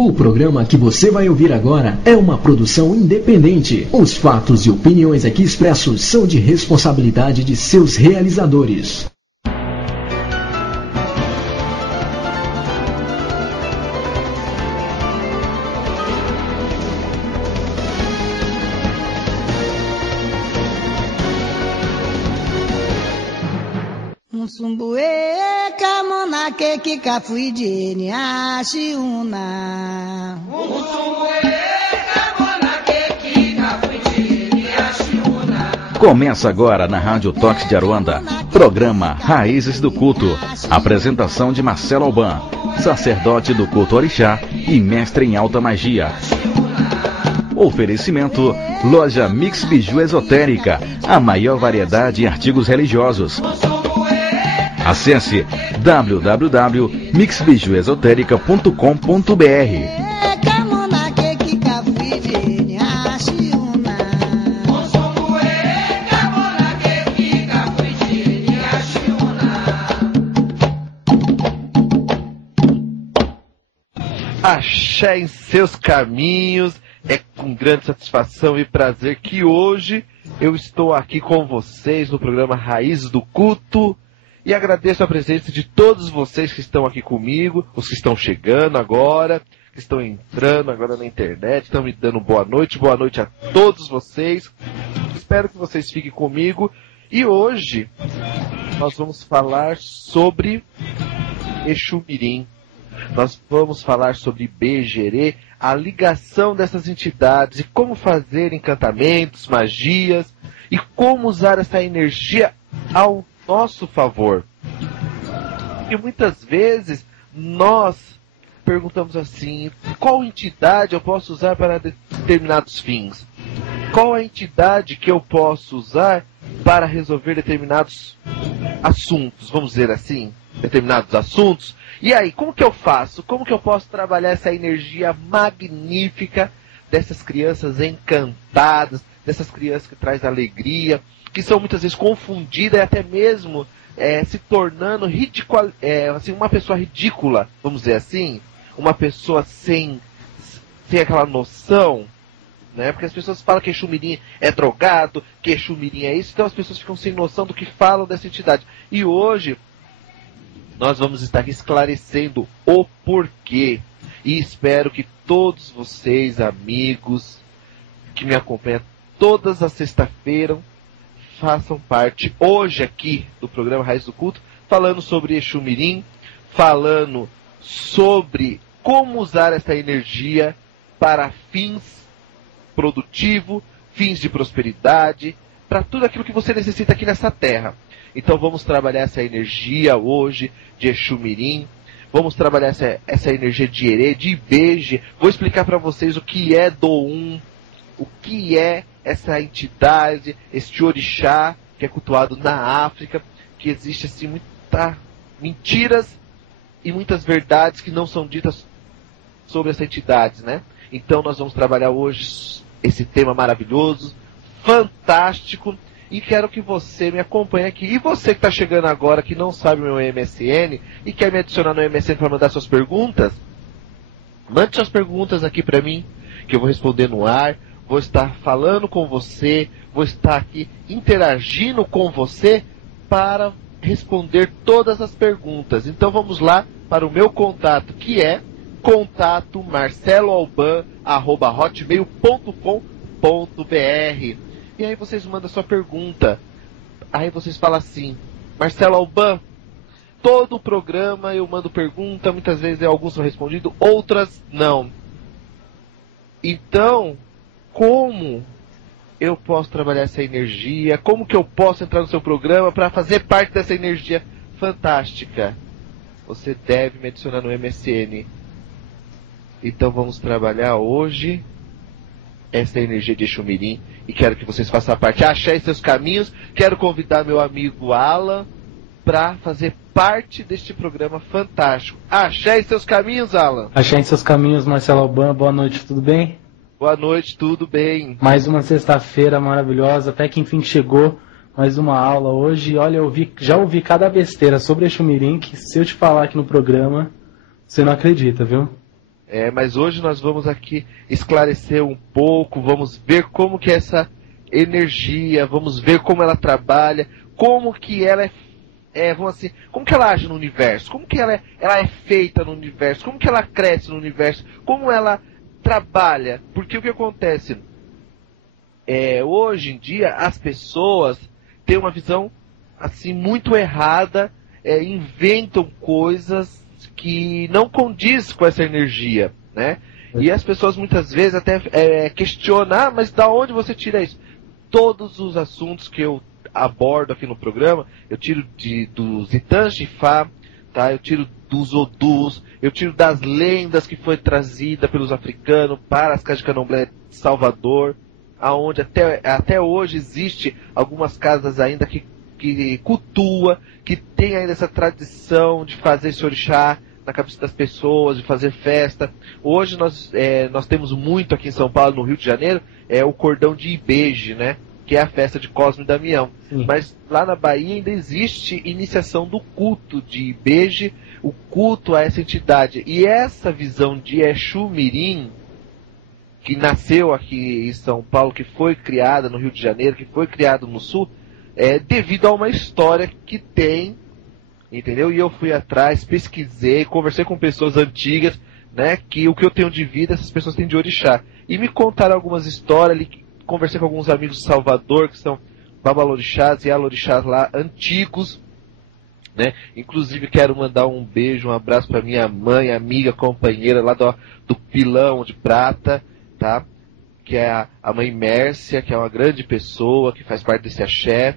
O programa que você vai ouvir agora é uma produção independente. Os fatos e opiniões aqui expressos são de responsabilidade de seus realizadores. Sumbuê, camona, que cafuidene, achiuna. Começa agora na Rádio Tox de Aruanda, programa Raízes do Culto. Apresentação de Marcelo Alban, sacerdote do culto orixá e mestre em alta magia. Oferecimento, loja Mix Biju Esotérica, a maior variedade em artigos religiosos. Acesse www.mixbijuesoterica.com.br. Axé em seus caminhos. É com grande satisfação e prazer que hoje eu estou aqui com vocês no programa Raízes do Culto. E agradeço a presença de todos vocês que estão aqui comigo, os que estão chegando agora, que estão entrando agora na internet, estão me dando boa noite a todos vocês. Espero que vocês fiquem comigo. E hoje nós vamos falar sobre Exu Mirim. Nós vamos falar sobre Bejerê, a ligação dessas entidades e como fazer encantamentos, magias e como usar essa energia ao nosso favor. E muitas vezes nós perguntamos assim: qual entidade eu posso usar para determinados fins? Qual a entidade que eu posso usar para resolver determinados assuntos, vamos dizer assim, determinados assuntos? E aí, como que eu faço? Como que eu posso trabalhar essa energia magnífica dessas crianças encantadas, dessas crianças que trazem alegria, que são muitas vezes confundidas e até mesmo se tornando assim, uma pessoa ridícula, vamos dizer assim, uma pessoa sem aquela noção, né? Porque as pessoas falam que Exu Mirim é drogado, que Exu Mirim é isso, então as pessoas ficam sem noção do que falam dessa entidade. E hoje nós vamos estar aqui esclarecendo o porquê. E espero que todos vocês, amigos, que me acompanham todas as sextas-feiras, façam parte hoje aqui do programa Raiz do Culto, falando sobre Exu Mirim, falando sobre como usar essa energia para fins produtivos, fins de prosperidade, para tudo aquilo que você necessita aqui nessa terra. Então vamos trabalhar essa energia hoje de Exu Mirim, vamos trabalhar essa energia de Herê, de Ibeje. Vou explicar para vocês o que é Doum, o que é essa entidade, este orixá que é cultuado na África, que existe assim muitas mentiras e muitas verdades que não são ditas sobre essa entidade, né? Então nós vamos trabalhar hoje esse tema maravilhoso, fantástico, e quero que você me acompanhe aqui. E você que está chegando agora, que não sabe o meu MSN e quer me adicionar no MSN para mandar suas perguntas, mande suas perguntas aqui para mim, que eu vou responder no ar. Vou estar falando com você, vou estar aqui interagindo com você para responder todas as perguntas. Então vamos lá para o meu contato, que é contato@hotmail.com.br. E aí vocês mandam sua pergunta. Aí vocês falam assim: Marcelo Alban, todo o programa eu mando pergunta, muitas vezes alguns são respondidos, outras não. Então, como eu posso trabalhar essa energia? Como que eu posso entrar no seu programa para fazer parte dessa energia fantástica? Você deve me adicionar no MSN. Então vamos trabalhar hoje essa energia de Exu Mirim e quero que vocês façam parte. Axé em seus caminhos. Quero convidar meu amigo Alan para fazer parte deste programa fantástico. Axé em seus caminhos, Alan. Axé em seus caminhos, Marcelo Alban. Boa noite, tudo bem? Boa noite, tudo bem? Mais uma sexta-feira maravilhosa, até que enfim chegou mais uma aula hoje. Olha, já ouvi cada besteira sobre Exu Mirim, que se eu te falar aqui no programa, você não acredita, viu? Mas hoje nós vamos aqui esclarecer um pouco, vamos ver como que é essa energia, vamos ver como ela trabalha, como que ela vamos assim, como que ela age no universo, como que ela é feita no universo, como que ela cresce no universo, como ela trabalha, porque o que acontece? Hoje em dia as pessoas têm uma visão assim muito errada, inventam coisas que não condiz com essa energia, né? E as pessoas muitas vezes até questionam, mas da onde você tira isso? Todos os assuntos que eu abordo aqui no programa, eu tiro dos Itãs de Fá, tá? Eu tiro dos Odus, eu tiro das lendas que foi trazida pelos africanos para as casas de candomblé de Salvador, aonde até hoje existe algumas casas ainda que cultua, que tem ainda essa tradição de fazer esse orixá na cabeça das pessoas, de fazer festa. Hoje nós temos muito aqui em São Paulo, no Rio de Janeiro, o cordão de Ibeje, né? Que é a festa de Cosme e Damião. Sim. Mas lá na Bahia ainda existe iniciação do culto de Ibeje, o culto a essa entidade. E essa visão de Exu Mirim, que nasceu aqui em São Paulo, que foi criada no Rio de Janeiro, que foi criada no Sul, devido a uma história que tem, entendeu? E eu fui atrás, pesquisei, conversei com pessoas antigas, né? Que o que eu tenho de vida, essas pessoas têm de orixá. E me contaram algumas histórias, conversei com alguns amigos de Salvador, que são babalorixás e alorixás lá, antigos, né? Inclusive quero mandar um beijo, um abraço para minha mãe, amiga, companheira lá do Pilão de Prata, tá? Que é a mãe Mércia, que é uma grande pessoa, que faz parte desse axé.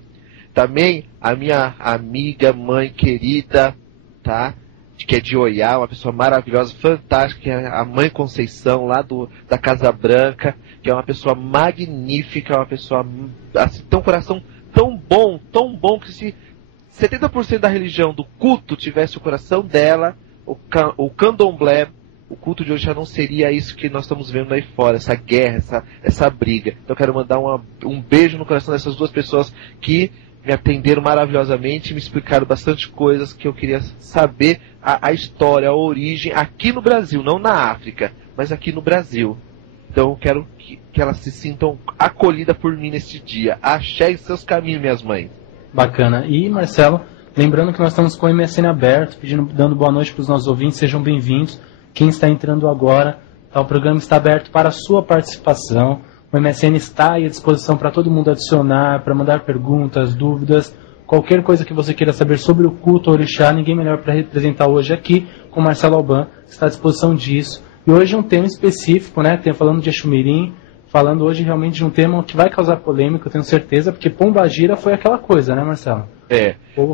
Também a minha amiga, mãe querida, tá? Que é de Oiá, uma pessoa maravilhosa, fantástica, que é a mãe Conceição, lá da Casa Branca, que é uma pessoa magnífica, uma pessoa, assim, tem um coração tão bom, que se 70% da religião do culto tivesse o coração dela, o candomblé, o culto de hoje já não seria isso que nós estamos vendo aí fora, essa guerra, essa briga. Então eu quero mandar um beijo no coração dessas duas pessoas que me atenderam maravilhosamente, me explicaram bastante coisas que eu queria saber, a história, a origem, aqui no Brasil, não na África, mas aqui no Brasil. Então eu quero que elas se sintam acolhidas por mim neste dia. Axé em seus caminhos, minhas mães. Bacana. E, Marcelo, lembrando que nós estamos com o MSN aberto, dando boa noite para os nossos ouvintes, sejam bem-vindos. Quem está entrando agora, o programa está aberto para a sua participação. O MSN está aí à disposição para todo mundo adicionar, para mandar perguntas, dúvidas, qualquer coisa que você queira saber sobre o culto orixá. Ninguém melhor para representar hoje aqui, com o Marcelo Alban, que está à disposição disso. E hoje é um tema específico, né? Falando de Exu Mirim, falando hoje realmente de um tema que vai causar polêmica, eu tenho certeza, porque Pombagira foi aquela coisa, né, Marcelo?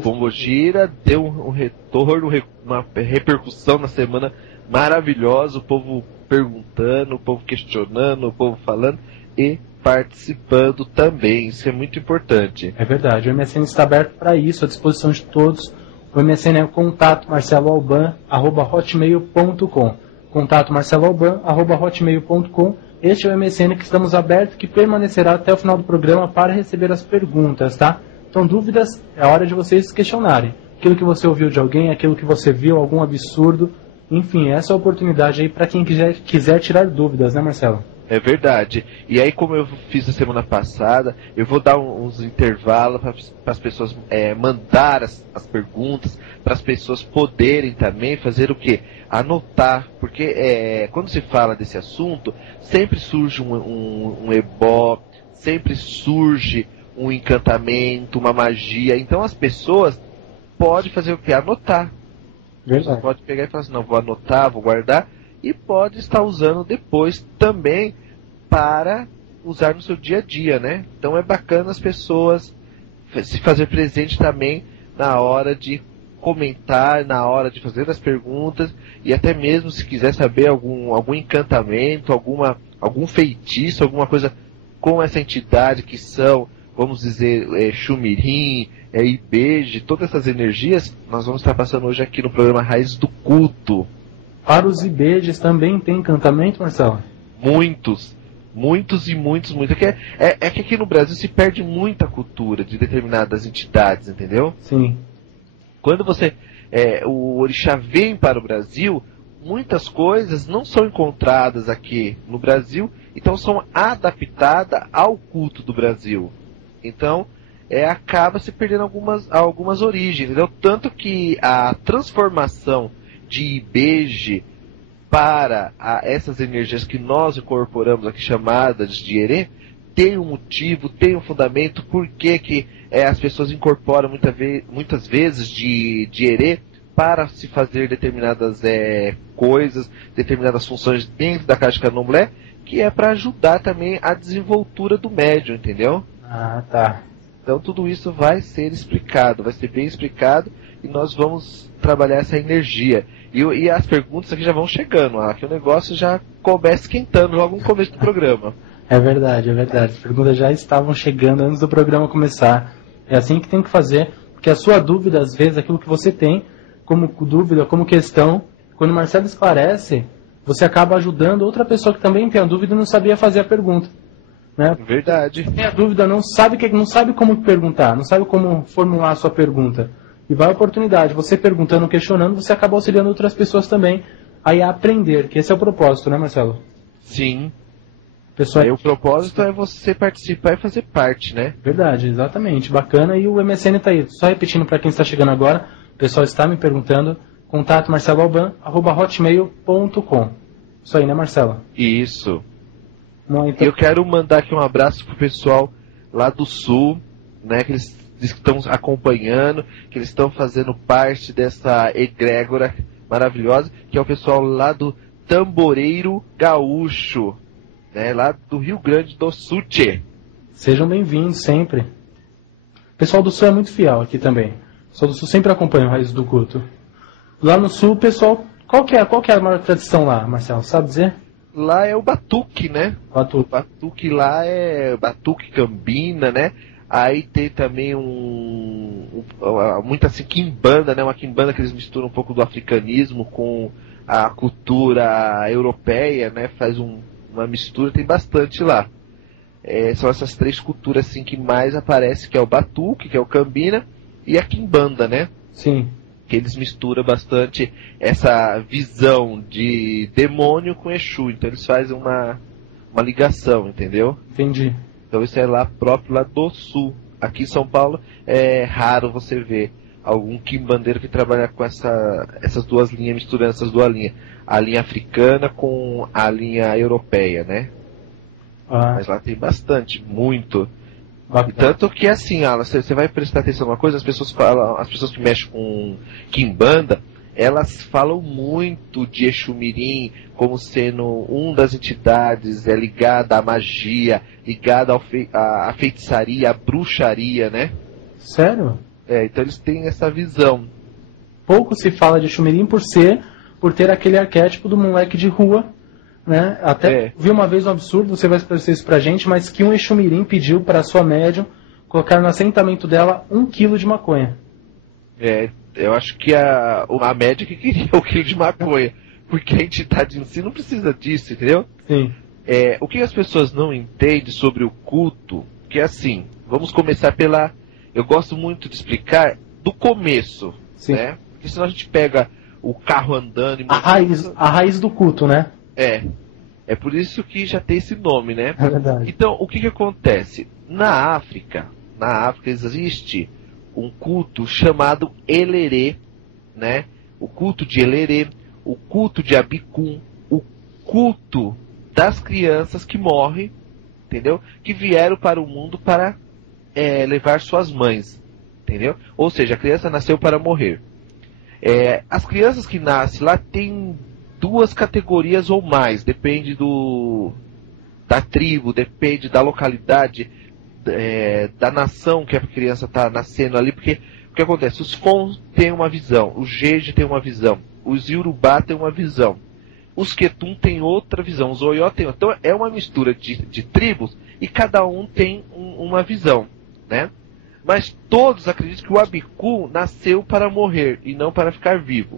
Pombagira deu um retorno, uma repercussão na semana maravilhosa, o povo perguntando, o povo questionando, o povo falando e participando também, isso é muito importante. É verdade, o MSN está aberto para isso, à disposição de todos. O MSN é o contato marceloalban@hotmail.com, contato marceloalban@hotmail.com. Este é o MSN que estamos abertos, que permanecerá até o final do programa para receber as perguntas, tá? Então, dúvidas, é hora de vocês questionarem. Aquilo que você ouviu de alguém, aquilo que você viu, algum absurdo, enfim, essa é a oportunidade aí para quem quiser tirar dúvidas, né, Marcelo? É verdade. E aí, como eu fiz a semana passada, eu vou dar uns intervalos para as pessoas mandar as perguntas, para as pessoas poderem também fazer o quê? Anotar. Porque quando se fala desse assunto, sempre surge um ebó, sempre surge um encantamento, uma magia. Então as pessoas podem fazer o quê? Anotar. Você pode pegar e falar assim, não, vou anotar, vou guardar, e pode estar usando depois também para usar no seu dia a dia, né? Então é bacana as pessoas se fazer presente também na hora de comentar, na hora de fazer as perguntas, e até mesmo se quiser saber algum encantamento, algum feitiço, alguma coisa com essa entidade que são, vamos dizer, Exu Mirim, Ibeje, todas essas energias, nós vamos estar passando hoje aqui no programa Raízes do Culto. Para os Ibejes também tem encantamento, Marcelo? Muitos. É que aqui no Brasil se perde muita cultura de determinadas entidades, entendeu? Sim. Quando o orixá vem para o Brasil, muitas coisas não são encontradas aqui no Brasil, então são adaptadas ao culto do Brasil. Então, acaba se perdendo algumas origens, entendeu? Tanto que a transformação de Ibeje para essas energias que nós incorporamos aqui, chamadas de Herê, tem um motivo, tem um fundamento, por que as pessoas incorporam muitas vezes de Herê para se fazer determinadas coisas, determinadas funções dentro da casa de candomblé, que é para ajudar também a desenvoltura do médium, entendeu? Ah, tá. Então tudo isso vai ser explicado, vai ser bem explicado, e nós vamos trabalhar essa energia. E as perguntas aqui já vão chegando, aqui o negócio já começa esquentando logo no começo do programa. É verdade, é verdade. As perguntas já estavam chegando antes do programa começar. É assim que tem que fazer, porque a sua dúvida, às vezes, aquilo que você tem como dúvida, como questão, quando o Marcelo esclarece, você acaba ajudando outra pessoa que também tem a dúvida e não sabia fazer a pergunta. Né? Verdade. Tem a dúvida, não sabe como perguntar, não sabe como formular a sua pergunta. E vai a oportunidade, você perguntando, questionando, você acaba auxiliando outras pessoas também aí a aprender, que esse é o propósito, né, Marcelo? Sim. Pessoal... o propósito é você participar e fazer parte, né? Verdade, exatamente, bacana. E o MSN tá aí, só repetindo para quem está chegando agora, o pessoal está me perguntando, contato marceloalban@hotmail.com. Isso aí, né, Marcelo? Isso. Bom, então... Eu quero mandar aqui um abraço pro pessoal lá do Sul, né, que eles estão acompanhando, que eles estão fazendo parte dessa egrégora maravilhosa, que é o pessoal lá do Tamboreiro Gaúcho, né, lá do Rio Grande do Sul. Sejam bem-vindos sempre. O pessoal do Sul é muito fiel aqui também. O pessoal do Sul sempre acompanha o Raiz do Culto. Lá no Sul, o pessoal... Qual que é a maior tradição lá, Marcelo? Sabe dizer? Lá é o batuque, né? Batuque. O batuque lá é batuque cambina, né? Aí tem também muita assim, quimbanda, né? Uma quimbanda que eles misturam um pouco do africanismo com a cultura europeia, né? Faz uma mistura, tem bastante lá. São essas três culturas assim que mais aparece, que é o batuque, que é o cambina, e a quimbanda, né? Sim. Que eles misturam bastante essa visão de demônio com Exu. Então eles fazem uma ligação, entendeu? Entendi. Então isso é lá próprio lá do Sul. Aqui em São Paulo é raro você ver algum quimbandeiro que trabalha com essas duas linhas, misturando essas duas linhas. A linha africana com a linha europeia, né? Mas lá tem bastante, muito. Tanto que assim, você vai prestar atenção numa coisa, as pessoas que mexem com quimbanda, elas falam muito de Exu Mirim como sendo uma das entidades ligada à magia, ligada à feitiçaria, à bruxaria, né? Sério? Então eles têm essa visão. Pouco se fala de Exu Mirim por ter aquele arquétipo do moleque de rua, né? Até vi uma vez um absurdo, você vai esclarecer isso pra gente, mas que um Exu Mirim pediu para sua médium colocar no assentamento dela 1 quilo de maconha. Eu acho que a média que queria 1 quilo de maconha, porque a entidade em si não precisa disso, entendeu? Sim. O que as pessoas não entendem sobre o culto, que é assim, vamos começar eu gosto muito de explicar do começo, sim, né? Porque senão a gente pega o carro andando e... A raiz do culto, né? É por isso que já tem esse nome, né? É verdade. Então, o que acontece? Na África existe um culto chamado Elerê, né? O culto de Elerê, o culto de Abicum, o culto das crianças que morrem, entendeu? Que vieram para o mundo para levar suas mães, entendeu? Ou seja, a criança nasceu para morrer. As crianças que nascem lá têm 2 categorias ou mais, depende da tribo, depende da localidade, da nação que a criança está nascendo ali, porque o que acontece? Os Fons têm uma visão, os Jeje têm uma visão, os Yorubá têm uma visão, os Ketum têm outra visão, os Oió têm outra. Então é uma mistura de tribos e cada um tem uma visão, né? Mas todos acreditam que o Abiku nasceu para morrer e não para ficar vivo.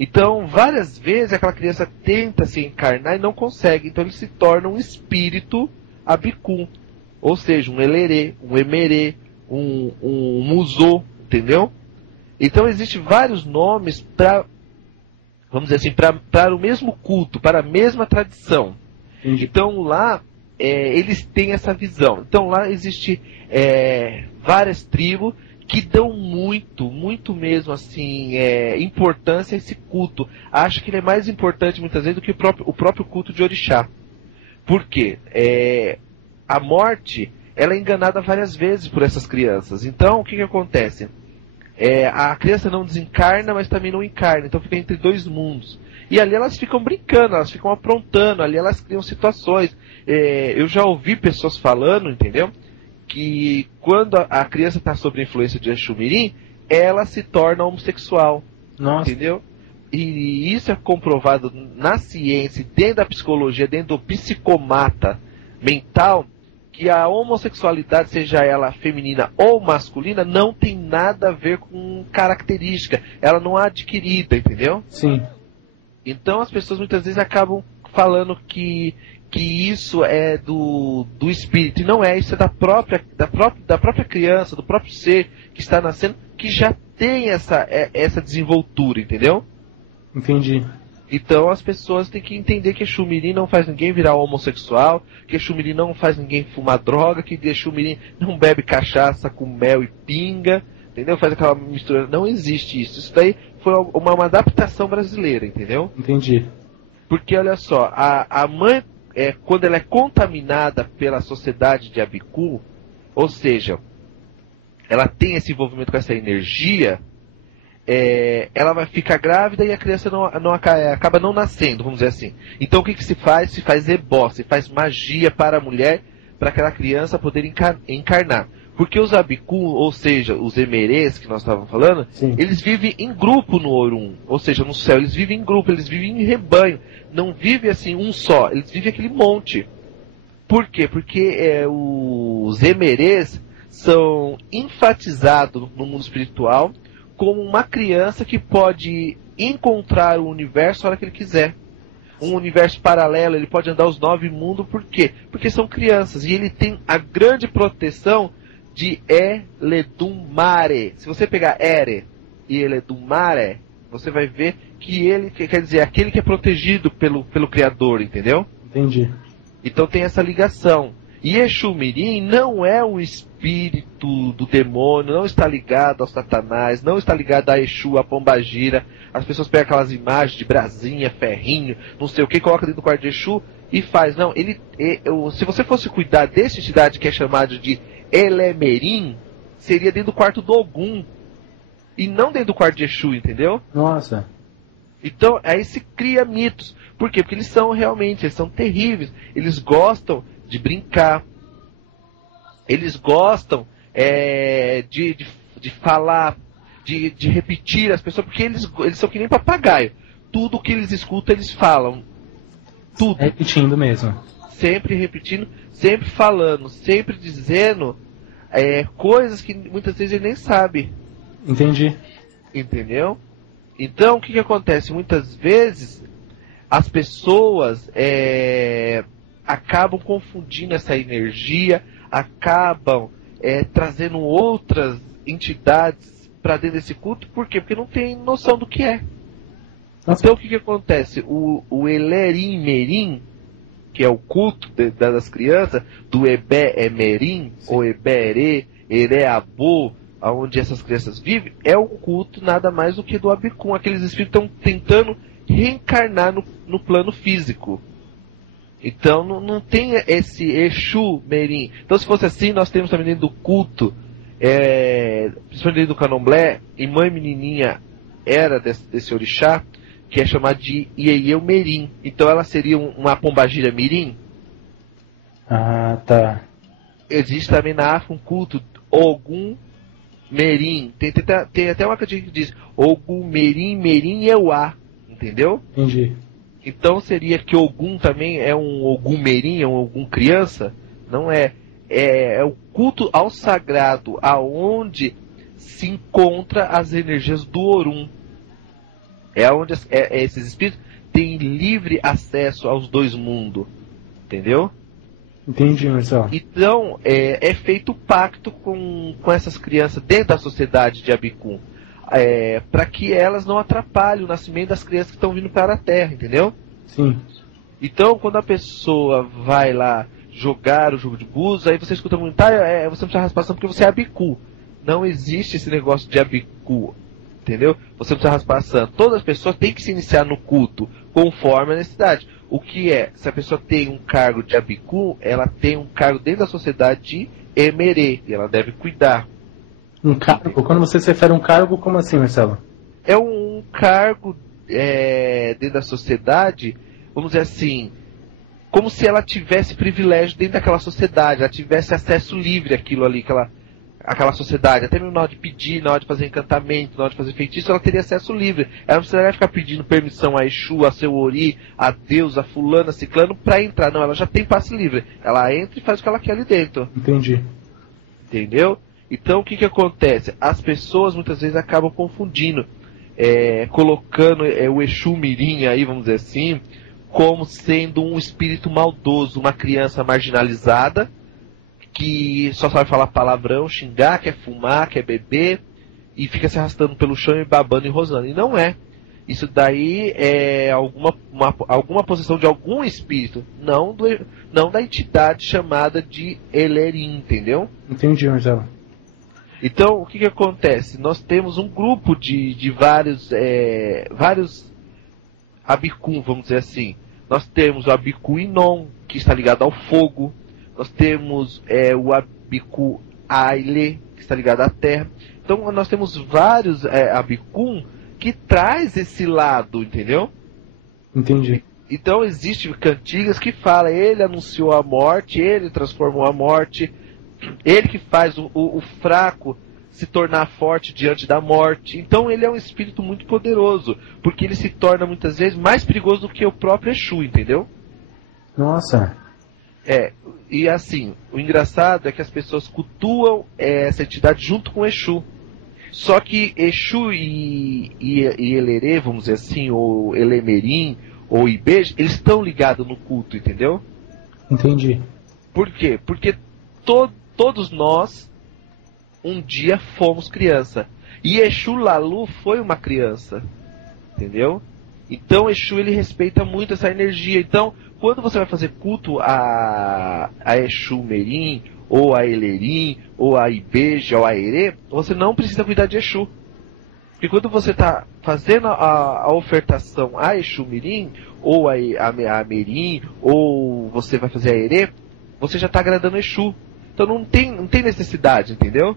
Então, várias vezes aquela criança tenta se encarnar e não consegue. Então ele se torna um espírito Abiku. Ou seja, um Elerê, um Emerê, um Musô, entendeu? Então existem vários nomes para vamos dizer assim, para o mesmo culto, para a mesma tradição. Entendi. Então lá, eles têm essa visão. Então lá existe várias tribos que dão muito mesmo assim, importância a esse culto. Acho que ele é mais importante muitas vezes do que o próprio culto de orixá. Por quê? A morte, ela é enganada várias vezes por essas crianças. Então, o que acontece? A criança não desencarna, mas também não encarna. Então fica entre dois mundos. E ali elas ficam brincando, elas ficam aprontando, ali elas criam situações. Eu já ouvi pessoas falando, entendeu? Que quando a criança está sob a influência de Exu Mirim, ela se torna homossexual. Nossa. Entendeu? E isso é comprovado na ciência, dentro da psicologia, dentro do psicomata mental, que a homossexualidade, seja ela feminina ou masculina, não tem nada a ver com característica. Ela não é adquirida, entendeu? Sim. Então as pessoas muitas vezes acabam falando que isso é do espírito. E não é, isso é da própria criança, do próprio ser que está nascendo, que já tem essa desenvoltura, entendeu? Entendi. Então as pessoas têm que entender que Exu Mirim não faz ninguém virar homossexual, que Exu Mirim não faz ninguém fumar droga, que Exu Mirim não bebe cachaça com mel e pinga, entendeu? Faz aquela mistura. Não existe isso. Isso daí foi uma adaptação brasileira, entendeu? Entendi. Porque olha só, a mãe, quando ela é contaminada pela sociedade de Abiku, ou seja, ela tem esse envolvimento com essa energia, ela vai ficar grávida e a criança acaba não nascendo, vamos dizer assim. Então o que se faz? Se faz ebó, se faz magia para a mulher, para aquela criança poder encarnar. Porque os Abiku, ou seja, os Emerês que nós estávamos falando, sim, eles vivem em grupo no Orum, ou seja, no céu, eles vivem em grupo, eles vivem em rebanho, não vivem assim um só, eles vivem aquele monte. Por quê? Porque os Emerês são enfatizados no mundo espiritual como uma criança que pode encontrar o universo a hora que ele quiser. Um universo paralelo, ele pode andar os 9 mundos, por quê? Porque são crianças, e ele tem a grande proteção de Eledumare. Se você pegar Ere e Eledumare, você vai ver que ele, quer dizer, aquele que é protegido pelo Criador, entendeu? Entendi. Então tem essa ligação. E Exu Mirim não é um espírito do demônio, não está ligado ao Satanás, não está ligado a Exu, a Pombagira. As pessoas pegam aquelas imagens de brasinha, ferrinho, não sei o que, coloca dentro do quarto de Exu e faz. Não, se você fosse cuidar dessa entidade que é chamada de Elemerim, seria dentro do quarto do Ogum e não dentro do quarto de Exu, entendeu? Nossa. Então aí se cria mitos. Por quê? Porque eles são terríveis. Eles gostam de brincar, eles gostam de falar, de repetir as pessoas, porque eles são que nem papagaio. Tudo que eles escutam, eles falam. Tudo. Repetindo mesmo. Sempre repetindo, sempre falando, sempre dizendo coisas que muitas vezes ele nem sabe. Entendi. Entendeu? Então, o que acontece? Muitas vezes, as pessoas acabam confundindo essa energia, acabam trazendo outras entidades para dentro desse culto. Por quê? Porque não tem noção do que é. Nossa. Então o que acontece? O Elerim Merim, que é o culto das crianças, do Ebé Emerim, ou Ebere, Ereabô, onde essas crianças vivem, é um culto nada mais do que do Abicum. Aqueles espíritos estão tentando reencarnar no plano físico. Então não tem esse Exu Merim. Então se fosse assim, nós temos também dentro do culto, principalmente dentro do Candomblé, e Mãe Menininha era desse orixá, que é chamado de Ieieu Merim. Então ela seria uma Pombagira Mirim. Ah, tá. Existe também na África um culto Ogum Merim. Tem até uma cantiga que diz Ogum Merim, Merim Euá. Entendeu? Entendi. Então seria que Ogum também é um Ogum Merim, é um Ogum criança? Não é. É o culto ao sagrado, aonde se encontra as energias do Orum. É onde esses espíritos têm livre acesso aos dois mundos. Entendeu? Entendi, Marcelo. Então, é feito pacto com essas crianças dentro da sociedade de Abicum. para que elas não atrapalhem o nascimento das crianças que estão vindo para a Terra, entendeu? Sim. Então, quando a pessoa vai lá jogar o jogo de búzios, aí você escuta muito, você não precisa raspação porque você é abicu. Não existe esse negócio de abicu, entendeu? Você não precisa raspar santo. Todas as pessoas têm que se iniciar no culto, conforme a necessidade. O que é? Se a pessoa tem um cargo de abicu, ela tem um cargo dentro da sociedade de emerê, e ela deve cuidar. Um cargo? Quando você se refere a um cargo, como assim, Marcelo? É um cargo dentro da sociedade, vamos dizer assim, como se ela tivesse privilégio dentro daquela sociedade, ela tivesse acesso livre àquilo ali, aquela sociedade, até mesmo na hora de pedir, na hora de fazer encantamento, na hora de fazer feitiço, ela teria acesso livre. Ela não precisaria ficar pedindo permissão a Exu, a seu Ori, a Deus, a fulano, a ciclano, para entrar. Não, ela já tem passe livre. Ela entra e faz o que ela quer ali dentro. Entendi. Entendeu? Então o que acontece? As pessoas muitas vezes acabam confundindo, colocando o Exu Mirim aí, vamos dizer assim, como sendo um espírito maldoso, uma criança marginalizada, que só sabe falar palavrão, xingar, quer fumar, quer beber, e fica se arrastando pelo chão e babando e rosnando. E não é. Isso daí é alguma possessão de algum espírito, não da entidade chamada de Elerim, entendeu? Entendi, Marcelo. Então, o que acontece? Nós temos um grupo de vários Abicum, vamos dizer assim. Nós temos o Abicu Inon, que está ligado ao fogo. Nós temos o Abicu Aile, que está ligado à terra. Então, nós temos vários Abicum que traz esse lado, entendeu? Entendi. Então, existem cantigas que falam, ele anunciou a morte, ele transformou a morte, ele que faz o fraco se tornar forte diante da morte. Então ele é um espírito muito poderoso, porque ele se torna muitas vezes mais perigoso do que o próprio Exu, entendeu? Nossa. E assim, o engraçado é que as pessoas cultuam essa entidade junto com o Exu. Só que Exu e Elerê, vamos dizer assim, ou Elemerim, ou Ibeje, eles estão ligados no culto, entendeu? Entendi. Por quê? Porque todos nós um dia fomos criança. E Exu Lalu foi uma criança. Entendeu? Então Exu ele respeita muito essa energia. Então, quando você vai fazer culto a Exu Merim, ou a Elerim, ou a Ibeja, ou a Erê, você não precisa cuidar de Exu. Porque quando você está fazendo a ofertação a Exu Mirim, ou a Merim, ou você vai fazer a Erê, você já está agradando Exu. Então não tem necessidade, entendeu?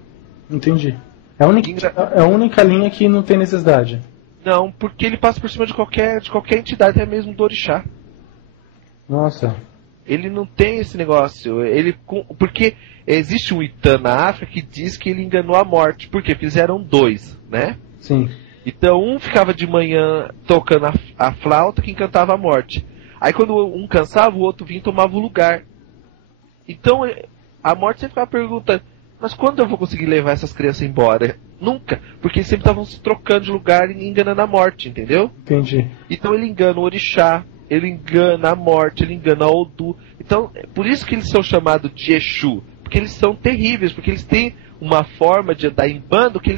Entendi. É a única linha que não tem necessidade. Não, porque ele passa por cima de qualquer entidade, até mesmo do orixá. Nossa. Ele não tem esse negócio. Porque existe um Itã na África que diz que ele enganou a morte. Por quê? Fizeram 2, né? Sim. Então um ficava de manhã tocando a flauta que encantava a morte. Aí quando um cansava, o outro vinha e tomava o lugar. Então a morte sempre ficava perguntando, mas quando eu vou conseguir levar essas crianças embora? Nunca, porque eles sempre estavam se trocando de lugar e enganando a morte, entendeu? Entendi. Então ele engana o orixá, ele engana a morte, ele engana a Odu. Então, por isso que eles são chamados de Exu, porque eles são terríveis, porque eles têm uma forma de andar em bando que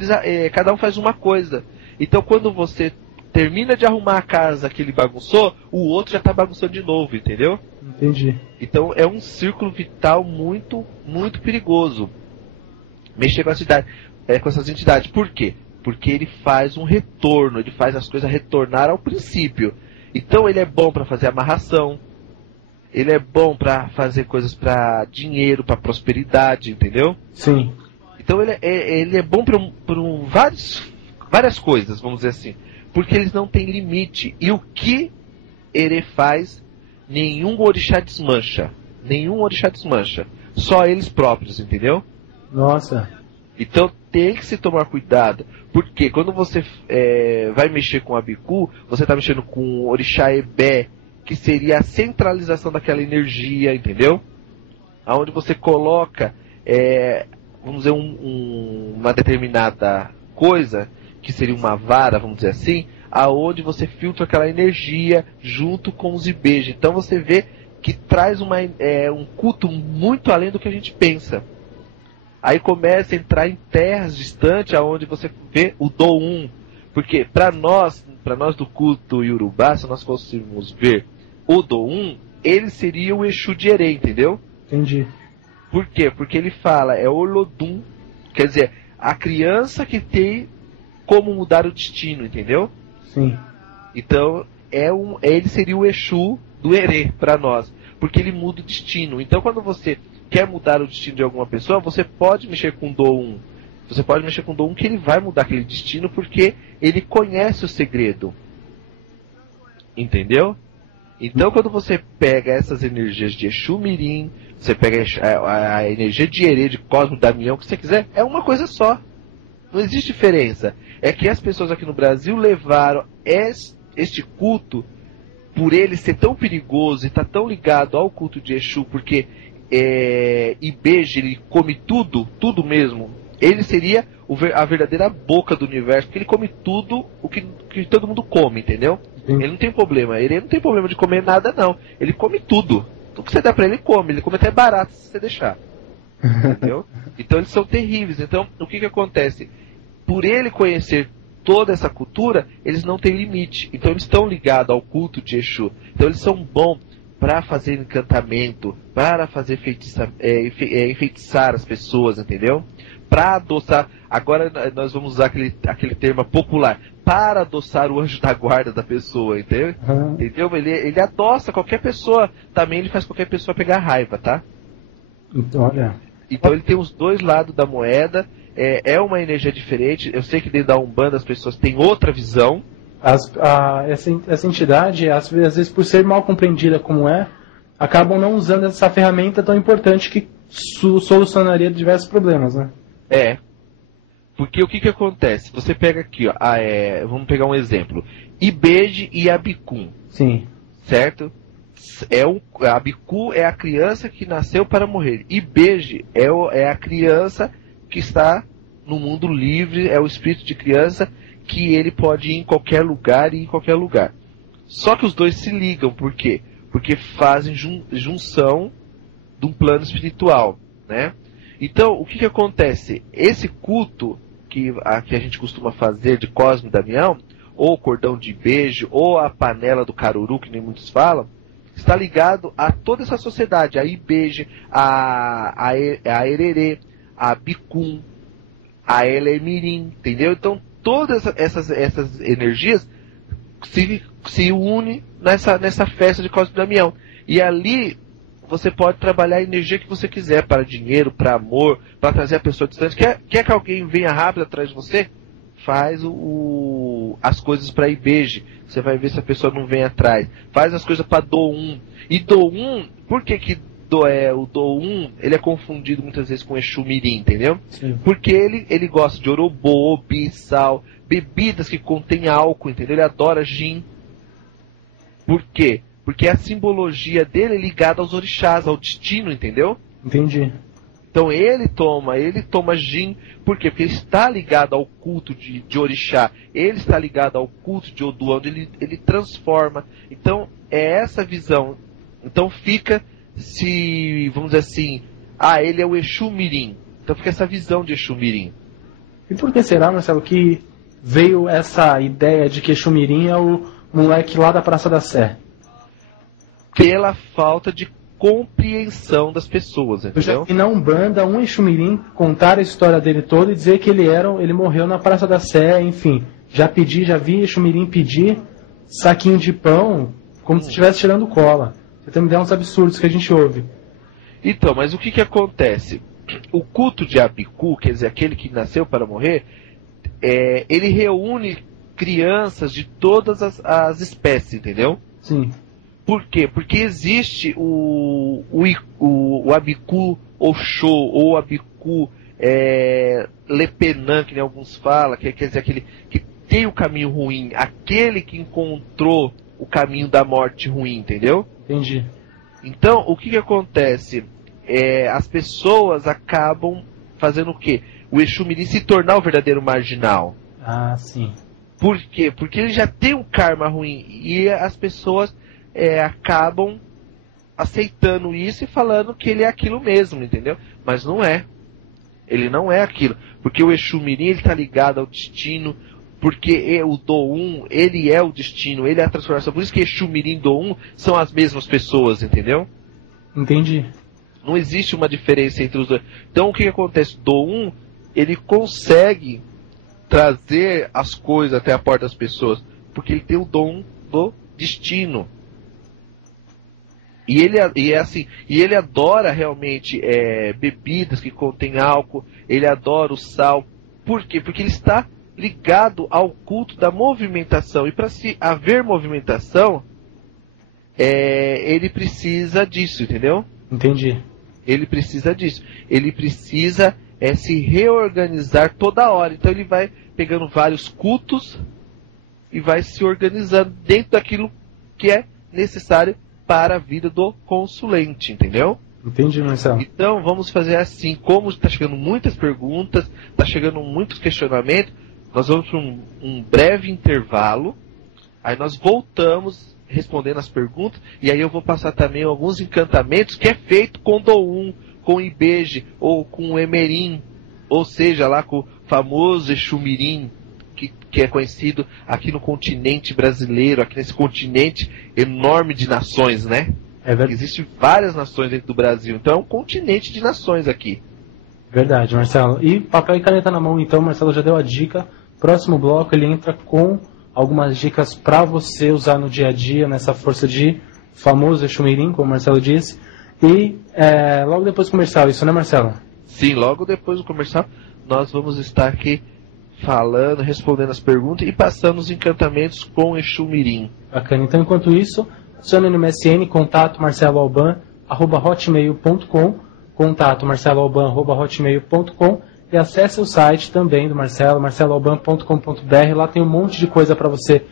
cada um faz uma coisa. Então quando você termina de arrumar a casa que ele bagunçou, o outro já está bagunçando de novo, entendeu? Entendi. Então é um círculo vital muito, muito perigoso. Mexer com essas entidades. Por quê? Porque ele faz um retorno, ele faz as coisas retornar ao princípio. Então ele é bom para fazer amarração, ele é bom para fazer coisas para dinheiro, para prosperidade, entendeu? Sim. Então ele é bom para várias coisas, vamos dizer assim. Porque eles não têm limite. E o que ele faz, nenhum orixá desmancha. Nenhum orixá desmancha. Só eles próprios, entendeu? Nossa. Então tem que se tomar cuidado. Porque quando você vai mexer com o Abicu, você está mexendo com o orixá Ebé, que seria a centralização daquela energia, entendeu? Aonde você coloca, vamos dizer, uma determinada coisa, que seria uma vara, vamos dizer assim, aonde você filtra aquela energia junto com os Ibeja. Então você vê que traz um culto muito além do que a gente pensa. Aí começa a entrar em terras distantes, aonde você vê o Doum. Porque para nós do culto Yorubá, se nós fôssemos ver o Doum, ele seria o Exu de Erê, entendeu? Entendi. Por quê? Porque ele fala, é Olodum, quer dizer, a criança que tem como mudar o destino, entendeu? Sim. Então, ele seria o Exu do Erê para nós, porque ele muda o destino. Então, quando você quer mudar o destino de alguma pessoa, você pode mexer com o Doum. Você pode mexer com o Doum que ele vai mudar aquele destino, porque ele conhece o segredo. Entendeu? Então, quando você pega essas energias de Exu Mirim, você pega a energia de Erê, de Cosmo, Damião, o que você quiser, é uma coisa só. Não existe diferença. É que as pessoas aqui no Brasil levaram este culto, por ele ser tão perigoso e estar tão ligado ao culto de Exu, porque Ibeji, ele come tudo mesmo. Ele seria a verdadeira boca do universo, porque ele come tudo o que todo mundo come, entendeu? Ele não tem problema. Ele não tem problema de comer nada, não. Ele come tudo. Tudo que você dá pra ele come. Ele come até barato se você deixar. Entendeu? Então eles são terríveis. Então, o que acontece? Por ele conhecer toda essa cultura, eles não têm limite. Então eles estão ligados ao culto de Exu. Então eles são bons para fazer encantamento, para fazer enfeitiçar as pessoas, entendeu? Para adoçar, agora nós vamos usar aquele termo popular, para adoçar o anjo da guarda da pessoa, entendeu? Entendeu? Ele adoça qualquer pessoa, também ele faz qualquer pessoa pegar raiva, tá? Então, olha. Então ele tem os dois lados da moeda, é uma energia diferente. Eu sei que dentro da Umbanda as pessoas têm outra visão. Essa entidade, às vezes por ser mal compreendida como acabam não usando essa ferramenta tão importante que solucionaria diversos problemas, né? Porque o que acontece? Você pega aqui, ó, vamos pegar um exemplo. Ibeji e Abicum. Sim. Certo? Abiku é a criança que nasceu para morrer. Ibeji é a criança que está no mundo livre, é o espírito de criança que ele pode ir em qualquer lugar e em qualquer lugar. Só que os dois se ligam, por quê? Porque fazem junção de um plano espiritual, né? Então, o que acontece? Esse culto que a gente costuma fazer de Cosmo e Damião, ou cordão de beijo, ou a panela do caruru, que nem muitos falam, está ligado a toda essa sociedade, a Ibeji, a Ererê, a Bicum, a Elemirim, entendeu? Então, todas essas energias se unem nessa festa de Cosmo e Damião. E ali você pode trabalhar a energia que você quiser, para dinheiro, para amor, para trazer a pessoa distante. Quer que alguém venha rápido atrás de você? Faz as coisas para Ibeji. Você vai ver se a pessoa não vem atrás. Faz as coisas para Doum. E Doum, por que o Doum ele é confundido muitas vezes com Exu Mirim, entendeu? Sim. Porque ele gosta de orobô, bissal, bebidas que contêm álcool, entendeu? Ele adora gin. Por quê? Porque a simbologia dele é ligada aos orixás, ao destino, entendeu? Entendi. Então ele toma gin, por quê? Porque ele está ligado ao culto de orixá, ele está ligado ao culto de Oduã, onde ele transforma. Então é essa visão. Então fica, vamos dizer assim, ele é o Exu Mirim. Então fica essa visão de Exu Mirim. E por que será, Marcelo, que veio essa ideia de que Exu Mirim é o moleque lá da Praça da Sé? Pela falta de compreensão das pessoas, entendeu? E na Umbanda, um Exu Mirim contar a história dele toda e dizer que ele morreu na Praça da Sé, enfim. Já vi Exu Mirim pedir saquinho de pão como se estivesse tirando cola. Você tem ideia uns absurdos que a gente ouve. Então, mas o que acontece? O culto de Abiku, quer dizer, aquele que nasceu para morrer, ele reúne crianças de todas as espécies, entendeu? Sim. Por quê? Porque existe o Abiku Oxô, ou Abiku Lepenã, que nem alguns falam, quer dizer, aquele que tem o caminho ruim, aquele que encontrou o caminho da morte ruim, entendeu? Entendi. Então, o que acontece? As pessoas acabam fazendo o quê? O Exu Mirim se tornar o verdadeiro marginal. Ah, sim. Por quê? Porque ele já tem um karma ruim, e as pessoas acabam aceitando isso e falando que ele é aquilo mesmo, entendeu? Mas não é. Ele não é aquilo. Porque o Exu Mirim, ele tá ligado ao destino. Porque o Doum, ele é o destino, ele é a transformação. Por isso que Exu Mirim e Doum são as mesmas pessoas, entendeu? Entendi. Não existe uma diferença entre os dois. Então o que acontece? Doum, ele consegue trazer as coisas até a porta das pessoas. Porque ele tem o dom do destino. E ele adora realmente bebidas que contêm álcool. Ele adora o sal. Por quê? Porque ele está ligado ao culto da movimentação. E para se haver movimentação, ele precisa disso, entendeu? Entendi. Ele precisa disso. Ele precisa se reorganizar toda hora. Então ele vai pegando vários cultos e vai se organizando dentro daquilo que é necessário para a vida do consulente, entendeu? Entendi, Marcelo. Então vamos fazer assim, como está chegando muitas perguntas, está chegando muitos questionamentos, nós vamos para um breve intervalo, aí nós voltamos respondendo as perguntas, e aí eu vou passar também alguns encantamentos que é feito com Doum, com Ibeje, ou com Emerim, ou seja, lá com o famoso Exu Mirim, que é conhecido aqui no continente brasileiro, aqui nesse continente enorme de nações, né? Existem várias nações dentro do Brasil, então é um continente de nações aqui. Verdade, Marcelo. E papel e caneta na mão, então, Marcelo já deu a dica. Próximo bloco ele entra com algumas dicas para você usar no dia a dia, nessa força de famoso Exu Mirim, como o Marcelo disse. E logo depois do comercial, isso, né, Marcelo? Sim, logo depois do comercial nós vamos estar aqui falando, respondendo as perguntas e passando os encantamentos com Exu Mirim. Bacana. Então, enquanto isso, adicione no MSN, contato marceloalban@hotmail.com, contato marceloalban@hotmail.com, e acesse o site também do Marcelo, marceloalban.com.br. Lá tem um monte de coisa para você,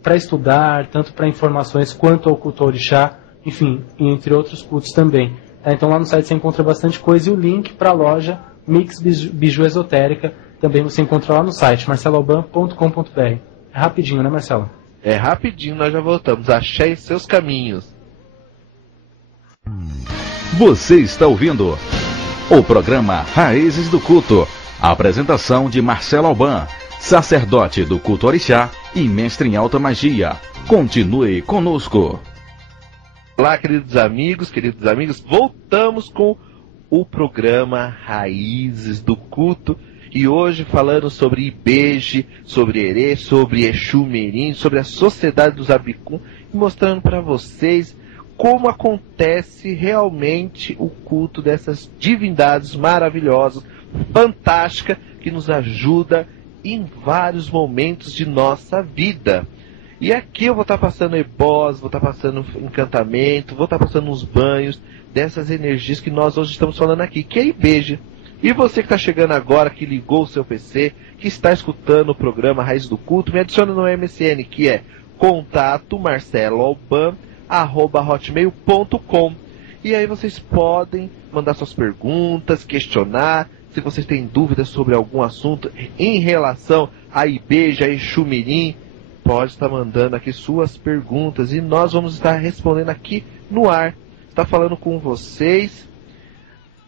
para estudar, tanto para informações quanto ao culto orixá, enfim, entre outros cultos também. Então lá no site você encontra bastante coisa, e o link para a loja Mix Biju Esotérica também você encontra lá no site, marceloalban.com.br. É rapidinho, né, Marcelo? É rapidinho, nós já voltamos. Achei seus caminhos. Você está ouvindo o programa Raízes do Culto. A apresentação de Marcelo Alban, sacerdote do culto orixá e mestre em alta magia. Continue conosco. Olá, queridos amigos, voltamos com o programa Raízes do Culto. E hoje falando sobre Ibeje, sobre Herê, sobre Exu Mirim, sobre a Sociedade dos Abicum, e mostrando para vocês como acontece realmente o culto dessas divindades maravilhosas, fantásticas, que nos ajuda em vários momentos de nossa vida. E aqui eu vou estar passando ebós, vou estar passando encantamento, vou estar passando uns banhos dessas energias que nós hoje estamos falando aqui, que é Ibeje. E você que está chegando agora, que ligou o seu PC, que está escutando o programa Raiz do Culto, me adiciona no MSN, que é contato marceloalban@hotmail.com. E aí vocês podem mandar suas perguntas, questionar, se vocês têm dúvidas sobre algum assunto em relação a Ibeje, a Exu Mirim, pode estar mandando aqui suas perguntas e nós vamos estar respondendo aqui no ar. Está falando com vocês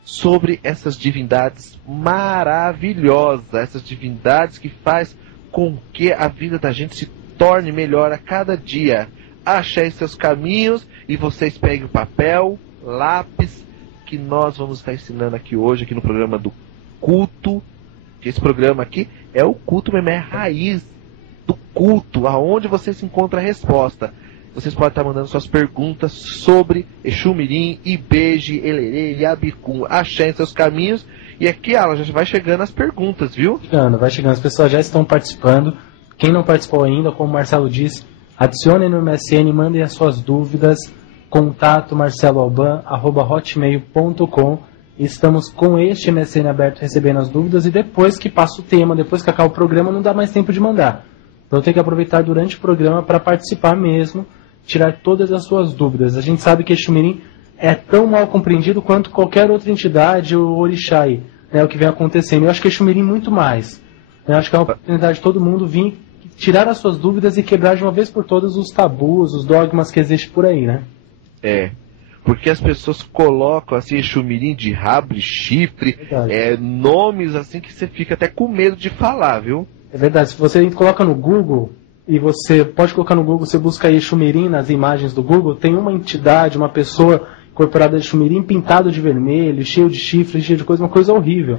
sobre essas divindades maravilhosas, essas divindades que faz com que a vida da gente se torne melhor a cada dia. Achem seus caminhos e vocês peguem o papel, lápis, que nós vamos estar ensinando aqui hoje, aqui no programa do culto. Esse programa aqui é o culto mesmo, é a raiz do culto, aonde você se encontra a resposta. Vocês podem estar mandando suas perguntas sobre Exu Mirim, Ibeje, Elerê e Abicum. Achem seus caminhos. E aqui, Alan, já vai chegando as perguntas, viu? Vai chegando. As pessoas já estão participando. Quem não participou ainda, como o Marcelo disse, adicione no MSN, mandem as suas dúvidas. Contato marceloalban@hotmail.com. Estamos com este MSN aberto recebendo as dúvidas. E depois que passa o tema, depois que acaba o programa, não dá mais tempo de mandar. Então tem que aproveitar durante o programa para participar mesmo, tirar todas as suas dúvidas. A gente sabe que Exu Mirim é tão mal compreendido quanto qualquer outra entidade ou orixá aí, né, o que vem acontecendo. Eu acho que Exu Mirim muito mais. Eu acho que é uma oportunidade de todo mundo vir tirar as suas dúvidas e quebrar de uma vez por todas os tabus, os dogmas que existem por aí, né? Porque as pessoas colocam assim Exumirim de rabo, de chifre, nomes assim que você fica até com medo de falar, viu? É verdade, se você coloca no Google, e você pode colocar no Google, você busca aí Exumirim nas imagens do Google, tem uma entidade, uma pessoa incorporada de Exumirim pintado de vermelho, cheio de chifres, cheio de coisa, uma coisa horrível.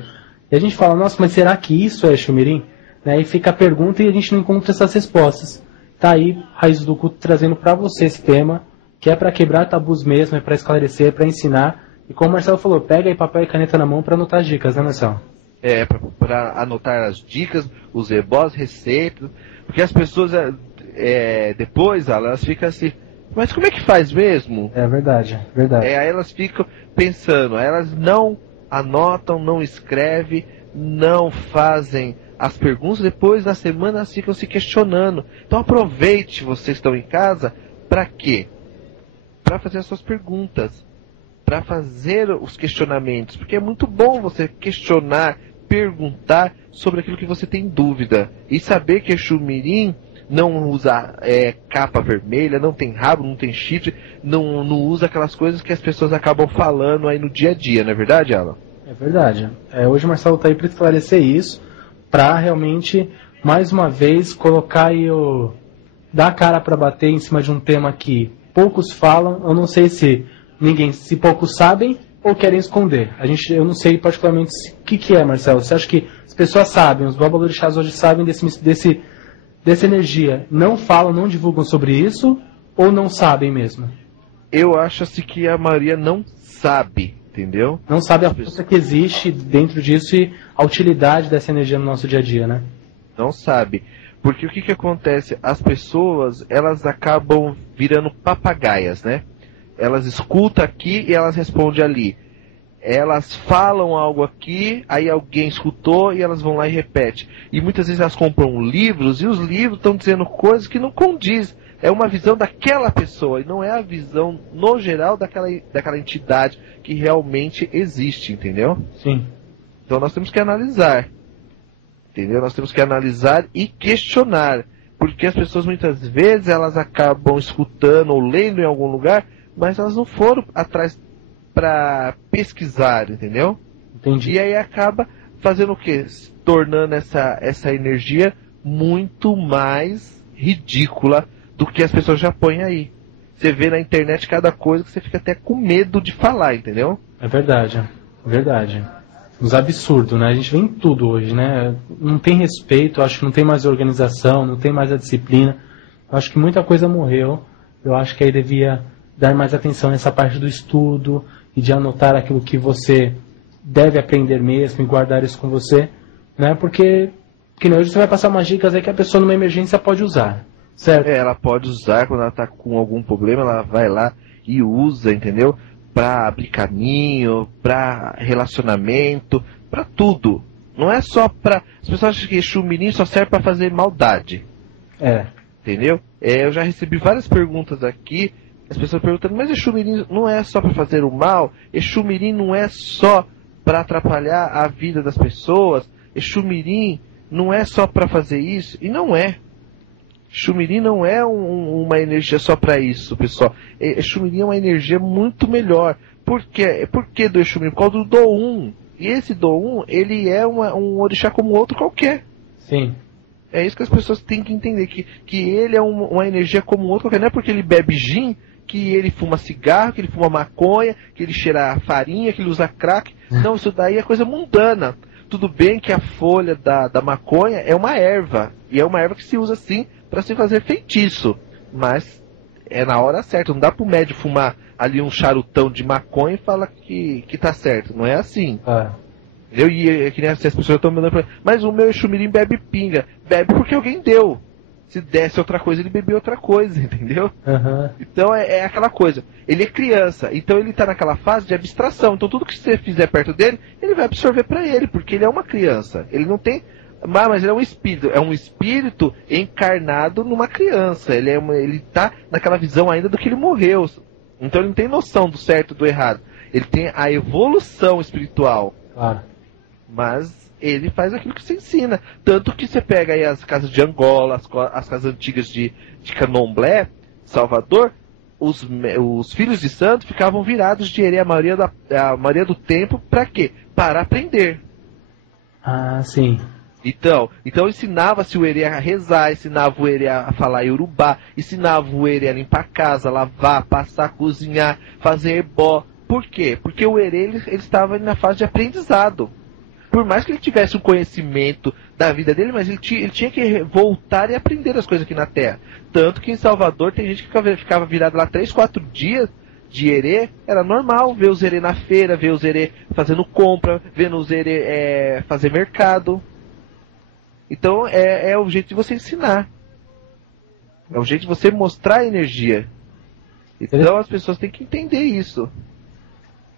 E a gente fala, nossa, mas será que isso é Exumirim? Né? E fica a pergunta e a gente não encontra essas respostas. Tá aí, Raízes do Culto trazendo para você esse tema, que é para quebrar tabus mesmo, é para esclarecer, é para ensinar. E como o Marcelo falou, pega aí papel e caneta na mão para anotar as dicas, né, Marcelo? Para anotar as dicas, os ebós, receitas, porque as pessoas depois elas ficam assim, mas como é que faz mesmo? É verdade, verdade. Aí elas ficam pensando, elas não anotam, não escrevem, não fazem as perguntas, depois na semana elas ficam se questionando. Então aproveite, vocês estão em casa, para quê? Para fazer as suas perguntas, para fazer os questionamentos, porque é muito bom você questionar, perguntar sobre aquilo que você tem dúvida. E saber que Exumirim não usa capa vermelha, não tem rabo, não tem chifre, não usa aquelas coisas que as pessoas acabam falando aí no dia a dia, não é verdade, Alan? É verdade. Hoje o Marcelo está aí para esclarecer isso, para realmente, mais uma vez, colocar aí dar a cara para bater em cima de um tema que poucos falam. Eu não sei se poucos sabem ou querem esconder. Eu não sei particularmente o que é, Marcelo. Você acha que as pessoas sabem, os babalorixás hoje sabem dessa energia, não falam, não divulgam sobre isso, ou não sabem mesmo? Eu acho assim que a maioria não sabe, entendeu? Não sabe a força que existe dentro disso e a utilidade dessa energia no nosso dia a dia, né? Não sabe. Porque o que acontece? As pessoas, elas acabam virando papagaias, né? Elas escutam aqui e elas respondem ali. Elas falam algo aqui, aí alguém escutou e elas vão lá e repetem. E muitas vezes elas compram livros e os livros estão dizendo coisas que não condiz. É uma visão daquela pessoa e não é a visão no geral daquela entidade que realmente existe, entendeu? Sim. Então nós temos que analisar. Entendeu? Nós temos que analisar e questionar. Porque as pessoas muitas vezes elas acabam escutando ou lendo em algum lugar, mas elas não foram atrás para pesquisar, entendeu? Entendi. E aí acaba fazendo o quê? Tornando essa energia muito mais ridícula do que as pessoas já põem aí. Você vê na internet cada coisa que você fica até com medo de falar, entendeu? É verdade, é verdade. Uns absurdos, né? A gente vê em tudo hoje, né? Não tem respeito, acho que não tem mais organização, não tem mais a disciplina. Acho que muita coisa morreu. Eu acho que aí devia dar mais atenção nessa parte do estudo e de anotar aquilo que você deve aprender mesmo e guardar isso com você, né? Porque hoje você vai passar umas dicas aí que a pessoa numa emergência pode usar, certo? Ela pode usar quando ela está com algum problema, ela vai lá e usa, entendeu? Para abrir caminho, para relacionamento, para tudo. Não é só para... As pessoas acham que Exumirim só serve para fazer maldade. Entendeu? Eu já recebi várias perguntas aqui. As pessoas perguntando, mas Exumirim não é só para fazer o mal? Exumirim não é só para atrapalhar a vida das pessoas? Exumirim não é só para fazer isso? E não é. Exumirim não é uma energia só para isso, pessoal. Exumirim é uma energia muito melhor. Por quê? Por que do Exumirim? Por causa do Doum. E esse Doum, ele é um orixá como outro qualquer. Sim. É isso que as pessoas têm que entender, que ele é uma energia como outro qualquer. Não é porque ele bebe gin, que ele fuma cigarro, que ele fuma maconha, que ele cheira farinha, que ele usa crack. Não, isso daí é coisa mundana. Tudo bem que a folha da maconha é uma erva. E é uma erva que se usa sim para se fazer feitiço, mas é na hora certa. Não dá pro médico fumar ali um charutão de maconha e falar que tá certo. Não é assim. E que nem as pessoas estão mandando pra... Mas o meu Exumirim bebe pinga. Bebe porque alguém deu. Se desse outra coisa, ele bebia outra coisa, entendeu? Então é aquela coisa. Ele é criança, então ele tá naquela fase de abstração. Então tudo que você fizer perto dele, ele vai absorver para ele, porque ele é uma criança. Ele não tem... Mas ele é um espírito. É um espírito encarnado numa criança. Ele tá naquela visão ainda do que ele morreu. Então ele não tem noção do certo e do errado. Ele tem a evolução espiritual. Claro. Mas ele faz aquilo que você ensina. Tanto que você pega aí as casas de Angola, as casas antigas de Candomblé, Salvador, os filhos de santo ficavam virados de herê a maioria do tempo, para quê? Para aprender. Ah, sim. Então ensinava-se o herê a rezar, ensinava o herê a falar iorubá, ensinava o herê a limpar a casa, lavar, passar, cozinhar, fazer ebó. Por quê? Porque o herê ele estava na fase de aprendizado. Por mais que ele tivesse um conhecimento da vida dele, mas ele tinha que voltar e aprender as coisas aqui na Terra. Tanto que em Salvador tem gente que ficava virado lá 3, 4 dias de herê. Era normal ver os herê na feira, ver os herê fazendo compra, vendo os herê fazer mercado. Então é o jeito de você ensinar. É o jeito de você mostrar a energia. Então as pessoas têm que entender isso.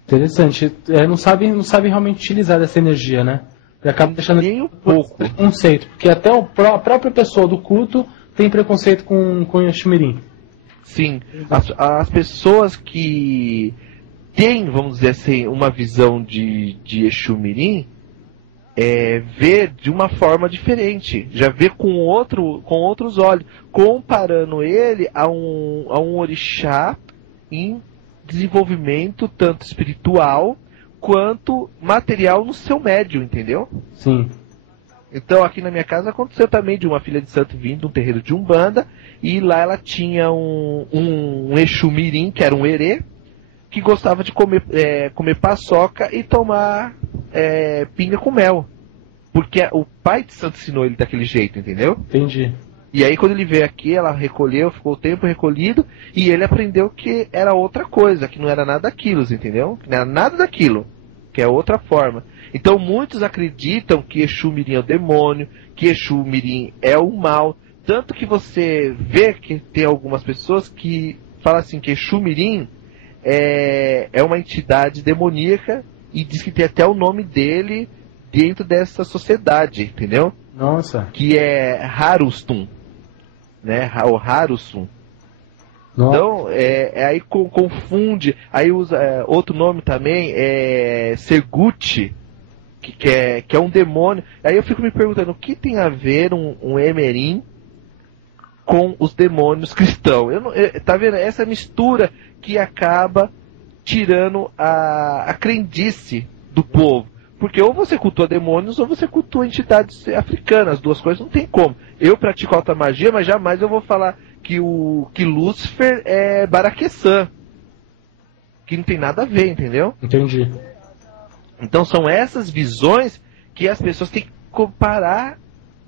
Interessante. Não sabe realmente utilizar dessa energia, né? E acaba deixando nem um pouco preconceito. Porque até a própria pessoa do culto tem preconceito com o Exumirim. Sim. As pessoas que têm, vamos dizer assim, uma visão de Exumirim, vê de uma forma diferente, já vê com outros olhos, comparando ele a um orixá em desenvolvimento tanto espiritual quanto material no seu médium, entendeu? Sim. Então aqui na minha casa aconteceu também de uma filha de santo vindo de um terreiro de Umbanda, e lá ela tinha um Exumirim, que era um herê, que gostava de comer paçoca e tomar pinga com mel. Porque o pai de santo ensinou ele daquele jeito, entendeu? Entendi. E aí quando ele veio aqui, ela recolheu, ficou o tempo recolhido, e ele aprendeu que era outra coisa, que não era nada daquilo, entendeu? Que não era nada daquilo, que é outra forma. Então muitos acreditam que Exumirim é o demônio, que Exumirim é o mal, tanto que você vê que tem algumas pessoas que falam assim que Exumirim é uma entidade demoníaca, e diz que tem até o nome dele dentro dessa sociedade, entendeu? Nossa. Que é Harustum, né? O Harustum. Nossa. Então, aí confunde. Aí usa outro nome também, Seguti, que é um demônio. Aí eu fico me perguntando, o que tem a ver um Emerim com os demônios cristãos? Tá vendo? Essa mistura que acaba tirando a crendice do povo. Porque ou você cultua demônios ou você cultua entidades africanas. As duas coisas não tem como. Eu pratico alta magia, mas jamais eu vou falar que Lúcifer é Baraqueçã. Que não tem nada a ver, entendeu? Entendi. Então são essas visões que as pessoas têm que parar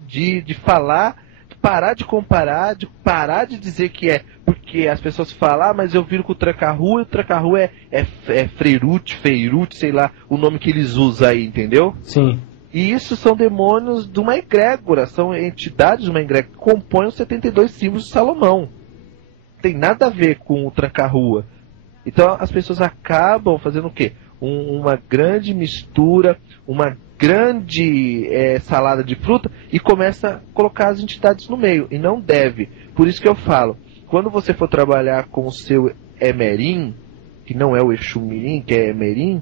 de falar, parar de comparar, de parar de dizer que é. Porque as pessoas falam, mas eu viro com o Tranca-Rua, e o Tranca-Rua é Feirute, sei lá, o nome que eles usam aí, entendeu? Sim. E isso são demônios de uma egrégora, são entidades de uma egrégora que compõem os 72 símbolos de Salomão. Não tem nada a ver com o Tranca-Rua. Então as pessoas acabam fazendo o quê? Uma grande mistura, uma grande salada de fruta, e começa a colocar as entidades no meio, e não deve. Por isso que eu falo, quando você for trabalhar com o seu Emerim, que não é o Exumirim, que é Emerim,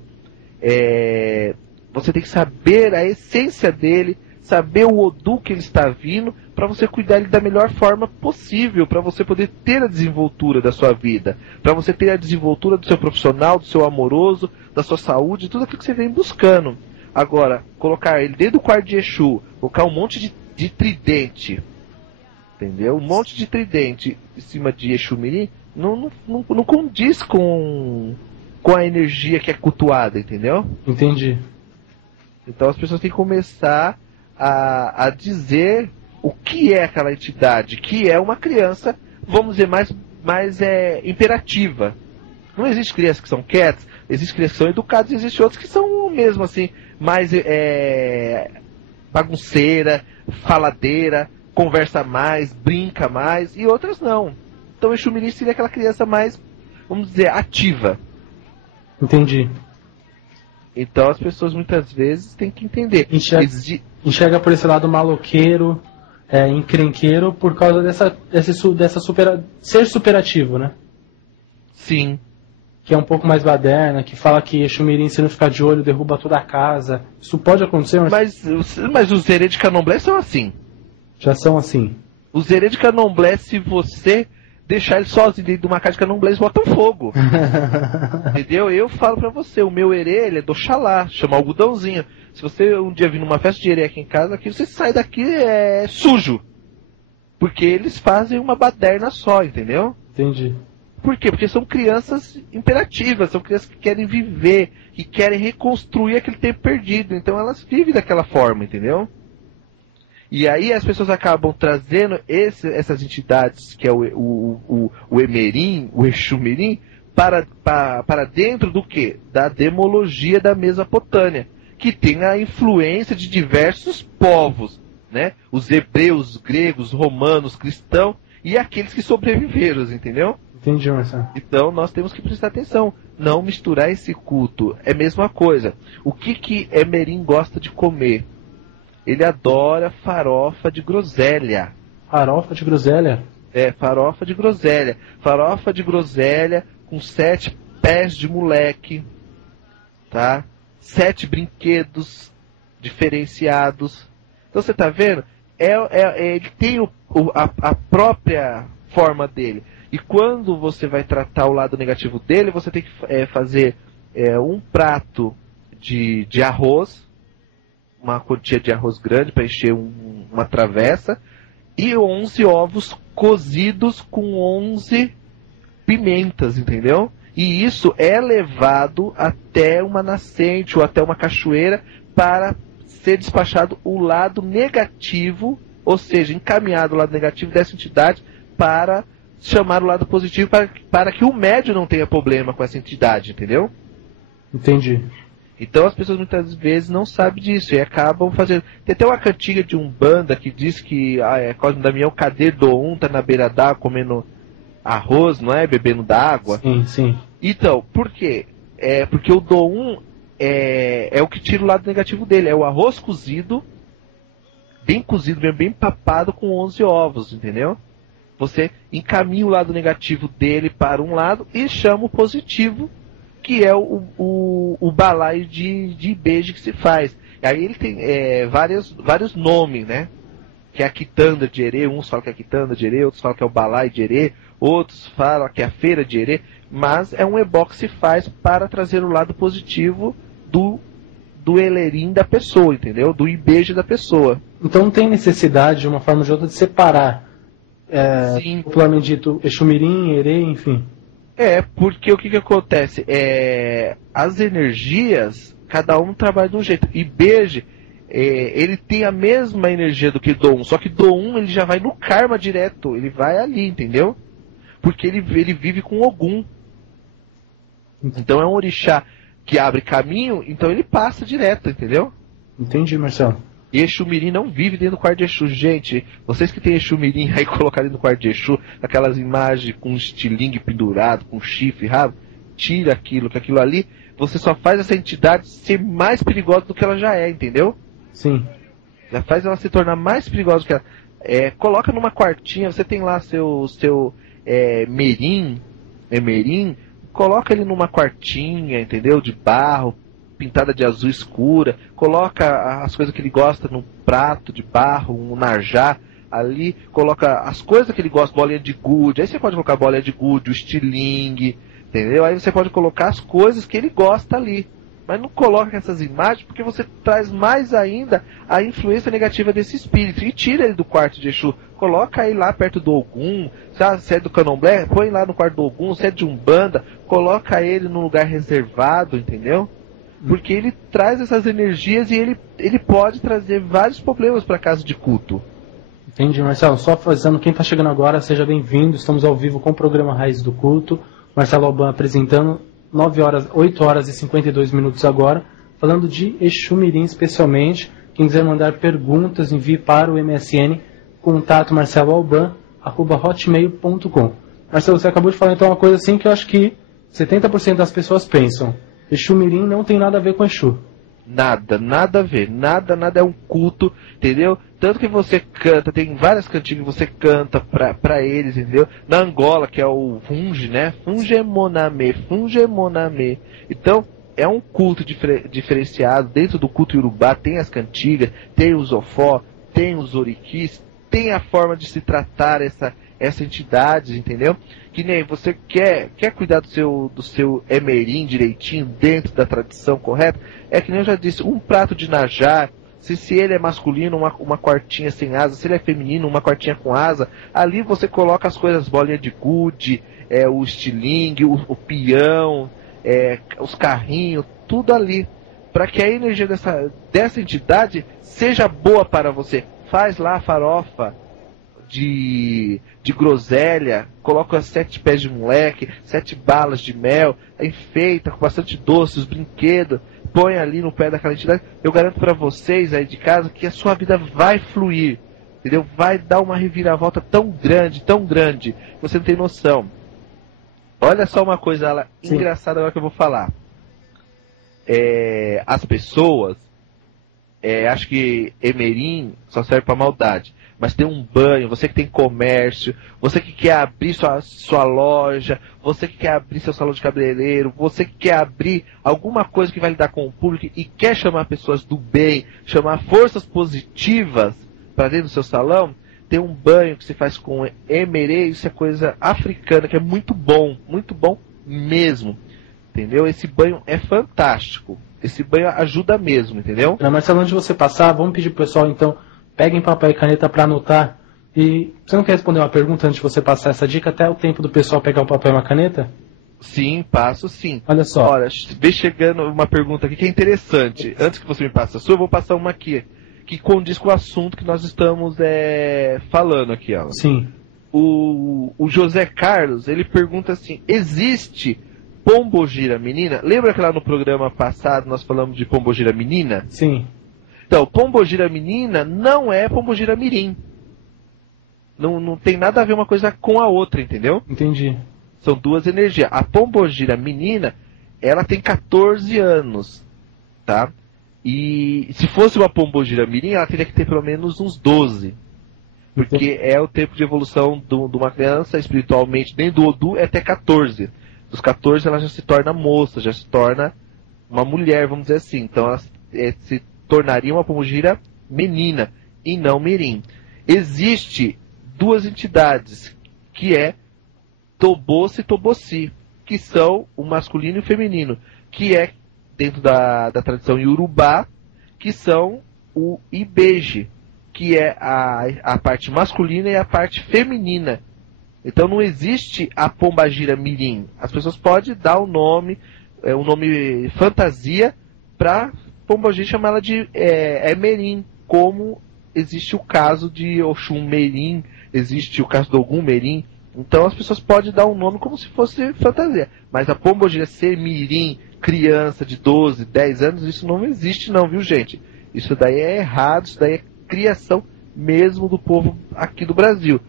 você tem que saber a essência dele, saber o Odu que ele está vindo, para você cuidar ele da melhor forma possível, para você poder ter a desenvoltura da sua vida, para você ter a desenvoltura do seu profissional, do seu amoroso, da sua saúde, tudo aquilo que você vem buscando. Agora, colocar ele dentro do quarto de Exu, colocar um monte de tridente, entendeu? Um monte de tridente em cima de Exumirim não condiz com a energia que é cultuada, entendeu? Entendi. Então as pessoas têm que começar a dizer o que é aquela entidade, que é uma criança, vamos dizer, mais imperativa. Não existe crianças que são quietas, existe crianças que são educadas, e existe outras que são mesmo assim, mais bagunceira, faladeira, conversa mais, brinca mais, e outras não. Então o Exumirim seria aquela criança mais, vamos dizer, ativa. Entendi. Então as pessoas muitas vezes têm que entender. Enxerga por esse lado maloqueiro, encrenqueiro, por causa ser superativo, né? Sim. Que é um pouco mais baderna, que fala que Exumirim, se não ficar de olho, derruba toda a casa. Isso pode acontecer, mas os herês de Candomblé são assim. Já são assim. Os herês de Candomblé, se você deixar ele sozinho dentro de uma casa de candomblé, eles botam fogo. Entendeu? Eu falo pra você, o meu herê, ele é do Oxalá, chama algodãozinho. Se você um dia vir numa festa de herê aqui em casa, aqui você sai daqui sujo. Porque eles fazem uma baderna só, entendeu? Entendi. Por quê? Porque são crianças imperativas, são crianças que querem viver, que querem reconstruir aquele tempo perdido. Então elas vivem daquela forma, entendeu? E aí as pessoas acabam trazendo essas entidades, que é o Emerim, o Exu Mirim, para dentro do quê? Da demologia da Mesopotâmia, que tem a influência de diversos povos, né? Os hebreus, gregos, romanos, cristãos e aqueles que sobreviveram, entendeu? Entendi, Marcelo. Então nós temos que prestar atenção, não misturar esse culto. É a mesma coisa. O que Emerim gosta de comer? Ele adora farofa de groselha. Farofa de groselha? É, farofa de groselha. Farofa de groselha com 7 pés de moleque, tá? 7 brinquedos diferenciados. Então você tá vendo? Ele tem a própria forma dele. E quando você vai tratar o lado negativo dele, você tem que fazer um prato de arroz, uma quantia de arroz grande para encher uma travessa, e 11 ovos cozidos com 11 pimentas, entendeu? E isso é levado até uma nascente ou até uma cachoeira para ser despachado o lado negativo, ou seja, encaminhado o lado negativo dessa entidade para chamar o lado positivo para que o médium não tenha problema com essa entidade, entendeu? Entendi. Então as pessoas muitas vezes não sabem disso e acabam fazendo. Tem até uma cantiga de Umbanda que diz que Cosme Damião, cadê Doum, tá na beira d'água comendo arroz, não é? Bebendo d'água. Sim, sim. Então, por quê? Porque o Doum é o que tira o lado negativo dele. É o arroz cozido, bem cozido mesmo, bem papado com 11 ovos, entendeu? Você encaminha o lado negativo dele para um lado e chama o positivo, que é o balaio de beijo que se faz. E aí ele tem vários nomes, né? Que é a quitanda de herê, uns falam que é a quitanda de herê, outros falam que é o balaio de herê, outros falam que é a feira de herê, mas é um ebó que se faz para trazer o lado positivo do elerim da pessoa, entendeu? Do ibejo da pessoa. Então não tem necessidade, de uma forma ou de outra, de separar, popularmente dito, Exu Mirim, herê, enfim. Porque o que acontece? As energias, cada um trabalha de um jeito. Ibeje, ele tem a mesma energia do que Doum, só que Doum ele já vai no karma direto, ele vai ali, entendeu? Porque ele vive com Ogum. Então é um orixá que abre caminho, então ele passa direto, entendeu? Entendi, Marcelo. E Exu Mirim não vive dentro do quarto de Exu. Gente, vocês que tem Exu Mirim aí colocarem no quarto de Exu, aquelas imagens com estilingue pendurado, com chifre, rabo, tira aquilo, que aquilo ali, você só faz essa entidade ser mais perigosa do que ela já é, entendeu? Sim. Já faz ela se tornar mais perigosa do que ela. Coloca numa quartinha, você tem lá seu Merim, coloca ele numa quartinha, entendeu? De barro, pintada de azul escura, coloca as coisas que ele gosta num prato de barro, um narjá, ali, coloca as coisas que ele gosta, bolinha de gude, aí você pode colocar bolinha de gude, o estilingue, entendeu? Aí você pode colocar as coisas que ele gosta ali, mas não coloca essas imagens, porque você traz mais ainda a influência negativa desse espírito, e tira ele do quarto de Exu, coloca ele lá perto do Ogum, se é do Candomblé, põe lá no quarto do Ogum, se é de Umbanda, coloca ele num lugar reservado, entendeu? Porque ele traz essas energias e ele pode trazer vários problemas para a casa de culto. Entendi, Marcelo. Só fazendo, quem está chegando agora, seja bem-vindo. Estamos ao vivo com o programa Raiz do Culto. Marcelo Alban apresentando, 8 horas e 52 minutos agora, falando de Exu Mirim especialmente. Quem quiser mandar perguntas, envie para o MSN, contato marceloalban@hotmail.com. Marcelo, você acabou de falar então uma coisa assim que eu acho que 70% das pessoas pensam. Exu Mirim não tem nada a ver com Exu. Nada a ver. Nada é um culto, entendeu? Tanto que você canta, tem várias cantigas que você canta pra eles, entendeu? Na Angola, que é o Funge, né? Funge Moname. Então, é um culto diferenciado. Dentro do culto Yorubá tem as cantigas, tem os ofó, tem os oriquis, tem a forma de se tratar essa entidade, entendeu? Que nem você quer cuidar do seu Emerim direitinho, dentro da tradição correta, é que nem eu já disse, um prato de najá, se ele é masculino, uma quartinha sem asa, se ele é feminino, uma quartinha com asa, ali você coloca as coisas, bolinha de gude, o estilingue, o peão, os carrinhos, tudo ali, para que a energia dessa entidade seja boa para você. Faz lá a farofa de groselha, coloca 7 pés de moleque, 7 balas de mel, enfeita com bastante doce, os brinquedos, põe ali no pé daquela entidade. Eu garanto para vocês aí de casa que a sua vida vai fluir, entendeu? Vai dar uma reviravolta tão grande, que você não tem noção. Olha só uma coisa engraçada agora que eu vou falar. As pessoas acham que Emerim só serve para maldade. Mas tem um banho, você que tem comércio, você que quer abrir sua loja, você que quer abrir seu salão de cabeleireiro, você que quer abrir alguma coisa que vai lidar com o público e quer chamar pessoas do bem, chamar forças positivas para dentro do seu salão, tem um banho que se faz com emerê, isso é coisa africana, que é muito bom mesmo, entendeu? Esse banho é fantástico, esse banho ajuda mesmo, entendeu? Marcelo, antes de você passar, vamos pedir pro pessoal então, peguem papel e caneta para anotar. E você não quer responder uma pergunta antes de você passar essa dica, até o tempo do pessoal pegar o papel e uma caneta? Sim, passo sim. Olha só. Olha, vem chegando uma pergunta aqui que é interessante. Antes que você me passe a sua, eu vou passar uma aqui, que condiz com o assunto que nós estamos falando aqui. Ó. Sim. O José Carlos, ele pergunta assim, existe pombogira menina? Lembra que lá no programa passado nós falamos de pombogira menina? Sim. Então, pombogira menina não é pombogira mirim. Não tem nada a ver uma coisa com a outra, entendeu? Entendi. São duas energias. A pombogira menina, ela tem 14 anos, tá? E se fosse uma pombogira mirim, ela teria que ter pelo menos uns 12. Porque é o tempo de evolução de uma criança espiritualmente, dentro do Odu, é até 14. Dos 14 ela já se torna moça, já se torna uma mulher, vamos dizer assim. Então ela se tornaria uma pombogira menina e não mirim. Existe duas entidades, que é Tobosse e Tobosi, que são o masculino e o feminino, que é dentro da tradição Yorubá, que são o Ibeji, que é a parte masculina e a parte feminina. Então não existe a pombagira mirim. As pessoas podem dar um nome fantasia para pombogira, chamar ela de Emerim, como existe o caso de Oxum Merim, existe o caso do Ogum Merim. Então as pessoas podem dar um nome como se fosse fantasia. Mas a pombogira ser mirim, criança de 12, 10 anos, isso não existe não, viu gente? Isso daí é errado, isso daí é criação mesmo do povo aqui do Brasil.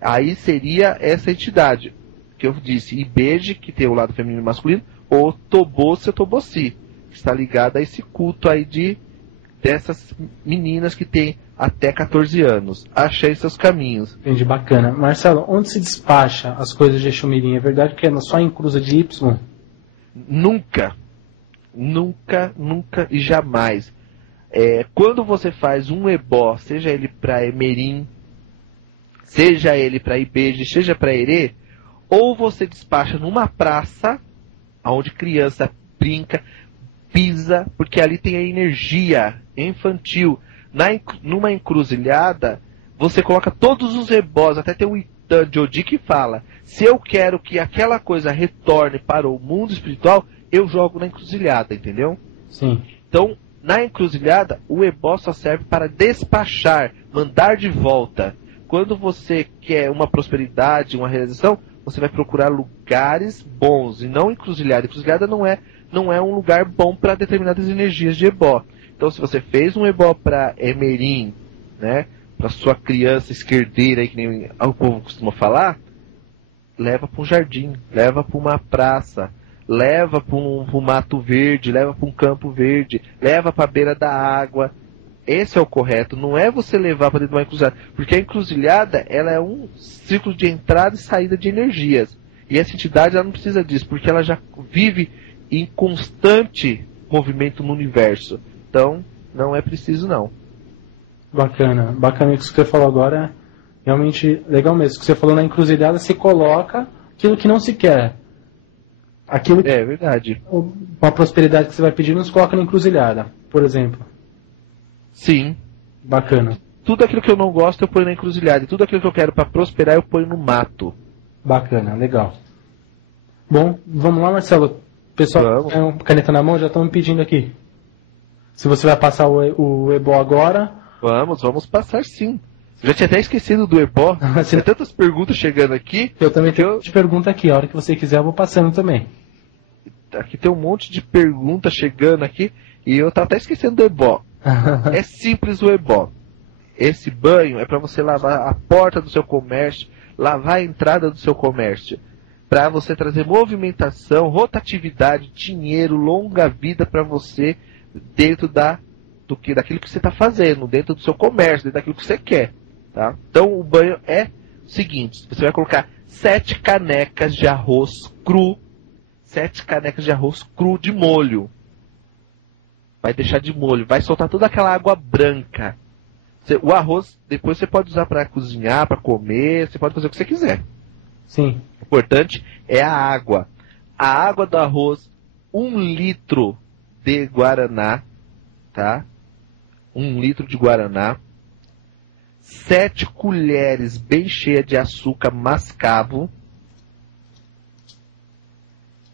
Aí seria essa entidade que eu disse, Ibeji, que tem o lado feminino e masculino, ou Tobosse ou Tobosi, que está ligada a esse culto aí dessas meninas que têm até 14 anos. Achei seus caminhos. Entendi, bacana. Marcelo, onde se despacha as coisas de Exumirim? É verdade que é só em Cruza de Y? Nunca e jamais. Quando você faz um ebó, seja ele para Emerim, seja ele para Ibeji, seja para Erê, ou você despacha numa praça, onde criança brinca, pisa, porque ali tem a energia infantil. Numa encruzilhada, você coloca todos os ebós, até tem o Itan de Odi que fala, se eu quero que aquela coisa retorne para o mundo espiritual, eu jogo na encruzilhada, entendeu? Sim. Então, na encruzilhada, o ebó só serve para despachar, mandar de volta. Quando você quer uma prosperidade, uma realização, você vai procurar lugares bons, e não encruzilhada. Encruzilhada não é um lugar bom para determinadas energias de ebó. Então, se você fez um ebó para Emerim, né, para sua criança esquerdeira, aí, que nem o povo costuma falar, leva para um jardim, leva para uma praça, leva para um mato verde, leva para um campo verde, leva para a beira da água. Esse é o correto, não é você levar para dentro de uma encruzilhada, porque a encruzilhada ela é um ciclo de entrada e saída de energias. E essa entidade ela não precisa disso, porque ela já vive em constante movimento no universo. Então, não é preciso não. Bacana. Bacana o que você falou agora. realmente legal mesmo. O que você falou na encruzilhada, se coloca aquilo que não se quer. Aquilo que, É verdade. uma prosperidade que você vai pedir, não se coloca na encruzilhada, por exemplo. Sim. Bacana. Tudo aquilo que eu não gosto eu ponho na encruzilhada. E tudo aquilo que eu quero para prosperar eu ponho no mato. Bacana, legal. Bom, vamos lá, Marcelo. Pessoal, Vamos. tem uma caneta na mão, já estão me pedindo aqui. Se você vai passar o ebó agora. Vamos passar sim. Já tinha até esquecido do ebó. Tem tantas perguntas chegando aqui. Eu também tenho te pergunta aqui. A hora que você quiser, eu vou passando também. Aqui tem um monte de perguntas chegando aqui. E eu tava até esquecendo do ebó. É simples o ebó. Esse banho é para você lavar a porta do seu comércio, lavar a entrada do seu comércio, para você trazer movimentação, rotatividade, dinheiro, longa vida para você dentro daquilo que você está fazendo, dentro do seu comércio, dentro daquilo que você quer, tá? Então o banho é o seguinte: você vai colocar 7 canecas de arroz cru, 7 canecas de arroz cru de molho. Vai deixar de molho, vai soltar toda aquela água branca. O arroz, depois você pode usar para cozinhar, para comer, você pode fazer o que você quiser. Sim. O importante é a água. A água do arroz, 1 litro de guaraná, tá? 1 litro de guaraná. 7 colheres bem cheias de açúcar mascavo.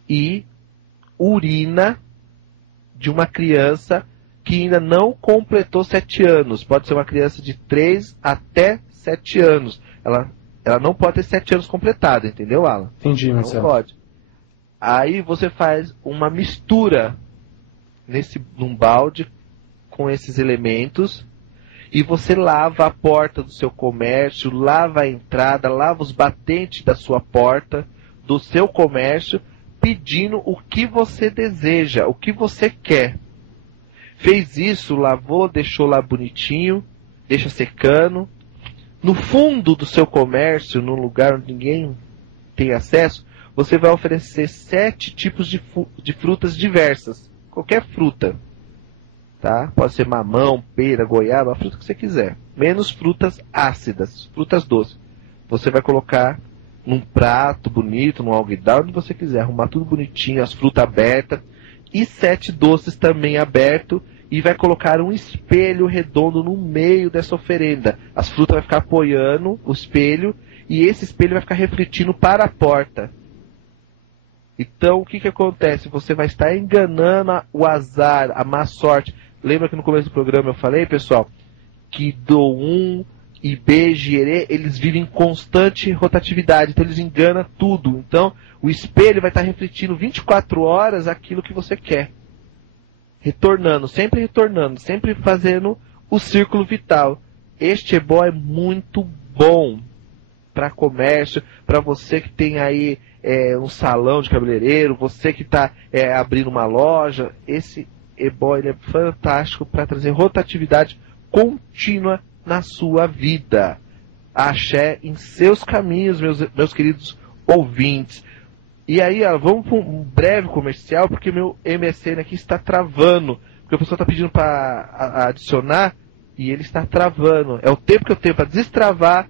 E urina de uma criança que ainda não completou 7 anos. Pode ser uma criança de 3 até 7 anos. Ela não pode ter 7 anos completado, entendeu, Alan? Entendi, Marcelo. Não pode. Aí você faz uma mistura num balde com esses elementos e você lava a porta do seu comércio, lava a entrada, lava os batentes da sua porta, do seu comércio, pedindo o que você deseja, o que você quer. Fez isso, lavou, deixou lá bonitinho, deixa secando. No fundo do seu comércio, num lugar onde ninguém tem acesso, você vai oferecer 7 tipos de frutas diversas. Qualquer fruta. Tá? Pode ser mamão, pera, goiaba, a fruta que você quiser. Menos frutas ácidas, frutas doces. Você vai colocar num prato bonito, num alguidar, onde você quiser. Arrumar tudo bonitinho, as frutas abertas. E 7 doces também abertos. E vai colocar um espelho redondo no meio dessa oferenda. As frutas vão ficar apoiando o espelho. E esse espelho vai ficar refletindo para a porta. Então, o que acontece? Você vai estar enganando o azar, a má sorte. Lembra que no começo do programa eu falei, pessoal, que Dogum e Gerê, eles vivem em constante rotatividade. Então, eles enganam tudo. Então, o espelho vai estar refletindo 24 horas aquilo que você quer. Retornando, sempre fazendo o círculo vital. Este ebó é muito bom para comércio, para você que tem aí um salão de cabeleireiro, você que está abrindo uma loja. Esse ebó ele é fantástico para trazer rotatividade contínua na sua vida. Axé em seus caminhos, meus queridos ouvintes. E aí, vamos para um breve comercial, porque meu MSN aqui está travando. Porque o pessoal está pedindo para adicionar e ele está travando. É o tempo que eu tenho para destravar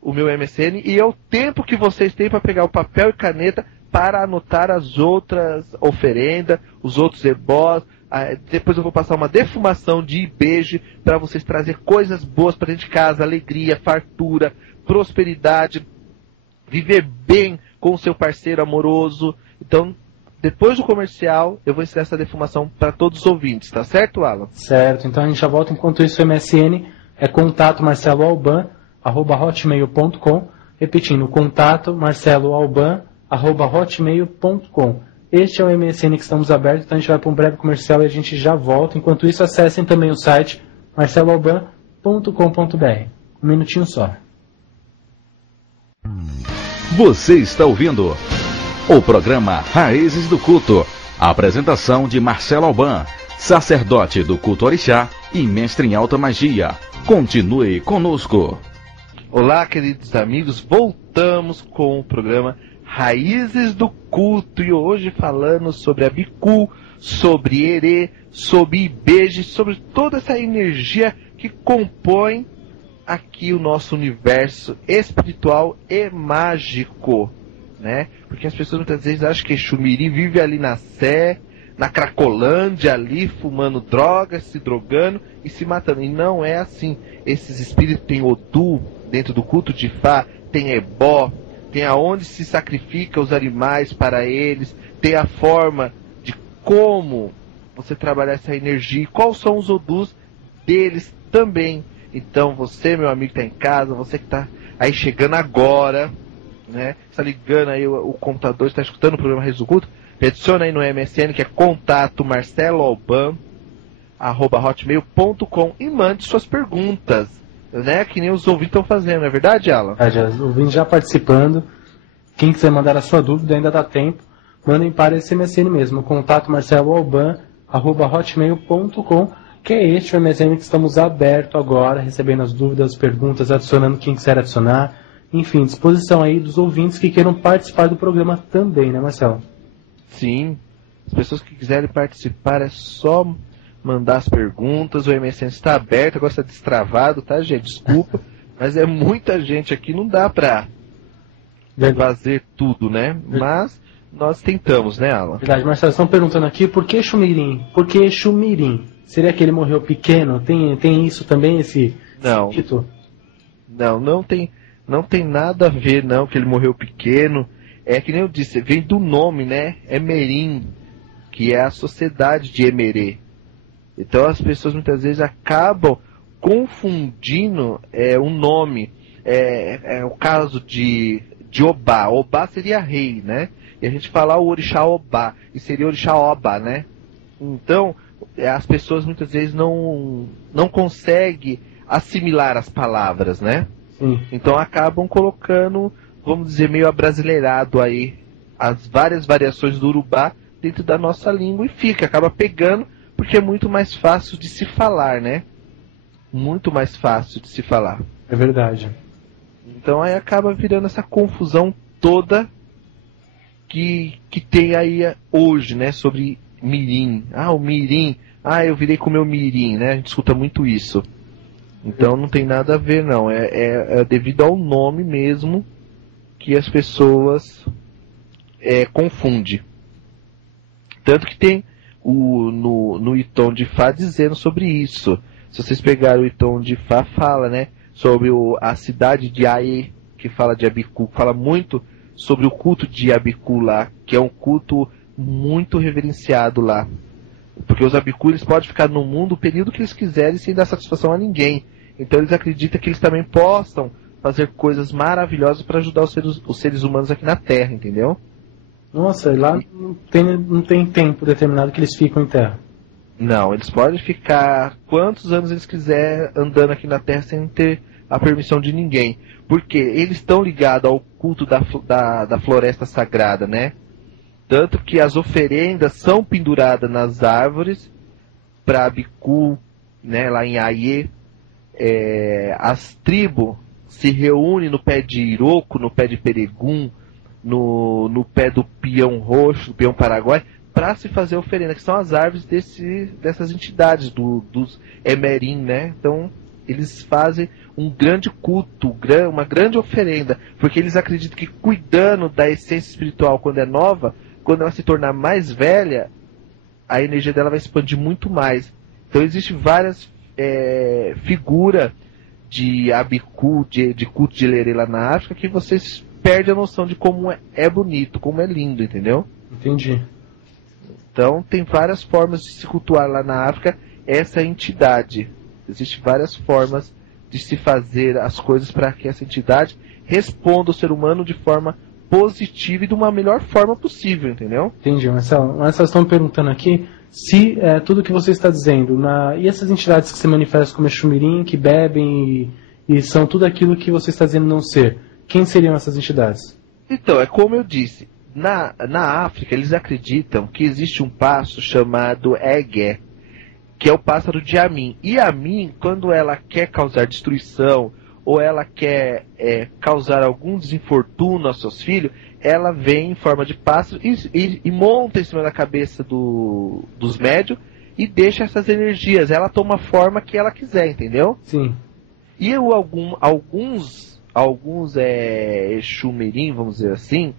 o meu MSN e é o tempo que vocês têm para pegar o papel e caneta para anotar as outras oferendas, os outros ebós. Depois eu vou passar uma defumação de ibeje para vocês trazer coisas boas para dentro de casa, alegria, fartura, prosperidade, viver bem com o seu parceiro amoroso. Então, depois do comercial, eu vou ensinar essa defumação para todos os ouvintes, tá certo, Alan? Certo, então a gente já volta. Enquanto isso, o MSN é contato marceloalban@hotmail.com. Repetindo, contato marceloalban@hotmail.com. Este é o MSN que estamos abertos, então a gente vai para um breve comercial e a gente já volta. Enquanto isso, acessem também o site marceloalban.com.br. Um minutinho só. Você está ouvindo o programa Raízes do Culto. A apresentação de Marcelo Alban, sacerdote do culto orixá e mestre em alta magia. Continue conosco. Olá, queridos amigos. Voltamos com o programa Raízes do Culto. E hoje falando sobre a Bicu, sobre Erê, sobre Ibeje, sobre toda essa energia que compõe aqui o nosso universo espiritual e mágico, né? Porque as pessoas muitas vezes acham que Exu Mirim vive ali na Sé, na Cracolândia, ali fumando drogas, se drogando e se matando. E não é assim. Esses espíritos têm Odu dentro do culto de Ifá, tem Ebó, tem aonde se sacrifica os animais para eles, tem a forma de como você trabalhar essa energia e quais são os Odus deles também. Então você, meu amigo que está em casa, você que está aí chegando agora, né, está ligando aí o computador, está escutando o programa Raiz do Culto, me adiciona aí no MSN, que é contato marceloalban@hotmail.com e mande suas perguntas, né, que nem os ouvintes estão fazendo, não é verdade, Alan? Os ouvintes já participando. Quem quiser mandar a sua dúvida, ainda dá tempo. Mandem para esse MSN mesmo, contato marceloalban@hotmail.com, que é este o MSN que estamos aberto agora, recebendo as dúvidas, as perguntas, adicionando quem quiser adicionar. Enfim, disposição aí dos ouvintes que queiram participar do programa também, né, Marcelo? Sim, as pessoas que quiserem participar é só mandar as perguntas, o MSN está aberto, agora está destravado, tá, gente? Desculpa, mas é muita gente aqui, não dá pra fazer tudo, né? Mas nós tentamos, né, Alan? Verdade, Marcelo, estão perguntando aqui, por que Exu Mirim? Por que Exu Mirim? Seria que ele morreu pequeno? Tem isso também, esse título? Não tem nada a ver, não, que ele morreu pequeno. É que nem eu disse, vem do nome, né? Emerim, que é a sociedade de Emerê. Então as pessoas muitas vezes acabam confundindo o nome. É o caso de Obá. Obá seria rei, né? E a gente fala o orixá Obá, e seria o orixá Oba, né? Então, as pessoas muitas vezes não conseguem assimilar as palavras, né? Sim. Então acabam colocando, vamos dizer, meio abrasileirado aí as várias variações do Urubá dentro da nossa língua e acaba pegando, porque é muito mais fácil de se falar, né? Muito mais fácil de se falar. É verdade. Então aí acaba virando essa confusão toda que tem aí hoje, né? Sobre Mirim. O Mirim. Eu virei com o meu Mirim, né? A gente escuta muito isso. Então não tem nada a ver, não. É devido ao nome mesmo que as pessoas confundem. Tanto que tem no Itom de Fá dizendo sobre isso. Se vocês pegarem o Itom de Fá, fala, né? Sobre a cidade de Aê, que fala de Abicu. Fala muito sobre o culto de Abicu lá, que é um culto muito reverenciado lá. Porque os Abicu, eles podem ficar no mundo o período que eles quiserem sem dar satisfação a ninguém. Então eles acreditam que eles também possam fazer coisas maravilhosas para ajudar os seres humanos aqui na Terra, entendeu? Nossa, e lá não tem tempo determinado que eles ficam em terra. Não, eles podem ficar quantos anos eles quiserem andando aqui na Terra sem ter a permissão de ninguém. Porque eles estão ligados ao culto da floresta sagrada, né? Tanto que as oferendas são penduradas nas árvores para Abicu, né, lá em Aie. As tribos se reúnem no pé de Iroco, no pé de Peregum, no pé do Peão Roxo, do Peão Paraguai, para se fazer oferenda, que são as árvores dessas entidades, dos Emerim, né? Então, eles fazem um grande culto, uma grande oferenda, porque eles acreditam que cuidando da essência espiritual quando é nova, quando ela se tornar mais velha, a energia dela vai expandir muito mais. Então, existem várias figuras de Abicu, de culto de Lerê lá na África, que vocês perdem a noção de como é bonito, como é lindo, entendeu? Entendi. Então, tem várias formas de se cultuar lá na África essa entidade. Existem várias formas de se fazer as coisas para que essa entidade responda ao ser humano de forma positiva e de uma melhor forma possível, entendeu? Entendi, Marcelo. Mas vocês estão perguntando aqui se tudo que você está dizendo, e essas entidades que se manifestam como Exu Mirim, que bebem e são tudo aquilo que você está dizendo não ser, quem seriam essas entidades? Então, é como eu disse, na África eles acreditam que existe um pássaro chamado Egé, que é o pássaro de Amin. E Amin, quando ela quer causar destruição, ou ela quer causar algum desinfortúnio aos seus filhos, ela vem em forma de pássaro e monta em cima da cabeça dos médios e deixa essas energias. Ela toma a forma que ela quiser, entendeu? Sim. E alguns Exu Mirim, vamos dizer assim,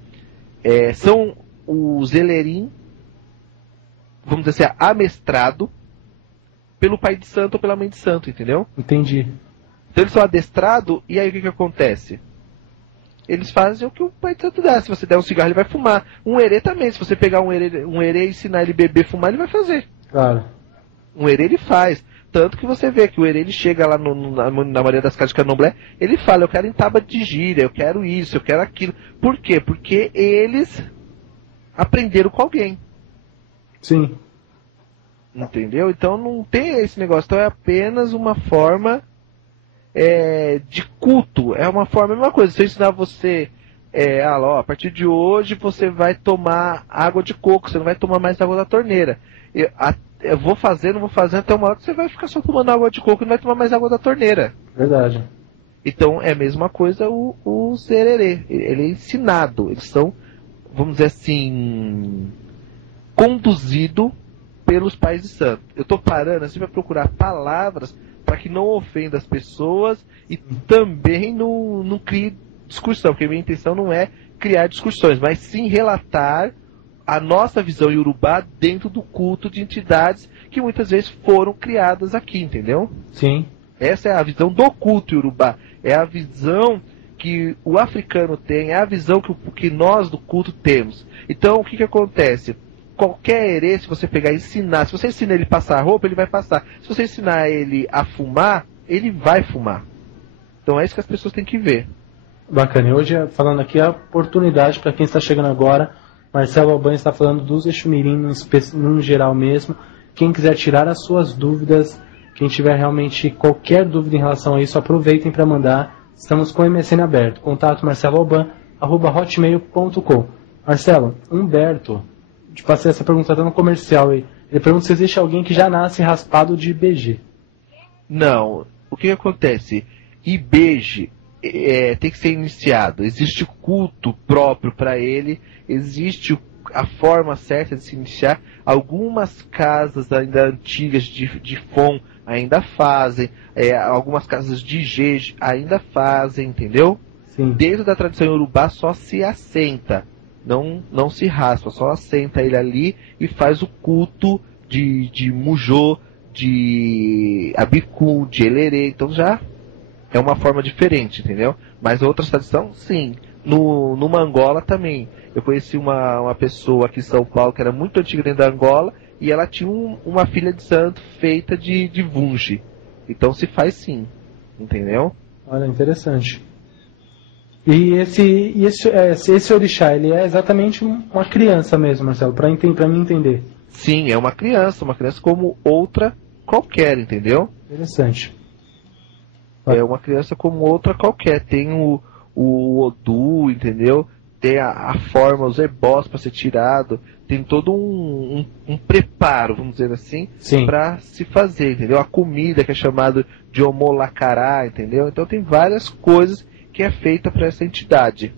são os Elerim, vamos dizer assim, amestrado pelo pai de santo ou pela mãe de santo, entendeu? Entendi. Então eles são adestrados, e aí o que acontece? Eles fazem o que o pai de santo dá. Se você der um cigarro, ele vai fumar. Um herê também, se você pegar um herê e ensinar ele a beber, fumar, ele vai fazer. Claro. Um herê ele faz. Tanto que você vê que o herê ele chega lá na maioria das casas de candomblé, ele fala, eu quero em tábua de gíria, eu quero isso, eu quero aquilo. Por quê? Porque eles aprenderam com alguém. Sim. Entendeu? Então não tem esse negócio. Então é apenas uma forma de culto. É uma forma, a mesma coisa. Se eu ensinar você, a partir de hoje você vai tomar água de coco, você não vai tomar mais água da torneira. Eu vou fazendo até uma hora que você vai ficar só tomando água de coco e não vai tomar mais água da torneira. Verdade. Então é a mesma coisa o Zererê. Ele é ensinado. Eles são, vamos dizer assim, conduzido pelos pais de santo. Eu estou parando assim para procurar palavras para que não ofenda as pessoas e também não crie discussão, porque a minha intenção não é criar discussões, mas sim relatar a nossa visão iorubá dentro do culto de entidades que muitas vezes foram criadas aqui, entendeu? Sim. Essa é a visão do culto iorubá. É a visão que o africano tem, é a visão que nós do culto temos. Então, o que acontece? Qualquer herê, se você pegar e ensinar, se você ensinar ele a passar roupa, ele vai passar. Se você ensinar ele a fumar, ele vai fumar. Então é isso que as pessoas têm que ver. Bacana. E hoje, falando aqui, a oportunidade para quem está chegando agora. Marcelo Alban está falando dos Exu Mirim no geral mesmo. Quem quiser tirar as suas dúvidas, quem tiver realmente qualquer dúvida em relação a isso, aproveitem para mandar. Estamos com o MSN aberto. Contato marceloalban@hotmail.com. Marcelo, Humberto, te passei essa pergunta até no comercial aí. Ele pergunta se existe alguém que já nasce raspado de IBG. Não. O que acontece? IBG tem que ser iniciado. Existe culto próprio para ele. Existe a forma certa de se iniciar. Algumas casas ainda antigas de Fon ainda fazem. Algumas casas de Jeje ainda fazem, entendeu? Sim. Dentro da tradição iorubá só se assenta. Não se raspa, só assenta ele ali e faz o culto de Mujô, de Abiku, de Elerê. Então já é uma forma diferente, entendeu? Mas outras tradições, sim. No Angola também. Eu conheci uma pessoa aqui em São Paulo que era muito antiga dentro da Angola e ela tinha uma filha de santo feita de Vunji. Então se faz sim, entendeu? Olha, interessante. E esse orixá, ele é exatamente uma criança mesmo, Marcelo, para mim entender. Sim, é uma criança como outra qualquer, entendeu? Interessante. É uma criança como outra qualquer. Tem o Odu, entendeu? Tem a forma, os ebós para ser tirado. Tem todo um preparo, vamos dizer assim, para se fazer, entendeu? A comida que é chamada de omolacará, entendeu? Então tem várias coisas que é feita para essa entidade.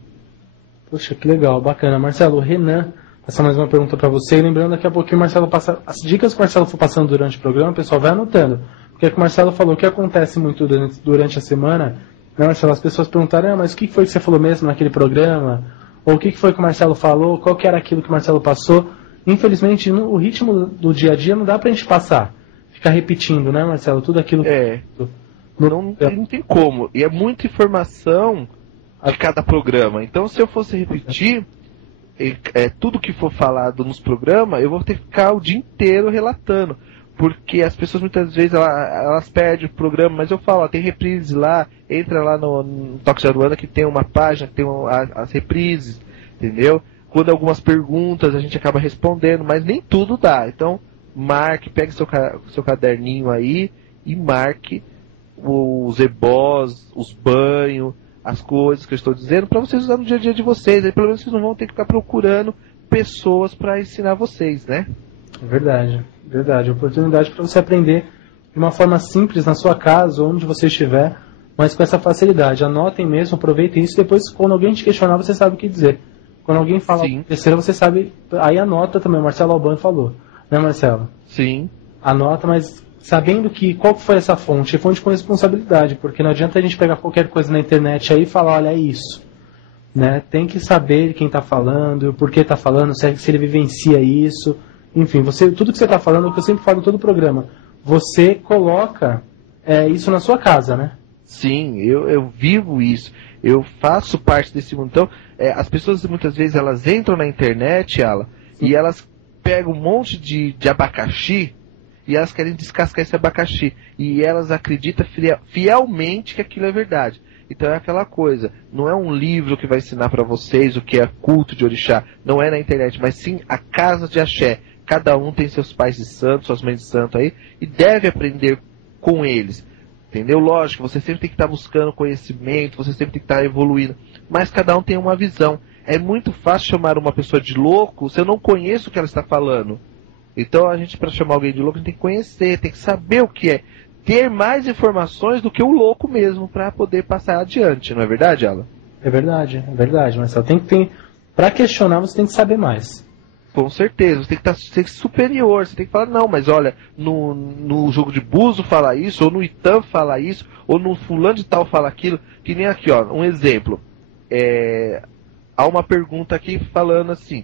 Poxa, que legal, bacana. Marcelo, o Renan passa mais uma pergunta para você. E lembrando, daqui a pouquinho o Marcelo passa as dicas que o Marcelo for passando durante o programa, o pessoal vai anotando. Porque é que o Marcelo falou, o que acontece muito durante a semana, né, Marcelo? As pessoas perguntaram, mas o que foi que você falou mesmo naquele programa? Ou o que foi que o Marcelo falou? Qual que era aquilo que o Marcelo passou? Infelizmente, o ritmo do dia a dia não dá pra gente passar. Ficar repetindo, né, Marcelo? Tudo aquilo que... Não tem como. E é muita informação de cada programa. Então, se eu fosse repetir tudo que for falado nos programas, eu vou ter que ficar o dia inteiro relatando. Porque as pessoas muitas vezes elas perdem o programa, mas eu falo, tem reprise lá, entra lá no Toque de Aruanda que tem uma página que tem as reprises, entendeu? Quando algumas perguntas a gente acaba respondendo, mas nem tudo dá. Então, pegue seu caderninho aí e marque os ebós, os banhos, as coisas que eu estou dizendo, para vocês usar no dia a dia de vocês. Aí pelo menos vocês não vão ter que ficar procurando pessoas para ensinar vocês, né? Verdade. Oportunidade para você aprender de uma forma simples na sua casa, onde você estiver, mas com essa facilidade. Anotem mesmo, aproveitem isso. Depois, quando alguém te questionar, você sabe o que dizer. Quando alguém fala terceira, você sabe. Aí anota também. O Marcelo Alban falou, né, Marcelo? Sim. Anota, mas sabendo que qual que foi essa fonte? É fonte com responsabilidade, porque não adianta a gente pegar qualquer coisa na internet aí e falar, olha, é isso. Né? Tem que saber quem está falando, por que está falando, se ele vivencia isso. Enfim, tudo que você está falando, é o que eu sempre falo em todo o programa, você coloca isso na sua casa, né? Sim, eu vivo isso. Eu faço parte desse mundo. Então, as pessoas muitas vezes elas entram na internet, e elas pegam um monte de abacaxi e elas querem descascar esse abacaxi. E elas acreditam fielmente que aquilo é verdade. Então é aquela coisa, não é um livro que vai ensinar para vocês o que é culto de orixá, não é na internet, mas sim a casa de axé. Cada um tem seus pais de santo, suas mães de santo aí, e deve aprender com eles. Entendeu? Lógico, você sempre tem que estar buscando conhecimento, você sempre tem que estar evoluindo, mas cada um tem uma visão. É muito fácil chamar uma pessoa de louco se eu não conheço o que ela está falando. Então a gente, para chamar alguém de louco, a gente tem que conhecer, tem que saber o que é. Ter mais informações do que o louco mesmo, para poder passar adiante, não é verdade, Alan? É verdade, Marcelo. Para questionar, você tem que saber mais. Com certeza, você tem que ser superior, você tem que falar, não, mas olha, no jogo de Buzo fala isso, ou no Itam fala isso, ou no fulano de tal fala aquilo, que nem aqui, ó, um exemplo. Há uma pergunta aqui falando assim,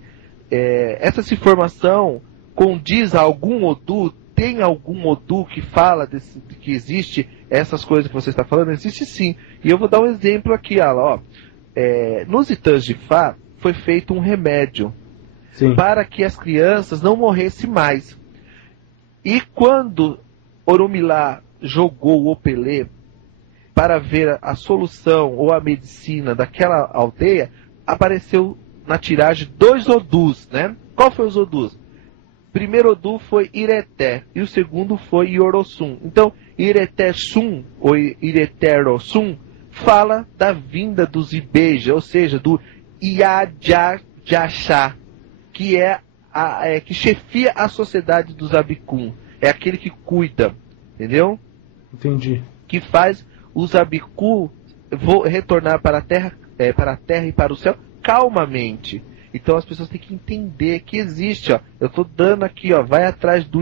essa informação condiz a algum Odu? Tem algum Odu que fala que existe essas coisas que você está falando? Existe sim, e eu vou dar um exemplo aqui, ó. Nos Itãs de Fá foi feito um remédio, sim, para que as crianças não morressem mais. E quando Oromilá jogou o Opelê para ver a solução ou a medicina daquela aldeia, apareceu na tiragem 2 Odus, né? Qual foi os Odus? O primeiro Odu foi Ireté e o segundo foi Iorossum. Então, Ireté-Sum ou Ireté-Rossum fala da vinda dos Ibeja, ou seja, do Iajajachá, que que chefia a sociedade dos Abicum. É aquele que cuida, entendeu? Entendi. Que faz os Abicum retornar para a terra e para o céu calmamente. Então as pessoas têm que entender que existe, ó. Eu estou dando aqui, ó, vai atrás do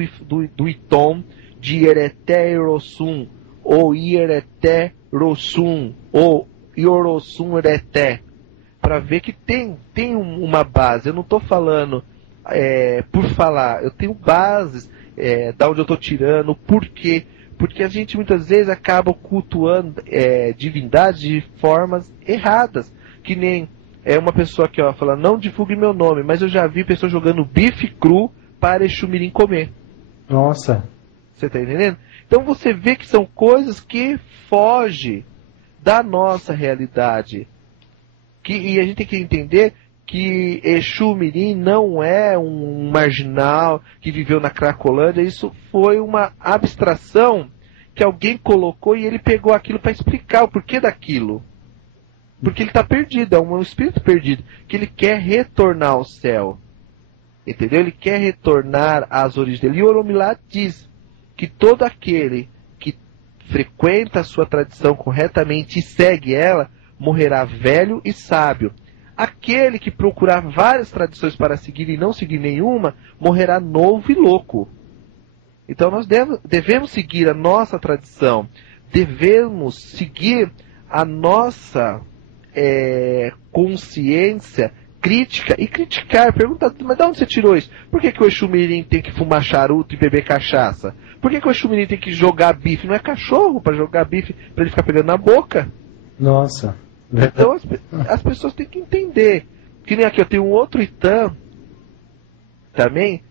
Itom de Ireté-Rossum, ou Ireté-Rossum, ou Iorossum Ireté, para ver que tem uma base. Eu não estou falando por falar, eu tenho bases da onde eu estou tirando, por quê? Porque a gente muitas vezes acaba cultuando divindades de formas erradas, que nem uma pessoa que fala, não divulgue meu nome, mas eu já vi pessoas jogando bife cru para Exumirim comer. Nossa. Você está entendendo? Então você vê que são coisas que fogem da nossa realidade. E a gente tem que entender que Exumirim não é um marginal que viveu na Cracolândia. Isso foi uma abstração que alguém colocou e ele pegou aquilo para explicar o porquê daquilo. Porque ele está perdido, é um espírito perdido, que ele quer retornar ao céu. Entendeu? Ele quer retornar às origens dele. E Oromilá diz que todo aquele que frequenta a sua tradição corretamente e segue ela, morrerá velho e sábio. Aquele que procurar várias tradições para seguir e não seguir nenhuma, morrerá novo e louco. Então nós devemos seguir a nossa tradição, devemos seguir a nossa consciência crítica e criticar, perguntar, mas de onde você tirou isso? Por que o Exumirim tem que fumar charuto e beber cachaça? Por que o Exumirim tem que jogar bife? Não é cachorro para jogar bife para ele ficar pegando na boca? Nossa. Então as pessoas têm que entender. Que nem aqui eu tenho um outro Itam também,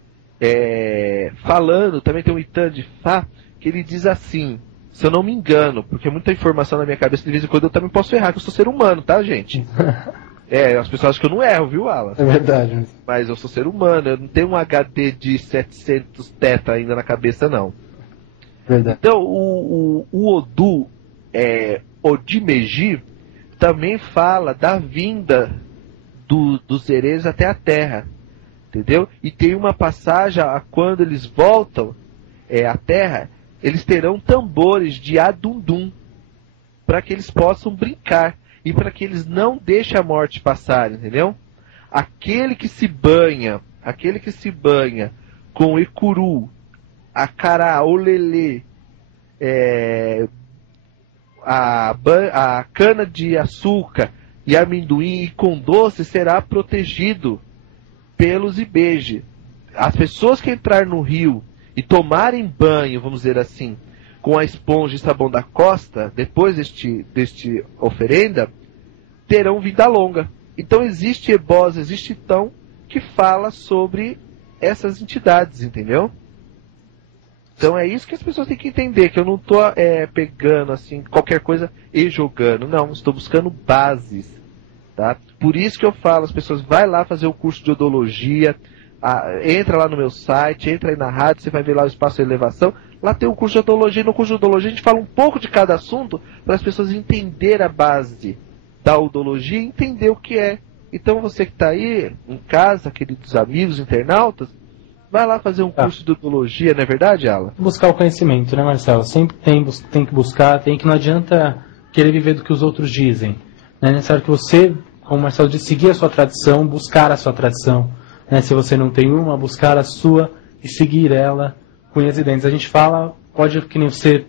falando, também tem um Itam de Fá, que ele diz assim, se eu não me engano, porque é muita informação na minha cabeça, de vez em quando eu também posso errar, que eu sou ser humano, tá, gente? As pessoas acham que eu não erro, viu, Alan? É verdade. Mas eu sou ser humano, eu não tenho um HD de 700 teta ainda na cabeça, não. Verdade. Então, o Odu, Odimeji, também fala da vinda dos Erês até a Terra, entendeu? E tem uma passagem, quando eles voltam à Terra, eles terão tambores de Adundum, para que eles possam brincar, e para que eles não deixem a morte passar, entendeu? Aquele que se banha com Ecuru acará, olelê, a cana de açúcar e amendoim e com doce será protegido pelos IBGE. As pessoas que entrarem no rio e tomarem banho, vamos dizer assim, com a esponja e sabão da costa, depois deste oferenda, terão vida longa. Então existe Ebós, existe Tão, que fala sobre essas entidades, entendeu? Então é isso que as pessoas têm que entender, que eu não estou pegando assim qualquer coisa e jogando, não, estou buscando bases, tá? Por isso que eu falo, as pessoas vai lá fazer o curso de odologia, entra lá no meu site, entra aí na rádio, você vai ver lá o espaço de elevação, lá tem o curso de odologia, e no curso de odologia a gente fala um pouco de cada assunto, para as pessoas entenderem a base da odologia e entender o que é. Então você que está aí em casa, queridos amigos, internautas, vai lá fazer um curso de odologia, não é verdade, Alan? Buscar o conhecimento, né, Marcelo? Sempre tem que buscar, não adianta querer viver do que os outros dizem. É necessário que você, como o Marcelo disse, seguir a sua tradição, buscar a sua tradição. Né? Se você não tem uma, buscar a sua e seguir ela com unhas e dentes. A gente fala, pode que nem você,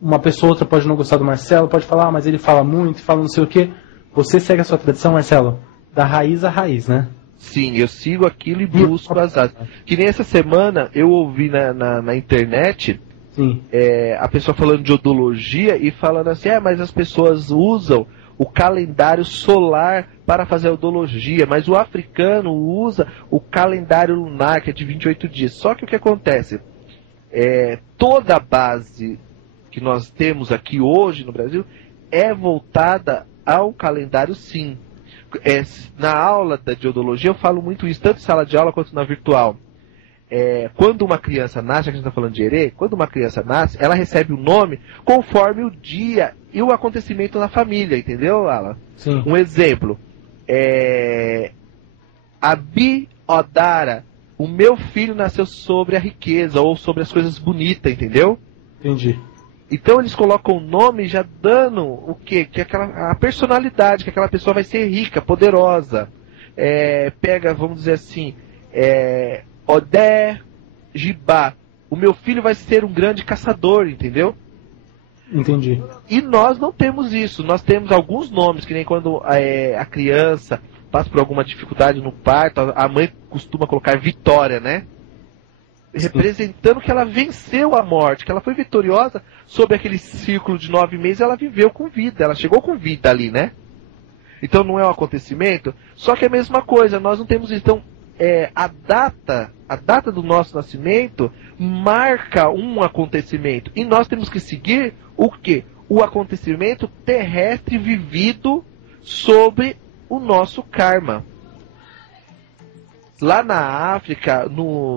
uma pessoa ou outra pode não gostar do Marcelo, pode falar, mas ele fala muito, fala não sei o quê. Você segue a sua tradição, Marcelo, da raiz à raiz, né? Sim, eu sigo aquilo e busco as asas. Que nem essa semana eu ouvi na internet a pessoa falando de odologia e falando assim, mas as pessoas usam o calendário solar para fazer a odologia, mas o africano usa o calendário lunar, que é de 28 dias. Só que o que acontece? Toda a base que nós temos aqui hoje no Brasil é voltada ao calendário sim. Na aula de odologia eu falo muito isso, tanto em sala de aula quanto na virtual. Quando uma criança nasce, já que a gente está falando de herê, quando uma criança nasce, ela recebe o nome conforme o dia e o acontecimento na família, entendeu, Alan? Sim. Um exemplo, Abi-Odara, o meu filho nasceu sobre a riqueza ou sobre as coisas bonitas, entendeu? Entendi. Então eles colocam o nome já dando o quê? Que a personalidade, que aquela pessoa vai ser rica, poderosa. Pega, vamos dizer assim, Odé Gibá. O meu filho vai ser um grande caçador, entendeu? Entendi. E nós não temos isso. Nós temos alguns nomes, que nem quando a criança passa por alguma dificuldade no parto, a mãe costuma colocar Vitória, né? Representando que ela venceu a morte, que ela foi vitoriosa sobre aquele ciclo de 9 meses, ela viveu com vida, ela chegou com vida ali, né? Então não é um acontecimento, só que é a mesma coisa, nós não temos isso. Então a data do nosso nascimento marca um acontecimento, e nós temos que seguir o quê? O acontecimento terrestre vivido sobre o nosso karma. Lá na África,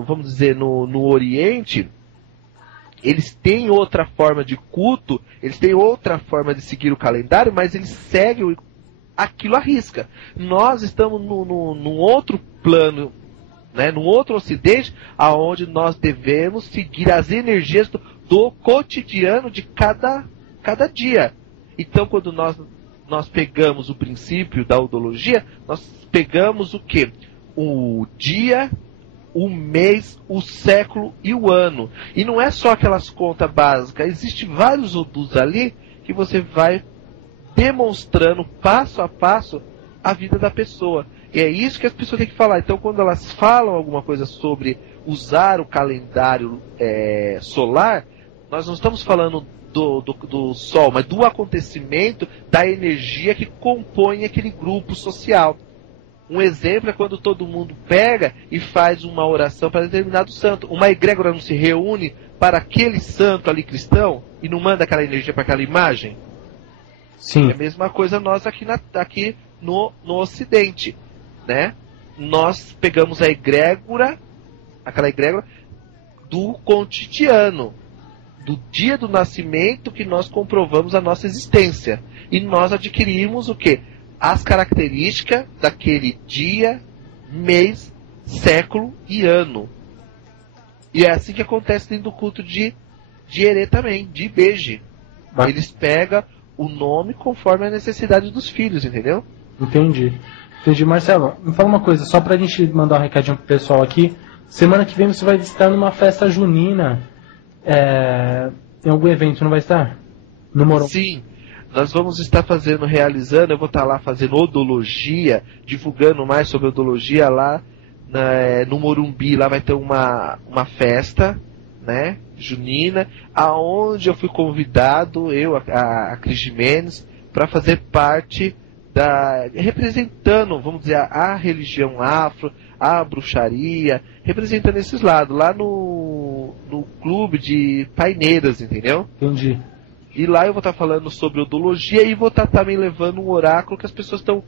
vamos dizer, no Oriente, eles têm outra forma de culto, eles têm outra forma de seguir o calendário, mas eles seguem aquilo à risca. Nós estamos num outro plano, né, num outro ocidente, aonde nós devemos seguir as energias do cotidiano de cada dia. Então, quando nós pegamos o princípio da odologia, nós pegamos o quê? O dia, o mês, o século e o ano. E não é só aquelas contas básicas, existem vários odus ali que você vai demonstrando passo a passo a vida da pessoa. E é isso que as pessoas têm que falar. Então, quando elas falam alguma coisa sobre usar o calendário solar, nós não estamos falando do Sol, mas do acontecimento, da energia que compõe aquele grupo social. Um exemplo é quando todo mundo pega e faz uma oração para determinado santo. Uma egrégora não se reúne para aquele santo ali cristão e não manda aquela energia para aquela imagem? Sim. É a mesma coisa nós aqui no Ocidente, né? Nós pegamos aquela egrégora do cotidiano, do dia do nascimento que nós comprovamos a nossa existência. E nós adquirimos o quê? As características daquele dia, mês, século e ano. E é assim que acontece dentro do culto de Herê também, de IBGE. Eles pegam o nome conforme a necessidade dos filhos, entendeu? Entendi. Marcelo, me fala uma coisa, só pra gente mandar um recadinho pro pessoal aqui. Semana que vem você vai estar numa festa junina Em algum evento não vai estar? No Morumbi? Sim, nós vamos estar realizando, eu vou estar lá fazendo odologia, divulgando mais sobre odologia lá no Morumbi. Lá vai ter uma festa, né, junina, aonde eu fui convidado, a Cris Jimenez, para fazer parte representando, vamos dizer, a religião afro, a bruxaria, representando esses lados, lá no clube de paineiras, entendeu? Entendi. E lá eu vou estar falando sobre odologia e vou estar também levando um oráculo que as pessoas estão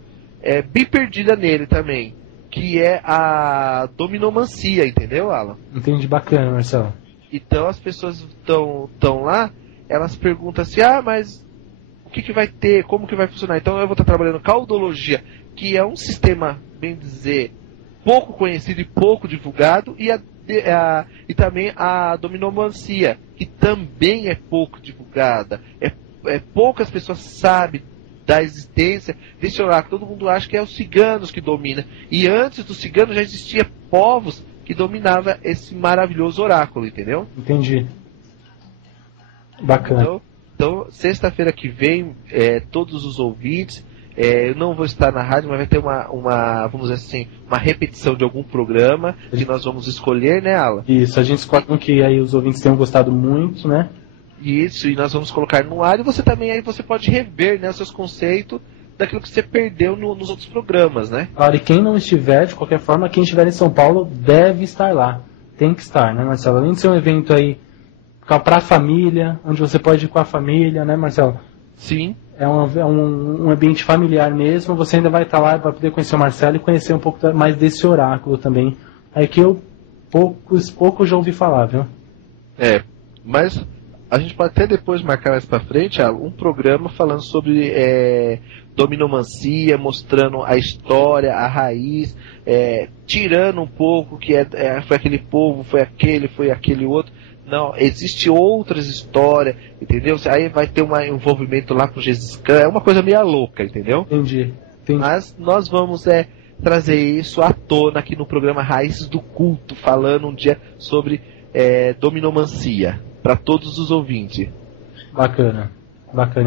bem perdidas nele também, que é a dominomancia, entendeu, Alan? Entendi, bacana, Marcelo. Então as pessoas estão lá, elas perguntam assim, mas o que vai ter, como que vai funcionar? Então eu vou estar trabalhando com a odologia, que é um sistema, bem dizer, pouco conhecido e pouco divulgado, e também a dominomancia, que também é pouco divulgada. Poucas pessoas sabem da existência desse oráculo. Todo mundo acha que é os ciganos que dominam. E antes dos ciganos já existia povos que dominavam esse maravilhoso oráculo, entendeu? Entendi. Bacana. Então sexta-feira que vem, todos os ouvintes, eu não vou estar na rádio, mas vai ter vamos dizer assim, uma repetição de algum programa que nós vamos escolher, né, Alan? Isso, a gente escolhe um que aí os ouvintes tenham gostado muito, né? Isso, e nós vamos colocar no ar, e você também aí você pode rever, né, os seus conceitos daquilo que você perdeu nos outros programas, né? Claro, e quem não estiver, de qualquer forma, quem estiver em São Paulo deve estar lá. Tem que estar, né, Marcelo? Além de ser um evento aí para a família, onde você pode ir com a família, né, Marcelo? Sim. É um ambiente familiar mesmo, você ainda vai estar lá para poder conhecer o Marcelo e conhecer um pouco mais desse oráculo também. Aí que eu pouco já ouvi falar, viu? Mas a gente pode até depois marcar mais para frente um programa falando sobre dominomancia, mostrando a história, a raiz, tirando um pouco que foi aquele povo, foi aquele outro. Não, existe outras histórias, entendeu? Aí vai ter um envolvimento lá com Jesus Khan, é uma coisa meio louca, entendeu? Entendi. Mas nós vamos trazer isso à tona aqui no programa Raízes do Culto, falando um dia sobre dominomancia, para todos os ouvintes. Bacana.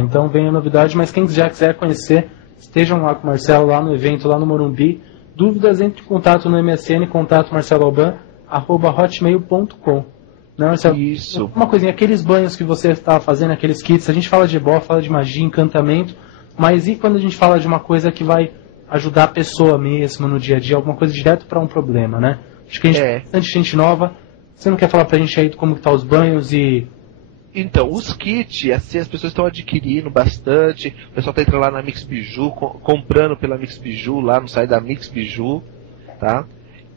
Então vem a novidade, mas quem já quiser conhecer, estejam lá com o Marcelo, lá no evento, lá no Morumbi. Dúvidas, entre em contato no MSN, contato marceloalban@hotmail.com. Não, isso. Uma coisinha, aqueles banhos que você estava fazendo, aqueles kits, a gente fala de ebó, fala de magia, encantamento, mas e quando a gente fala de uma coisa que vai ajudar a pessoa mesmo no dia a dia, alguma coisa direto para um problema, né? Acho que a gente tem bastante gente nova. Você não quer falar pra gente aí como que tá os banhos e... Então, os kits, assim, as pessoas estão adquirindo bastante, o pessoal está entrando lá na Mix Biju, comprando pela Mix Biju, lá no site da Mix Biju, tá?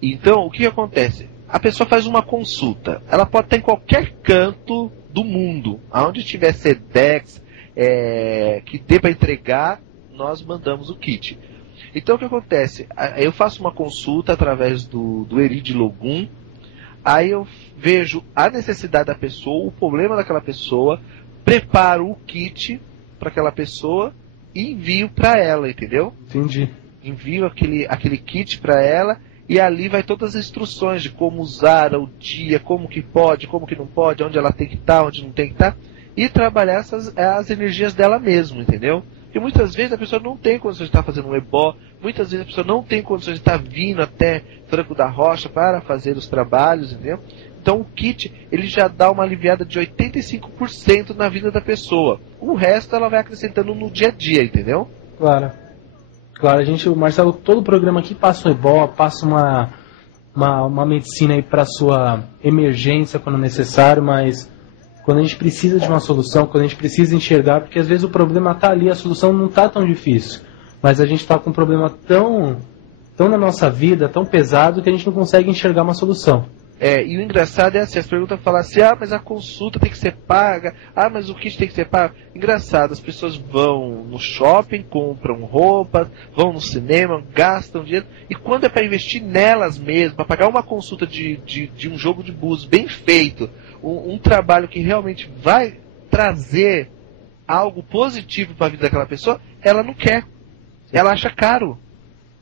Então, o que acontece? A pessoa faz uma consulta. Ela pode estar em qualquer canto do mundo. Aonde tiver Sedex, que dê para entregar, nós mandamos o kit. Então o que acontece? Eu faço uma consulta através do Erid Logum. Aí eu vejo a necessidade da pessoa, o problema daquela pessoa, preparo o kit para aquela pessoa e envio para ela, entendeu? Entendi. Envio aquele kit para ela. E ali vai todas as instruções de como usar o dia, como que pode, como que não pode, onde ela tem que estar, onde não tem que estar. E trabalhar as energias dela mesmo, entendeu? Porque muitas vezes a pessoa não tem condições de estar fazendo um ebó, muitas vezes a pessoa não tem condições de estar vindo até Franco da Rocha para fazer os trabalhos, entendeu? Então o kit, ele já dá uma aliviada de 85% na vida da pessoa. O resto ela vai acrescentando no dia a dia, entendeu? Claro, o Marcelo, todo o programa aqui passa um ebó, passa uma medicina aí para sua emergência quando necessário, mas quando a gente precisa de uma solução, quando a gente precisa enxergar, porque às vezes o problema está ali, a solução não está tão difícil, mas a gente está com um problema tão na nossa vida, tão pesado, que a gente não consegue enxergar uma solução. E o engraçado é assim, as perguntas falam assim, mas a consulta tem que ser paga, mas o kit tem que ser pago. Engraçado, as pessoas vão no shopping, compram roupas, vão no cinema, gastam dinheiro, e quando é para investir nelas mesmo, para pagar uma consulta de um jogo de búzios bem feito, um trabalho que realmente vai trazer algo positivo para a vida daquela pessoa, ela não quer, ela acha caro.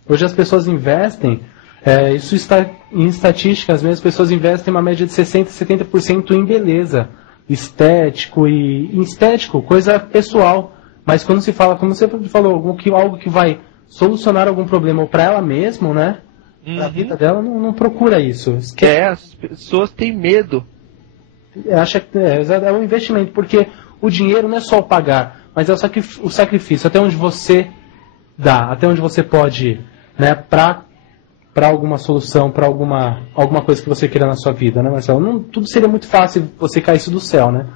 Hoje as pessoas investem Isso está em estatísticas mesmo, as pessoas investem uma média de 60%, 70% em beleza, estético, coisa pessoal. Mas quando se fala, como você falou, algo que vai solucionar algum problema ou para ela mesma, né? A vida dela não procura isso. As pessoas têm medo. Acha que é um investimento, porque o dinheiro não é só o pagar, mas é o sacrifício, até onde você dá, até onde você pode ir, né, para alguma solução, para alguma coisa que você queira na sua vida, né, Marcelo? Tudo seria muito fácil você cair isso do céu, né?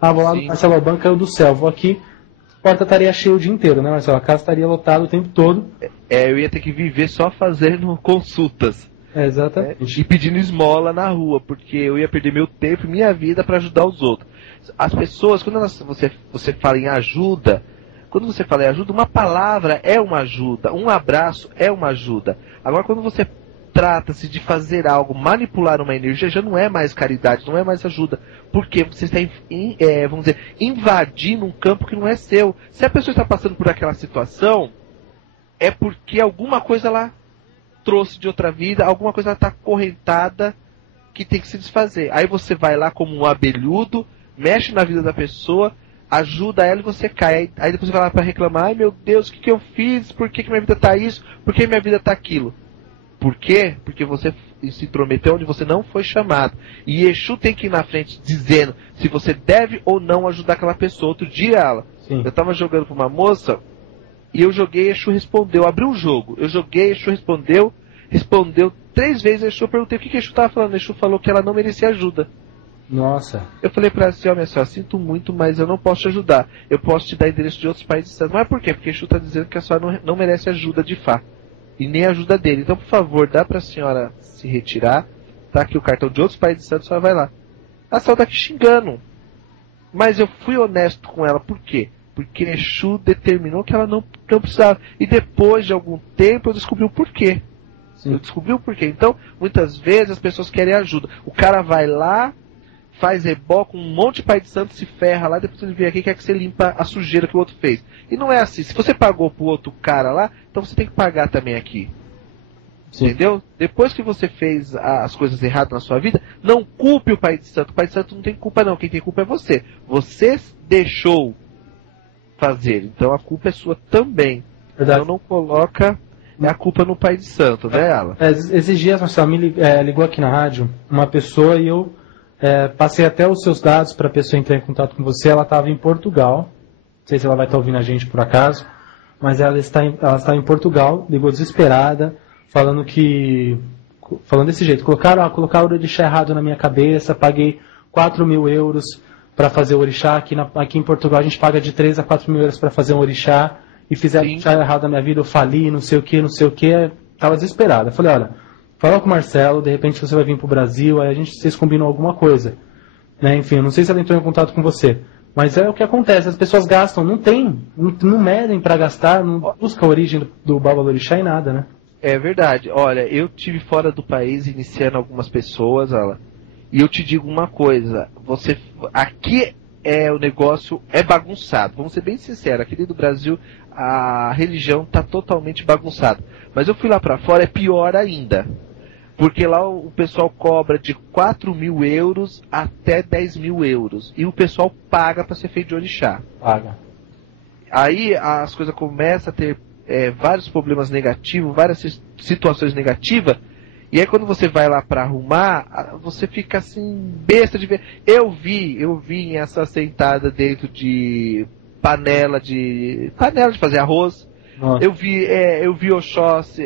Vou lá no Marcelo Alban, caiu do céu, vou aqui, a porta estaria cheia o dia inteiro, né, Marcelo? A casa estaria lotada o tempo todo. Eu ia ter que viver só fazendo consultas. Exatamente. E pedindo esmola na rua, porque eu ia perder meu tempo e minha vida para ajudar os outros. As pessoas, quando você fala em ajuda, uma palavra é uma ajuda, um abraço é uma ajuda. Agora, quando você trata-se de fazer algo, manipular uma energia, já não é mais caridade, não é mais ajuda. Porque você está, vamos dizer, invadindo um campo que não é seu. Se a pessoa está passando por aquela situação, é porque alguma coisa lá trouxe de outra vida, alguma coisa está acorrentada que tem que se desfazer. Aí você vai lá como um abelhudo, mexe na vida da pessoa, ajuda ela e você cai. Aí depois você vai lá para reclamar, ai meu Deus, o que eu fiz? Por que minha vida está isso? Por que minha vida está aquilo? Por quê? Porque você se intrometeu onde você não foi chamado. E Exu tem que ir na frente dizendo se você deve ou não ajudar aquela pessoa. Outro dia, eu estava jogando com uma moça, e eu joguei, Exu respondeu, abriu um jogo. Eu joguei, Exu respondeu 3 vezes, Exu, eu perguntei o que Exu estava falando. Exu falou que ela não merecia ajuda. Nossa. Eu falei pra ela assim, minha senhora, sinto muito, mas eu não posso te ajudar. Eu posso te dar endereço de outros países. Mas por quê? Porque Exu está dizendo que a senhora não merece ajuda de Fá. E nem a ajuda dele. Então, por favor, dá pra senhora se retirar. Tá aqui o cartão de outros países santos, a senhora vai lá. A senhora tá aqui xingando. Mas eu fui honesto com ela, por quê? Porque Exu determinou que ela não precisava. E depois de algum tempo eu descobri o porquê. Sim. Eu descobri o porquê. Então, muitas vezes as pessoas querem ajuda. O cara vai lá, faz ebó com um monte de pai de santo, se ferra lá, depois ele vem aqui e quer que você limpa a sujeira que o outro fez. E não é assim. Se você pagou pro outro cara lá, então você tem que pagar também aqui. Sim. Entendeu? Depois que você fez as coisas erradas na sua vida, não culpe o pai de santo. O pai de santo não tem culpa não. Quem tem culpa é você. Você deixou fazer. Então a culpa é sua também. Verdade. Então não coloca a culpa no pai de santo, né, Alan? Esses dias, Marcelo, ligou aqui na rádio uma pessoa e eu passei até os seus dados para a pessoa entrar em contato com você. Ela estava em Portugal. Não sei se ela vai estar ouvindo a gente por acaso, mas ela está em Portugal, ligou desesperada, falando desse jeito, colocaram o orixá errado na minha cabeça, paguei 4.000 euros para fazer o orixá, aqui em Portugal a gente paga de 3 a 4 mil euros para fazer um orixá, e fizeram o orixá errado na minha vida, eu fali, não sei o que, estava desesperada. Falei, olha, fala com o Marcelo, de repente você vai vir para o Brasil, aí vocês combinam alguma coisa. Né? Enfim, eu não sei se ela entrou em contato com você. Mas é o que acontece, as pessoas gastam, não medem para gastar, não buscam a origem do Babalorixá e nada, né? É verdade. Olha, eu tive fora do país iniciando algumas pessoas, Alan, e eu te digo uma coisa, aqui o negócio é bagunçado, vamos ser bem sinceros, aqui dentro do Brasil a religião está totalmente bagunçada. Mas eu fui lá para fora, é pior ainda. Porque lá o pessoal cobra de 4.000 euros até 10.000 euros. E o pessoal paga para ser feito de orixá. Paga. Aí as coisas começam a ter vários problemas negativos, várias situações negativas. E aí quando você vai lá para arrumar, você fica assim, besta de ver. Eu vi essa sentada dentro de panela de fazer arroz. Nossa. Eu vi Oxóssi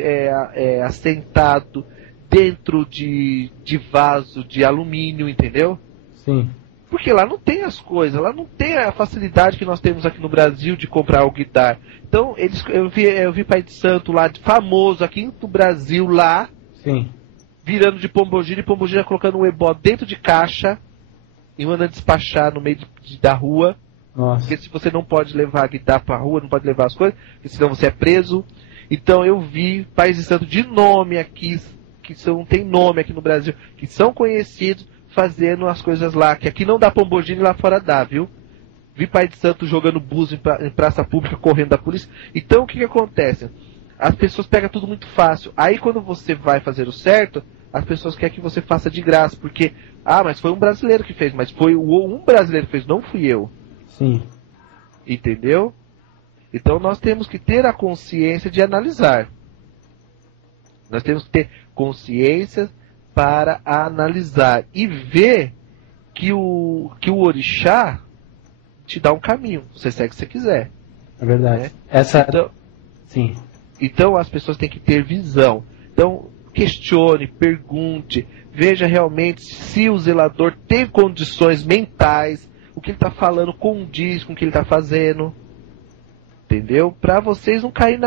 assentado dentro de vaso de alumínio, entendeu? Sim. Porque lá não tem as coisas, lá não tem a facilidade que nós temos aqui no Brasil de comprar o guitar. Então, eu vi pai de santo lá, famoso aqui no Brasil, lá, sim, virando de pombogira e pombogira colocando um ebó dentro de caixa e mandando despachar no meio da rua. Nossa. Porque se você não pode levar a guitarra pra rua, não pode levar as coisas, porque senão você é preso. Então eu vi pais de santo de nome aqui, que tem nome aqui no Brasil, que são conhecidos, fazendo as coisas lá, que aqui não dá pombogira e lá fora dá, viu? Vi pai de santo jogando buzo em praça pública, correndo da polícia. Então o que acontece? as pessoas pegam tudo muito fácil. Aí quando você vai fazer o certo, as pessoas querem que você faça de graça, porque, mas foi um brasileiro que fez, mas foi um brasileiro que fez, não fui eu. Sim. Entendeu? Então nós temos que ter a consciência de analisar. Nós temos que ter consciência para analisar e ver que o orixá te dá um caminho. Você segue se você quiser. É verdade. Né? Essa... Sim. Então as pessoas têm que ter visão. Então questione, pergunte, veja realmente se o zelador tem condições mentais, o que ele está falando condiz com o que ele está fazendo. Entendeu? Pra vocês não caírem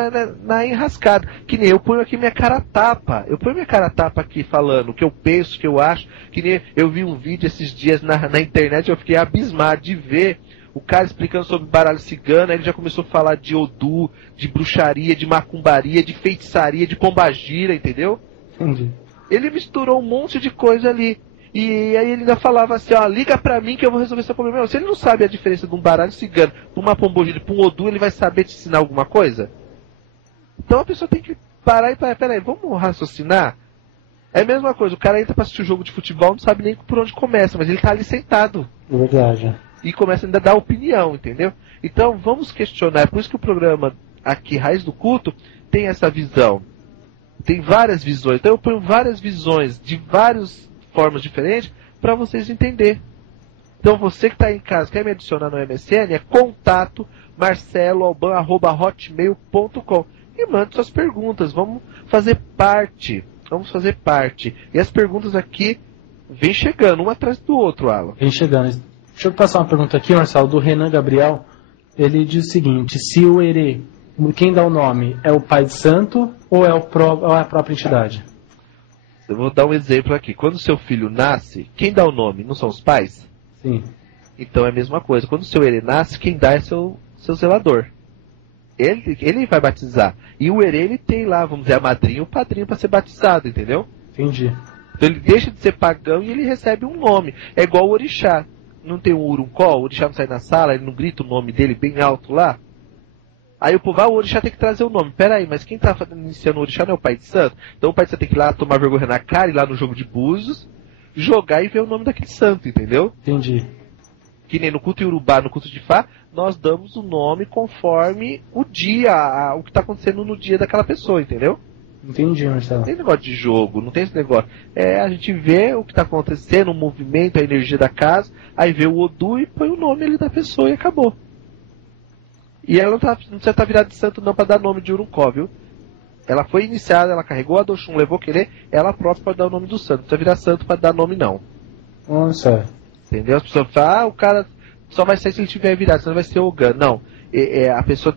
na enrascada. Que nem eu ponho aqui minha cara a tapa. Eu ponho minha cara a tapa aqui falando o que eu penso, o que eu acho. Que nem eu vi um vídeo esses dias na internet, eu fiquei abismado de ver o cara explicando sobre baralho cigano. Aí ele já começou a falar de Odu, de bruxaria, de macumbaria, de feitiçaria, de pombagira, entendeu? Entendi. Ele misturou um monte de coisa ali. E aí ele ainda falava assim, liga pra mim que eu vou resolver seu problema. Se ele não sabe a diferença de um baralho cigano, de uma pombogira, de um Odu, ele vai saber te ensinar alguma coisa? Então a pessoa tem que parar e falar, peraí, vamos raciocinar? É a mesma coisa, o cara entra pra assistir o jogo de futebol, não sabe nem por onde começa, mas ele tá ali sentado. É verdade. E começa ainda a dar opinião, entendeu? Então vamos questionar, é por isso que o programa aqui, Raiz do Culto, tem essa visão. Tem várias visões, então eu ponho várias visões de várias formas diferentes para vocês entenderem. Então você que está em casa, quer me adicionar no MSN, é contato marceloalban@hotmail.com e mande suas perguntas, vamos fazer parte. E as perguntas aqui vêm chegando, um atrás do outro, Alan. Vem chegando. Deixa eu passar uma pergunta aqui, Marcelo, do Renan Gabriel. Ele diz o seguinte: se o herê, quem dá o nome, é o pai de santo ou é a própria entidade? Eu vou dar um exemplo aqui. Quando seu filho nasce, quem dá o nome? Não são os pais? Sim. Então é a mesma coisa. Quando o seu herê nasce, quem dá é seu zelador. Ele vai batizar. E o herê, ele tem lá, vamos dizer, a madrinha e o padrinho para ser batizado, entendeu? Entendi. Então ele deixa de ser pagão e ele recebe um nome. É igual o orixá. Não tem um uruncó? O orixá não sai na sala, ele não grita o nome dele bem alto lá? Aí o povo, o orixá tem que trazer o nome. Pera aí, mas quem tá iniciando o orixá não é o pai de santo? Então o pai de santo tem que ir lá tomar vergonha na cara, ir lá no jogo de búzios, jogar e ver o nome daquele santo, entendeu? Entendi. Que nem no culto Iorubá, no culto de Fá, nós damos o nome conforme o dia, o que tá acontecendo no dia daquela pessoa, entendeu? Entendi, Marcelo. Não tem negócio de jogo, não tem esse negócio. A gente vê o que tá acontecendo, o movimento, a energia da casa, aí vê o Odu e põe o nome ali da pessoa e acabou. E ela não precisa estar virada de santo não para dar nome de Uruncó, viu? Ela foi iniciada, ela carregou a Doxum, levou querer, ela própria pode dar o nome do santo. Não precisa virar santo para dar nome não. Nossa. Entendeu? As pessoas falam, o cara só vai sair se ele tiver virado, senão vai ser Ogan. Não. A pessoa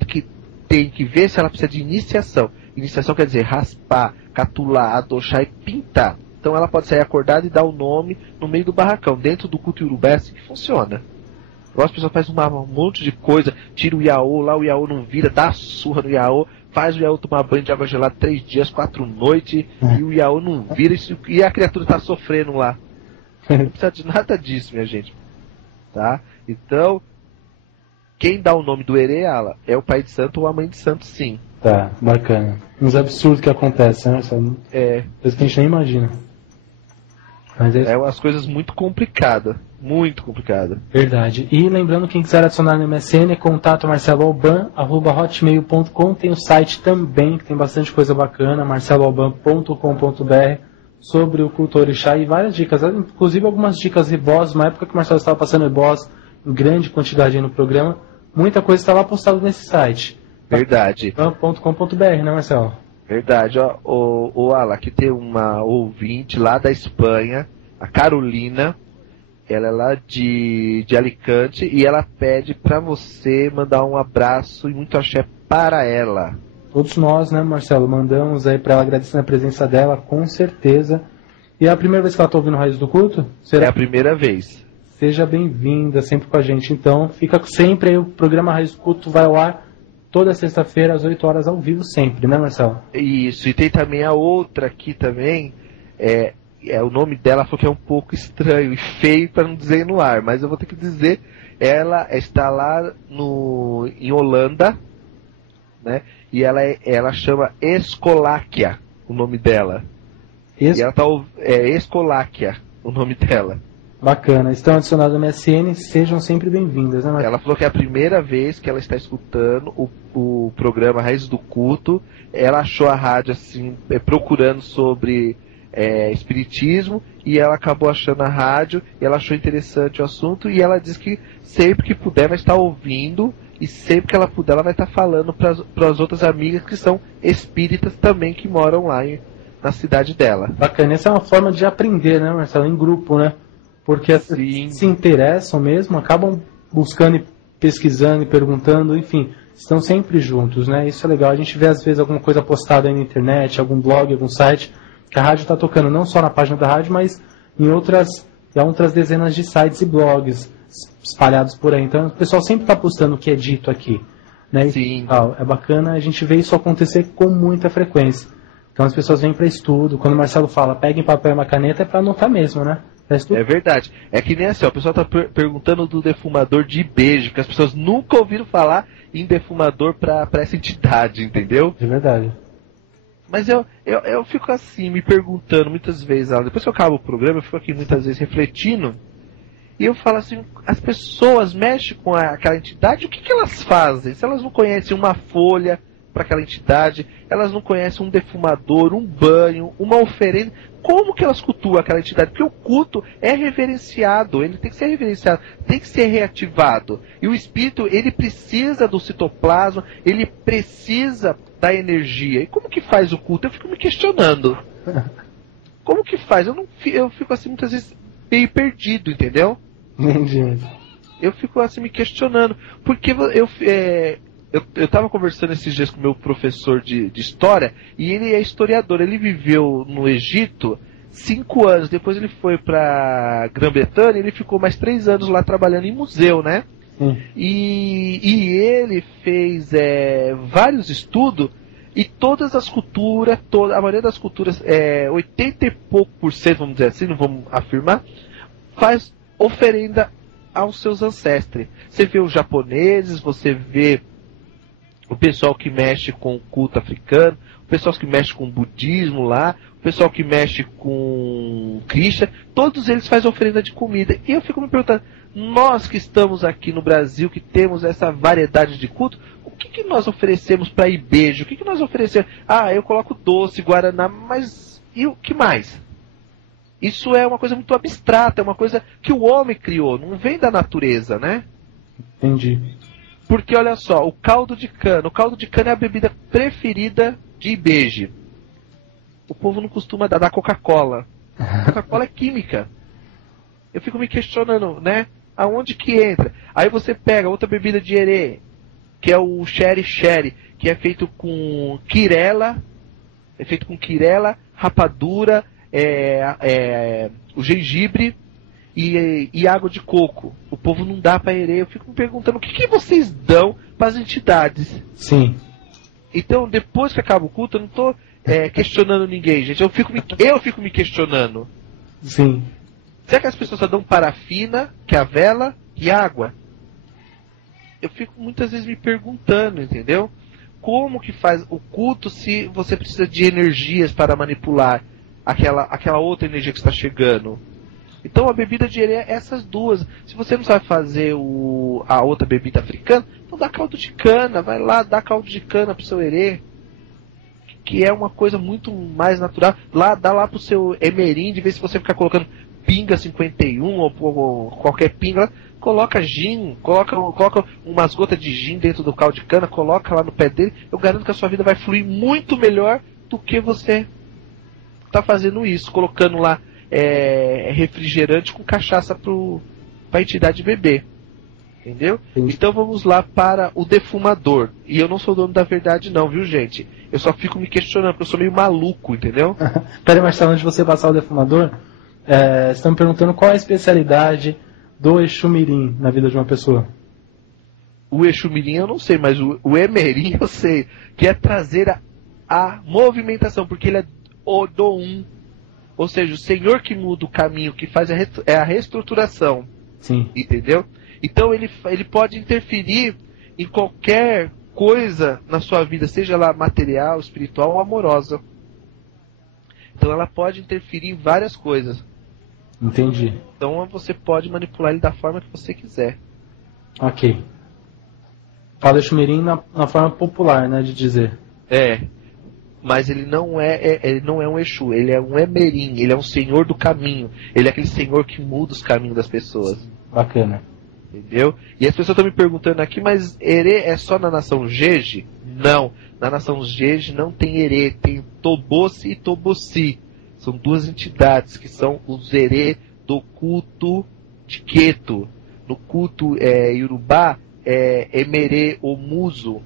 tem que ver se ela precisa de iniciação. Iniciação quer dizer raspar, catular, adochar e pintar. Então ela pode sair acordada e dar o nome no meio do barracão. Dentro do culto Iorubá é assim que funciona. Agora as pessoas fazem um monte de coisa, tira o Iaô, lá o Iaô não vira, dá surra no Iaô, faz o Iaô tomar banho de água gelada 3 dias, 4 noites, e o Iaô não vira, e a criatura tá sofrendo lá. Não precisa de nada disso, minha gente. Tá? Então, quem dá o nome do herê, Ala, é o pai de santo ou a mãe de santo, sim. Tá, bacana. Uns absurdos que acontecem, né? Coisa que a gente nem imagina. Mas é umas coisas muito complicadas. Muito complicada. Verdade. E lembrando, quem quiser adicionar no MSN, é contato marceloalban@hotmail.com. Tem o site também, que tem bastante coisa bacana, marceloalban.com.br, sobre o culto orixá e várias dicas. Inclusive algumas dicas ribós. Na época que o Marcelo estava passando ribós em grande quantidade aí no programa, muita coisa está lá postada nesse site. Verdade. .com.br, né, Marcelo? Verdade. Ó, Ala, aqui tem uma ouvinte lá da Espanha, a Carolina. Ela é lá de Alicante e ela pede para você mandar um abraço e muito axé para ela. Todos nós, né, Marcelo, mandamos aí para ela, agradecendo a presença dela, com certeza. E é a primeira vez que ela está ouvindo Raiz do Culto? É a primeira vez. Seja bem-vinda, sempre com a gente. Então, fica sempre aí, o programa Raiz do Culto vai ao ar toda sexta-feira, às 8 horas, ao vivo sempre, né, Marcelo? Isso, e tem também a outra aqui também, o nome dela falou que é um pouco estranho e feio para não dizer no ar, mas eu vou ter que dizer, ela está lá em Holanda, né? e ela chama Escoláquia, o nome dela. E ela tá Escoláquia, o nome dela. Bacana, estão adicionados no MSN, sejam sempre bem-vindas, né, Marcelo? Ela falou que é a primeira vez que ela está escutando o programa Raízes do Culto. Ela achou a rádio assim, procurando sobre espiritismo, e ela acabou achando a rádio, e ela achou interessante o assunto, e ela diz que sempre que puder vai estar ouvindo, e sempre que ela puder ela vai estar falando para as outras amigas que são espíritas também, que moram lá na cidade dela. Bacana, essa é uma forma de aprender, né, Marcelo, em grupo, né? Porque se interessam mesmo, acabam buscando e pesquisando e perguntando, enfim, estão sempre juntos, né? Isso é legal. A gente vê às vezes alguma coisa postada aí na internet, algum blog, algum site, que a rádio está tocando não só na página da rádio, mas em outras dezenas de sites e blogs espalhados por aí. Então o pessoal sempre está postando o que é dito aqui, né? Sim. É bacana a gente ver isso acontecer com muita frequência. Então as pessoas vêm para estudo. Quando o Marcelo fala, peguem papel e uma caneta, é para anotar mesmo, né? É verdade. É que nem assim, ó, o pessoal tá perguntando do defumador de beijo, que as pessoas nunca ouviram falar em defumador pra essa entidade, entendeu? É verdade. Mas eu fico assim, me perguntando muitas vezes, depois que eu acabo o programa, eu fico aqui muitas vezes refletindo, e eu falo assim, as pessoas mexem com aquela entidade, o que elas fazem? Se elas não conhecem uma folha para aquela entidade, elas não conhecem um defumador, um banho, uma oferenda, como que elas cultuam aquela entidade? Porque o culto é reverenciado, ele tem que ser reverenciado, tem que ser reativado. E o espírito, ele precisa do citoplasma, ele precisa da energia. E como que faz o culto? Eu fico me questionando. Como que faz? Eu fico assim muitas vezes meio perdido, entendeu? Entendi. Eu fico assim me questionando. Porque eu estava conversando esses dias com o meu professor de história, e ele é historiador. Ele viveu no Egito 5 anos, depois ele foi para Grã-Bretanha, ele ficou mais 3 anos lá trabalhando em museu, né? E ele fez vários estudos, e todas as culturas, a maioria das culturas, 80 e pouco por cento, vamos dizer assim, não vamos afirmar, faz oferenda aos seus ancestros. Você vê os japoneses, você vê o pessoal que mexe com o culto africano, o pessoal que mexe com o budismo lá, o pessoal que mexe com Krishna, todos eles fazem oferenda de comida. E eu fico me perguntando, nós que estamos aqui no Brasil, que temos essa variedade de culto, o que nós oferecemos para Ibejo? O que nós oferecemos? Eu coloco doce, guaraná, mas e o que mais? Isso é uma coisa muito abstrata, é uma coisa que o homem criou, não vem da natureza, né? Entendi. Porque olha só, o caldo de cana é a bebida preferida de Ibeje. O povo não costuma dar Coca-Cola. Coca-Cola é química. Eu fico me questionando, né? Aonde que entra? Aí você pega outra bebida de Herê, que é o Sherry, que é feito com quirela, rapadura, o gengibre e água de coco. O povo não dá para Herê. Eu fico me perguntando, o que vocês dão para as entidades? Sim. Então, depois que acaba o culto, eu não estou questionando ninguém, gente. Eu fico me questionando. Sim. Será que as pessoas só dão parafina, que é a vela, e água? Eu fico muitas vezes me perguntando, entendeu? Como que faz o culto se você precisa de energias para manipular aquela outra energia que está chegando? Então a bebida de Herê é essas duas. Se você não sabe fazer a outra bebida africana, então dá caldo de cana, vai lá, dá caldo de cana pro seu Herê, que é uma coisa muito mais natural. Dá lá pro seu Emerim, de vez se você ficar colocando pinga 51 ou qualquer pinga, coloca gin, coloca umas gotas de gin dentro do caldo de cana, coloca lá no pé dele. Eu garanto que a sua vida vai fluir muito melhor do que você tá fazendo isso, colocando lá refrigerante com cachaça para a entidade beber. Entendeu? Sim. Então vamos lá para o defumador. E eu não sou dono da verdade não, viu, gente? Eu só fico me questionando, porque eu sou meio maluco, entendeu? Peraí, Marcelo, antes de você passar o defumador, estão me perguntando qual é a especialidade do Exu Mirim na vida de uma pessoa. O Exu Mirim eu não sei, mas o Emerim eu sei, que é trazer a movimentação, porque ele é o do um. Ou seja, o Senhor que muda o caminho, que faz a reestruturação. Sim. Entendeu? Então ele pode interferir em qualquer coisa na sua vida, seja ela material, espiritual ou amorosa. Então ela pode interferir em várias coisas. Entendi. Então você pode manipular ele da forma que você quiser. Ok. Fala Exu Mirim na forma popular, né, de dizer. Mas ele não é um Exu, ele é um Emerim, ele é um senhor do caminho. Ele é aquele senhor que muda os caminhos das pessoas. Bacana. Entendeu? E as pessoas estão me perguntando aqui, mas Herê é só na nação Jeje? Não. Na nação Jeje não tem Herê, tem Tobosi e Tobosi. São duas entidades que são os Herê do culto de Queto. No culto Yorubá é Emerê Omuso.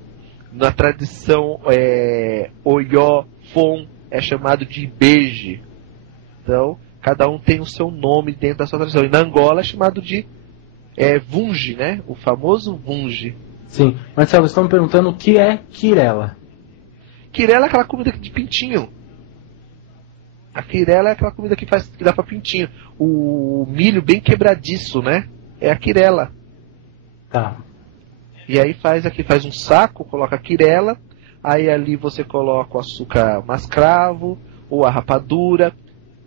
Na tradição Oyó Fon é chamado de Ibeje. Então, cada um tem o seu nome dentro da sua tradição. E na Angola é chamado de Vunge, né? O famoso Vunge. Sim. Marcelo, estão me perguntando o que é quirela. Quirela é aquela comida de pintinho. A quirela é aquela comida que dá pra pintinho. O milho bem quebradiço, né? É a quirela. Tá. E aí faz um saco, coloca a quirela, aí ali você coloca o açúcar mascravo, ou a rapadura,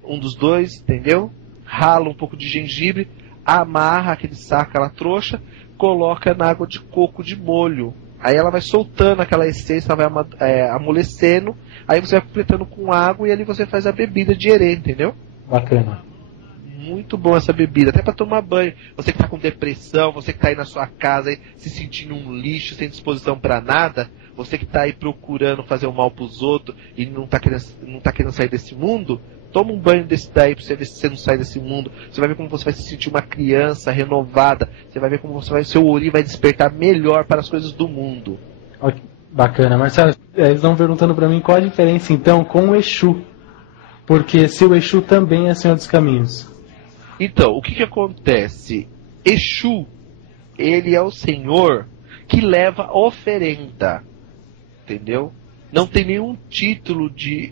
um dos dois, entendeu? Rala um pouco de gengibre, amarra aquele saco, aquela trouxa, coloca na água de coco de molho. Aí ela vai soltando aquela essência, ela vai amolecendo, aí você vai completando com água e ali você faz a bebida de herê, entendeu? Bacana. Muito bom essa bebida, até para tomar banho. Você que tá com depressão, você que tá aí na sua casa aí, se sentindo um lixo, sem disposição para nada, você que tá aí procurando fazer o mal pros outros e não tá querendo sair desse mundo, toma um banho desse daí pra você ver se você não sai desse mundo. Você vai ver como você vai se sentir uma criança renovada. Você vai ver como seu Ori vai despertar melhor para as coisas do mundo. Bacana, Marcelo, eles estão perguntando para mim qual a diferença então com o Exu. Porque se o Exu também é Senhor dos Caminhos. Então, o que acontece? Exu, ele é o senhor que leva oferenda, entendeu? Não tem nenhum título de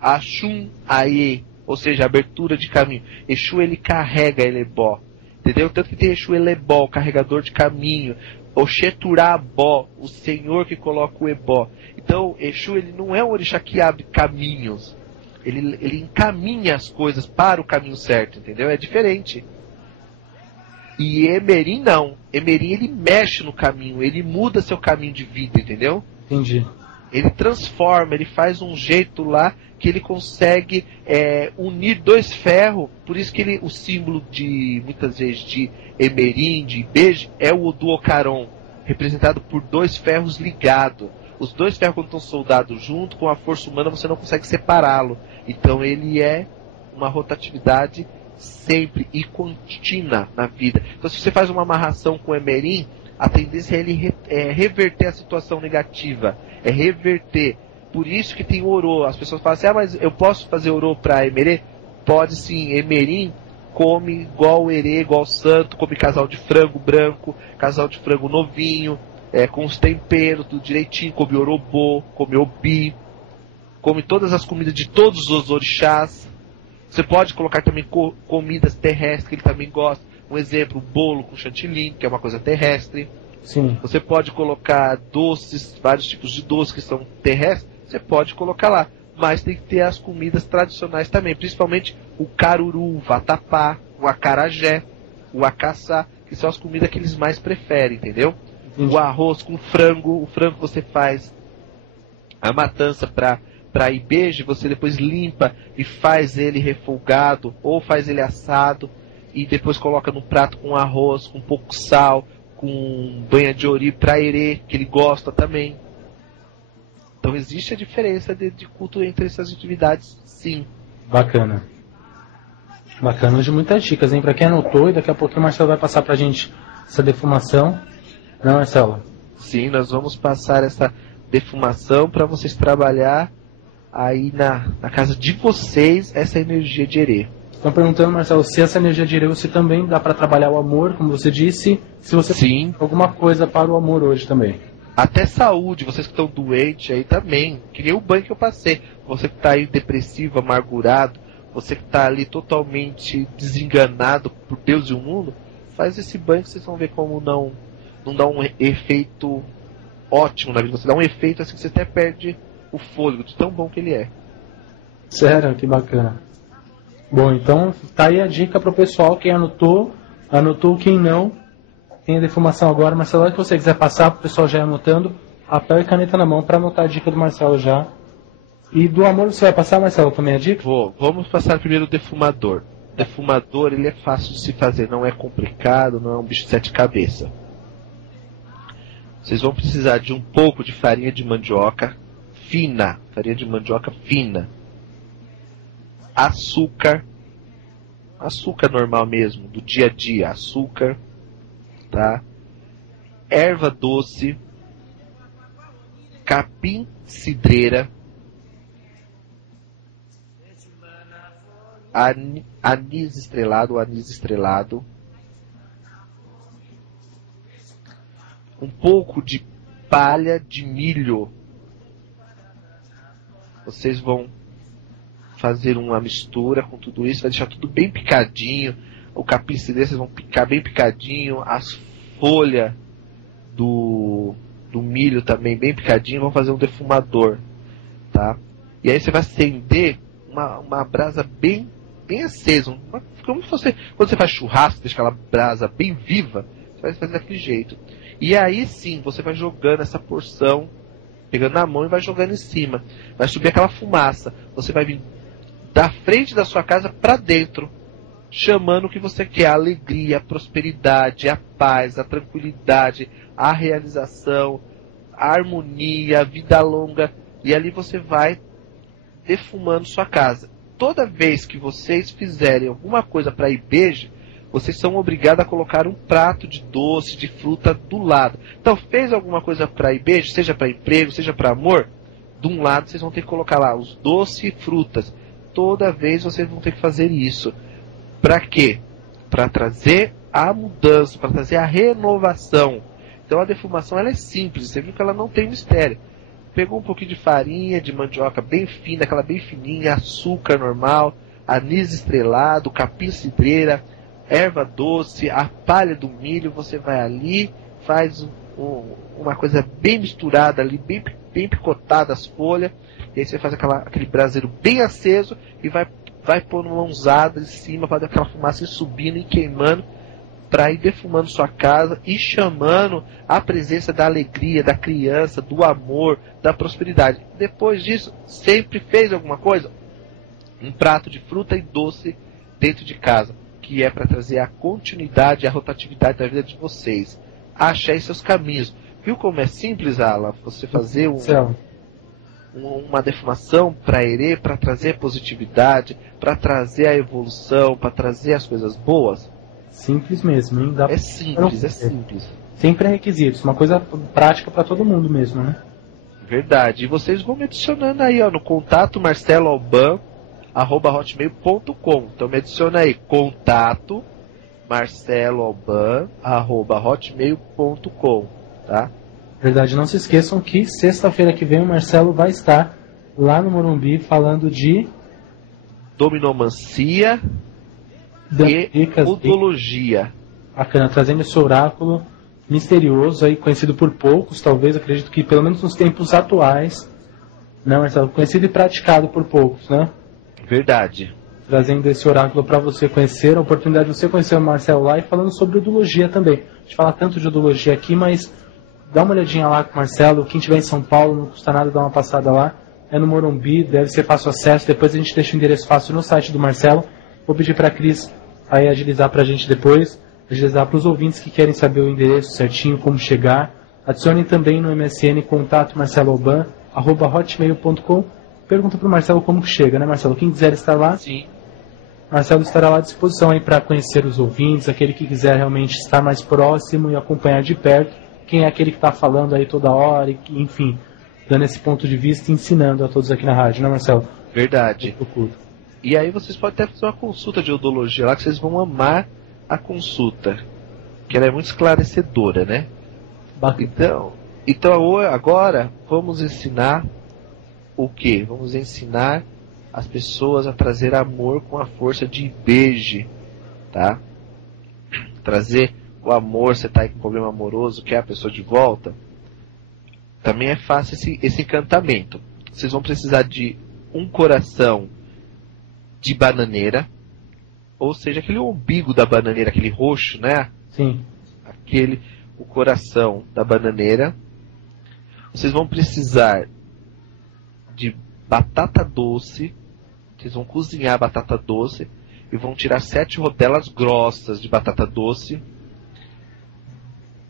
Axum Aie, ou seja, abertura de caminho. Exu, ele carrega Elebó, entendeu? Tanto que tem Exu Elebó, o carregador de caminho. Oxeturabó, o senhor que coloca o ebó. Então, Exu, ele não é um orixá que abre caminhos. Ele encaminha as coisas para o caminho certo, entendeu? É diferente. E Emerim não. Emerim, ele mexe no caminho, ele muda seu caminho de vida, entendeu? Entendi. Ele transforma, ele faz um jeito lá que ele consegue unir dois ferros. Por isso que o símbolo de, muitas vezes, de Emerim, de Ibeje, é o Oduocaron, representado por dois ferros ligados. Os dois ferros, quando estão soldados junto, com a força humana, você não consegue separá-lo. Então ele é uma rotatividade sempre e contínua na vida. Então se você faz uma amarração com o Emerim, a tendência é ele reverter a situação negativa. É reverter. Por isso que tem orô. As pessoas falam assim, mas eu posso fazer orô para Emerê? Pode sim. Emerim come igual herê, igual santo, come casal de frango branco, casal de frango novinho, com os temperos, tudo direitinho, come orobô, come obi, come todas as comidas de todos os orixás. Você pode colocar também comidas terrestres que ele também gosta. Um exemplo, bolo com chantilly, que é uma coisa terrestre. Sim. Você pode colocar doces, vários tipos de doces que são terrestres, você pode colocar lá. Mas tem que ter as comidas tradicionais também, principalmente o caruru, o vatapá, o acarajé, o acaçá, que são as comidas que eles mais preferem, entendeu? Entendi. O arroz com frango, o frango você faz a matança para Ibeje, você depois limpa e faz ele refogado ou faz ele assado e depois coloca no prato com arroz, com pouco sal, com banha de ori para herê, que ele gosta também. Então existe a diferença de culto entre essas atividades, sim. Bacana. Bacana, hoje muitas dicas, hein? Pra quem anotou, e daqui a pouquinho o Marcelo vai passar pra gente essa defumação. Não, Marcelo? Sim, nós vamos passar essa defumação para vocês trabalhar aí na casa de vocês essa energia de herê. Estão perguntando, Marcelo, se essa energia de herê você também dá para trabalhar o amor, como você disse, se você sim, tem alguma coisa para o amor hoje também. Até saúde, vocês que estão doentes aí também, que nem o banho que eu passei. Você que está aí depressivo, amargurado, você que está ali totalmente desenganado por Deus e o mundo, faz esse banho que vocês vão ver como não dá um efeito ótimo na vida. Você dá um efeito assim que você até perde o fôlego, de tão bom que ele é. Sério, que bacana. Bom, então tá aí a dica pro pessoal, quem anotou, quem não, tem a defumação agora. Marcelo, se você quiser passar pro pessoal já ir anotando, papel e caneta na mão para anotar a dica do Marcelo já. E do amor você vai passar, Marcelo, também a dica? Vamos passar primeiro o defumador. O defumador, ele é fácil de se fazer, não é complicado, não é um bicho de 7 cabeças. Vocês vão precisar de um pouco de farinha de mandioca fina, açúcar normal mesmo, do dia a dia, açúcar, tá? Erva doce, capim cidreira, anis estrelado, um pouco de palha de milho. Vocês vão fazer uma mistura com tudo isso, vai deixar tudo bem picadinho. O capim cidreira vocês vão picar bem picadinho, as folhas do milho também bem picadinho, vão fazer um defumador, tá? E aí você vai acender uma brasa bem acesa, como se fosse quando você faz churrasco, deixa aquela brasa bem viva, você vai fazer daquele jeito. E aí sim, você vai jogando essa porção, pegando na mão e vai jogando em cima. Vai subir aquela fumaça. Você vai vir da frente da sua casa para dentro, chamando o que você quer: a alegria, a prosperidade, a paz, a tranquilidade, a realização, a harmonia, a vida longa. E ali você vai defumando sua casa. Toda vez que vocês fizerem alguma coisa para Ibeje, vocês são obrigados a colocar um prato de doce, de fruta do lado. Então, fez alguma coisa para Ibeje, seja para emprego, seja para amor, de um lado vocês vão ter que colocar lá os doces e frutas. Toda vez vocês vão ter que fazer isso. Para quê? Para trazer a mudança, para trazer a renovação. Então a defumação ela é simples, você viu que ela não tem mistério. Pegou um pouquinho de farinha de mandioca bem fina, aquela bem fininha, açúcar normal, anis estrelado, capim cidreira, erva doce, a palha do milho, você vai ali, faz uma coisa bem misturada ali, bem picotada as folhas, e aí você faz aquele braseiro bem aceso e vai pondo uma mãozada em cima para dar aquela fumaça subindo e queimando, para ir defumando sua casa e chamando a presença da alegria, da criança, do amor, da prosperidade. Depois disso, sempre fez alguma coisa? Um prato de fruta e doce dentro de casa, que é para trazer a continuidade e a rotatividade da vida de vocês. Ache aí seus caminhos. Viu como é simples, Alan? Você fazer uma defumação para Herê, para trazer positividade, para trazer a evolução, para trazer as coisas boas? Simples mesmo, hein? É simples. Sem pré-requisitos, uma coisa prática para todo mundo mesmo, né? Verdade. E vocês vão me adicionando aí, ó, no contato marceloalban@hotmail.com. Então me adiciona aí, contato marceloalban@hotmail.com, tá? Verdade, não se esqueçam que sexta-feira que vem o Marcelo vai estar lá no Morumbi falando de dominomancia e udologia. Bacana, trazendo esse oráculo misterioso aí, conhecido por poucos, talvez, acredito que pelo menos nos tempos atuais, né, Marcelo? Conhecido e praticado por poucos, né? Verdade. Trazendo esse oráculo para você conhecer, a oportunidade de você conhecer o Marcelo lá e falando sobre udologia também. A gente fala tanto de udologia aqui, mas dá uma olhadinha lá com o Marcelo. Quem estiver em São Paulo, não custa nada dar uma passada lá. É no Morumbi, deve ser fácil acesso. Depois a gente deixa o endereço fácil no site do Marcelo. Vou pedir para a Cris aí agilizar para a gente depois, agilizar para os ouvintes que querem saber o endereço certinho, como chegar. Adicionem também no MSN contato marceloalban@hotmail.com. Pergunta para o Marcelo como que chega, né, Marcelo? Quem quiser estar lá, sim, Marcelo estará lá à disposição aí para conhecer os ouvintes, aquele que quiser realmente estar mais próximo e acompanhar de perto. Quem é aquele que está falando aí toda hora, e, enfim, dando esse ponto de vista e ensinando a todos aqui na rádio, né, Marcelo? Verdade. E aí vocês podem até fazer uma consulta de odologia lá, que vocês vão amar a consulta, que ela é muito esclarecedora, né? Então agora vamos ensinar o quê? Vamos ensinar as pessoas a trazer amor com a força de Ibeje, tá? Trazer o amor, você está aí com um problema amoroso, quer a pessoa de volta? Também é fácil esse encantamento. Vocês vão precisar de um coração de bananeira, ou seja, aquele umbigo da bananeira, aquele roxo, né? Sim. O coração da bananeira. Vocês vão precisar de batata doce. Vocês vão cozinhar a batata doce e vão tirar 7 rodelas grossas de batata doce.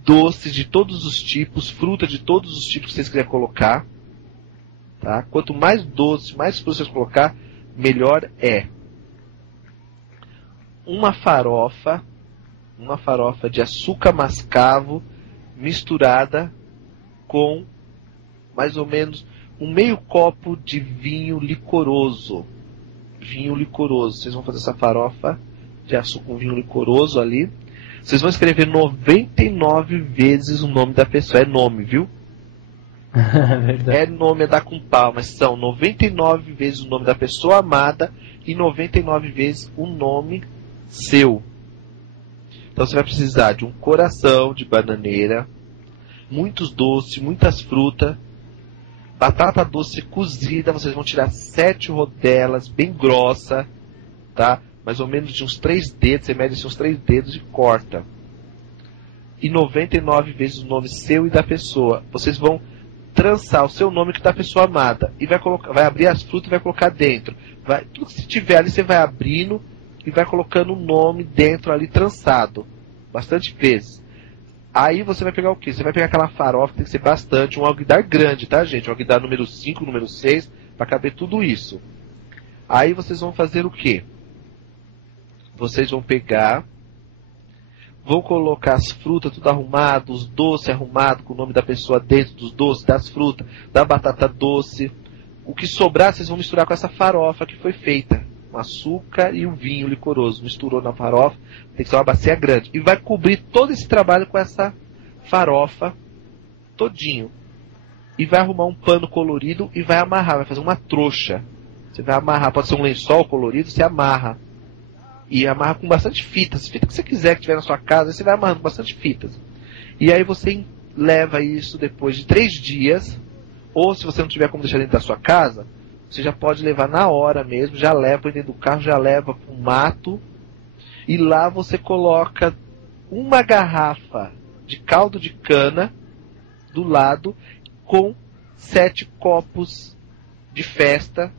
Doces de todos os tipos, fruta de todos os tipos que vocês quiserem colocar. Tá? Quanto mais doce, mais fruta vocês colocar, melhor é. Uma farofa de açúcar mascavo misturada com mais ou menos um meio copo de vinho licoroso. Vocês vão fazer essa farofa de açúcar com vinho licoroso ali. Vocês vão escrever 99 vezes o nome da pessoa. É nome, viu? É nome, é dar com pau, mas são 99 vezes o nome da pessoa amada e 99 vezes o nome seu. Então você vai precisar de um coração de bananeira, muitos doces, muitas frutas, batata doce cozida. Vocês vão tirar 7 rodelas bem grossa, tá? Mais ou menos de uns 3 dedos, você mede uns 3 dedos e corta. E 99 vezes o nome seu e da pessoa. Vocês vão trançar o seu nome que da pessoa amada. E vai abrir as frutas e vai colocar dentro. Tudo que tiver ali você vai abrindo e vai colocando o nome dentro ali trançado. Bastante vezes. Aí você vai pegar o quê? Você vai pegar aquela farofa, tem que ser bastante, um alguidar grande, tá, gente? Um alguidar número 5, número 6, para caber tudo isso. Aí vocês vão fazer o quê? Vocês vão pegar, vão colocar as frutas tudo arrumado, os doces arrumados com o nome da pessoa dentro dos doces, das frutas, da batata doce. O que sobrar vocês vão misturar com essa farofa que foi feita. Com açúcar e o vinho licoroso. Misturou na farofa, tem que ser uma bacia grande. E vai cobrir todo esse trabalho com essa farofa todinho. E vai arrumar um pano colorido e vai amarrar, vai fazer uma trouxa. Você vai amarrar, pode ser um lençol colorido, você amarra. E amarra com bastante fitas. Fita que você quiser que tiver na sua casa, você vai amarrando com bastante fitas. E aí você leva isso depois de 3 dias. Ou se você não tiver como deixar dentro da sua casa, você já pode levar na hora mesmo. Já leva dentro do carro, já leva para um mato. E lá você coloca uma garrafa de caldo de cana do lado com 7 copos de festa.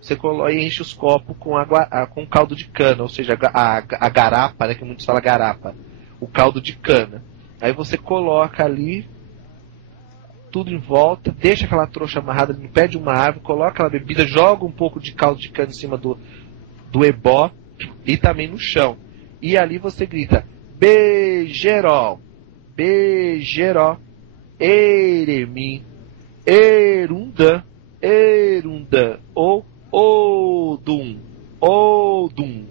Você enche os copos com caldo de cana, ou seja, a garapa, né, que muitos falam garapa, o caldo de cana. Aí você coloca ali tudo em volta, deixa aquela trouxa amarrada no pé de uma árvore, coloca aquela bebida, joga um pouco de caldo de cana em cima do ebó e também no chão. E ali você grita: Bejeró, Bejeró, Eremi, Erundã, Erundã, ou Odum, Odum,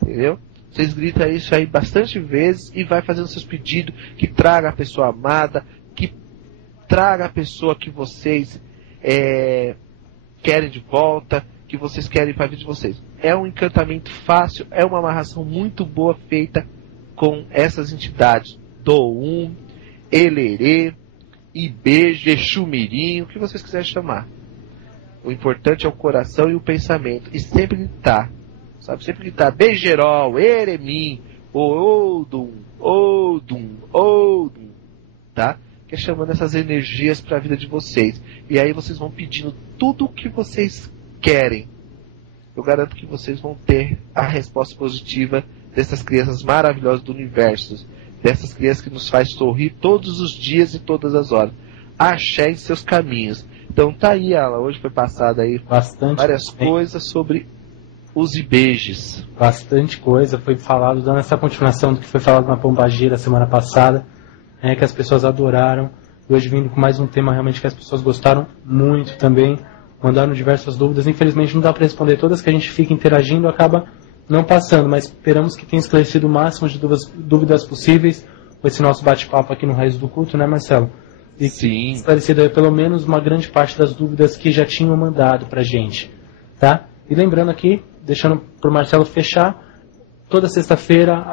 entendeu? Vocês gritam isso aí bastante vezes e vai fazendo seus pedidos, que traga a pessoa amada, que traga a pessoa que vocês querem de volta, que vocês querem para a vida de vocês. É um encantamento fácil, é uma amarração muito boa feita com essas entidades, Doum, Elerê, Ibeje, Xumirim, o que vocês quiserem chamar. O importante é o coração e o pensamento. E sempre gritar. Sabe? Sempre gritar: Bejerol, Eremim, Odum, Odum, Odum. Tá? Que é chamando essas energias para a vida de vocês. E aí vocês vão pedindo tudo o que vocês querem. Eu garanto que vocês vão ter a resposta positiva dessas crianças maravilhosas do universo. Dessas crianças que nos faz sorrir todos os dias e todas as horas. Axé em seus caminhos. Então tá aí, ela. Hoje foi passada aí várias coisas sobre os ibejes. Bastante coisa foi falado, dando essa continuação do que foi falado na Pombagira semana passada, que as pessoas adoraram. Hoje vindo com mais um tema realmente que as pessoas gostaram muito também, mandaram diversas dúvidas. Infelizmente não dá para responder todas, que a gente fica interagindo, acaba não passando, mas esperamos que tenha esclarecido o máximo de dúvidas possíveis com esse nosso bate-papo aqui no Raiz do Culto, né, Marcelo? E sim, esclarecido aí pelo menos uma grande parte das dúvidas que já tinham mandado pra gente, tá? E lembrando aqui, deixando pro Marcelo fechar, toda sexta-feira,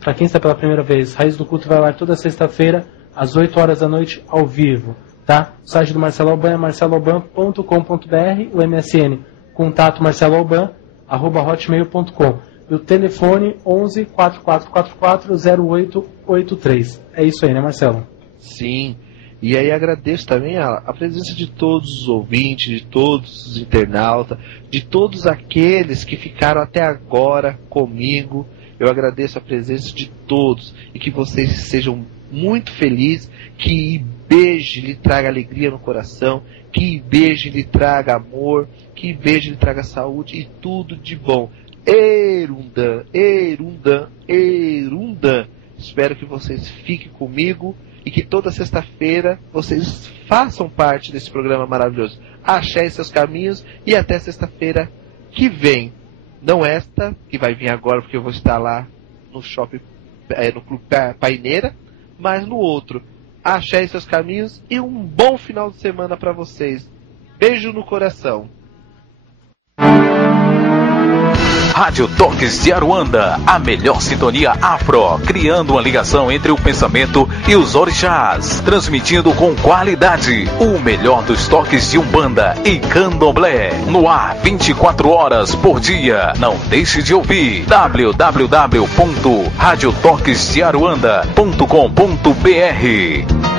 para quem está pela primeira vez, Raiz do Culto vai lá toda sexta-feira, às 8 horas da noite, ao vivo. tá? O site do Marcelo Alban é marceloalban.com.br, o MSN contato marceloalban@hotmail.com. E o telefone 11 4444 0883. É isso aí, né, Marcelo? Sim. E aí agradeço também a presença de todos os ouvintes, de todos os internautas, de todos aqueles que ficaram até agora comigo. Eu agradeço a presença de todos e que vocês sejam muito felizes, que Ibeje lhe traga alegria no coração, que Ibeje lhe traga amor, que Ibeje lhe traga saúde e tudo de bom. Erundan, Erundan, Erundan. Espero que vocês fiquem comigo e que toda sexta-feira vocês façam parte desse programa maravilhoso. Axé em seus caminhos e até sexta-feira que vem. Não esta, que vai vir agora porque eu vou estar lá no shopping, no Clube Paineira, mas no outro. Axé em seus caminhos e um bom final de semana para vocês. Beijo no coração. Rádio Toques de Aruanda, a melhor sintonia afro, criando uma ligação entre o pensamento e os orixás, transmitindo com qualidade o melhor dos toques de Umbanda e Candomblé, no ar 24 horas por dia. Não deixe de ouvir www.radiotoquesdearuanda.com.br.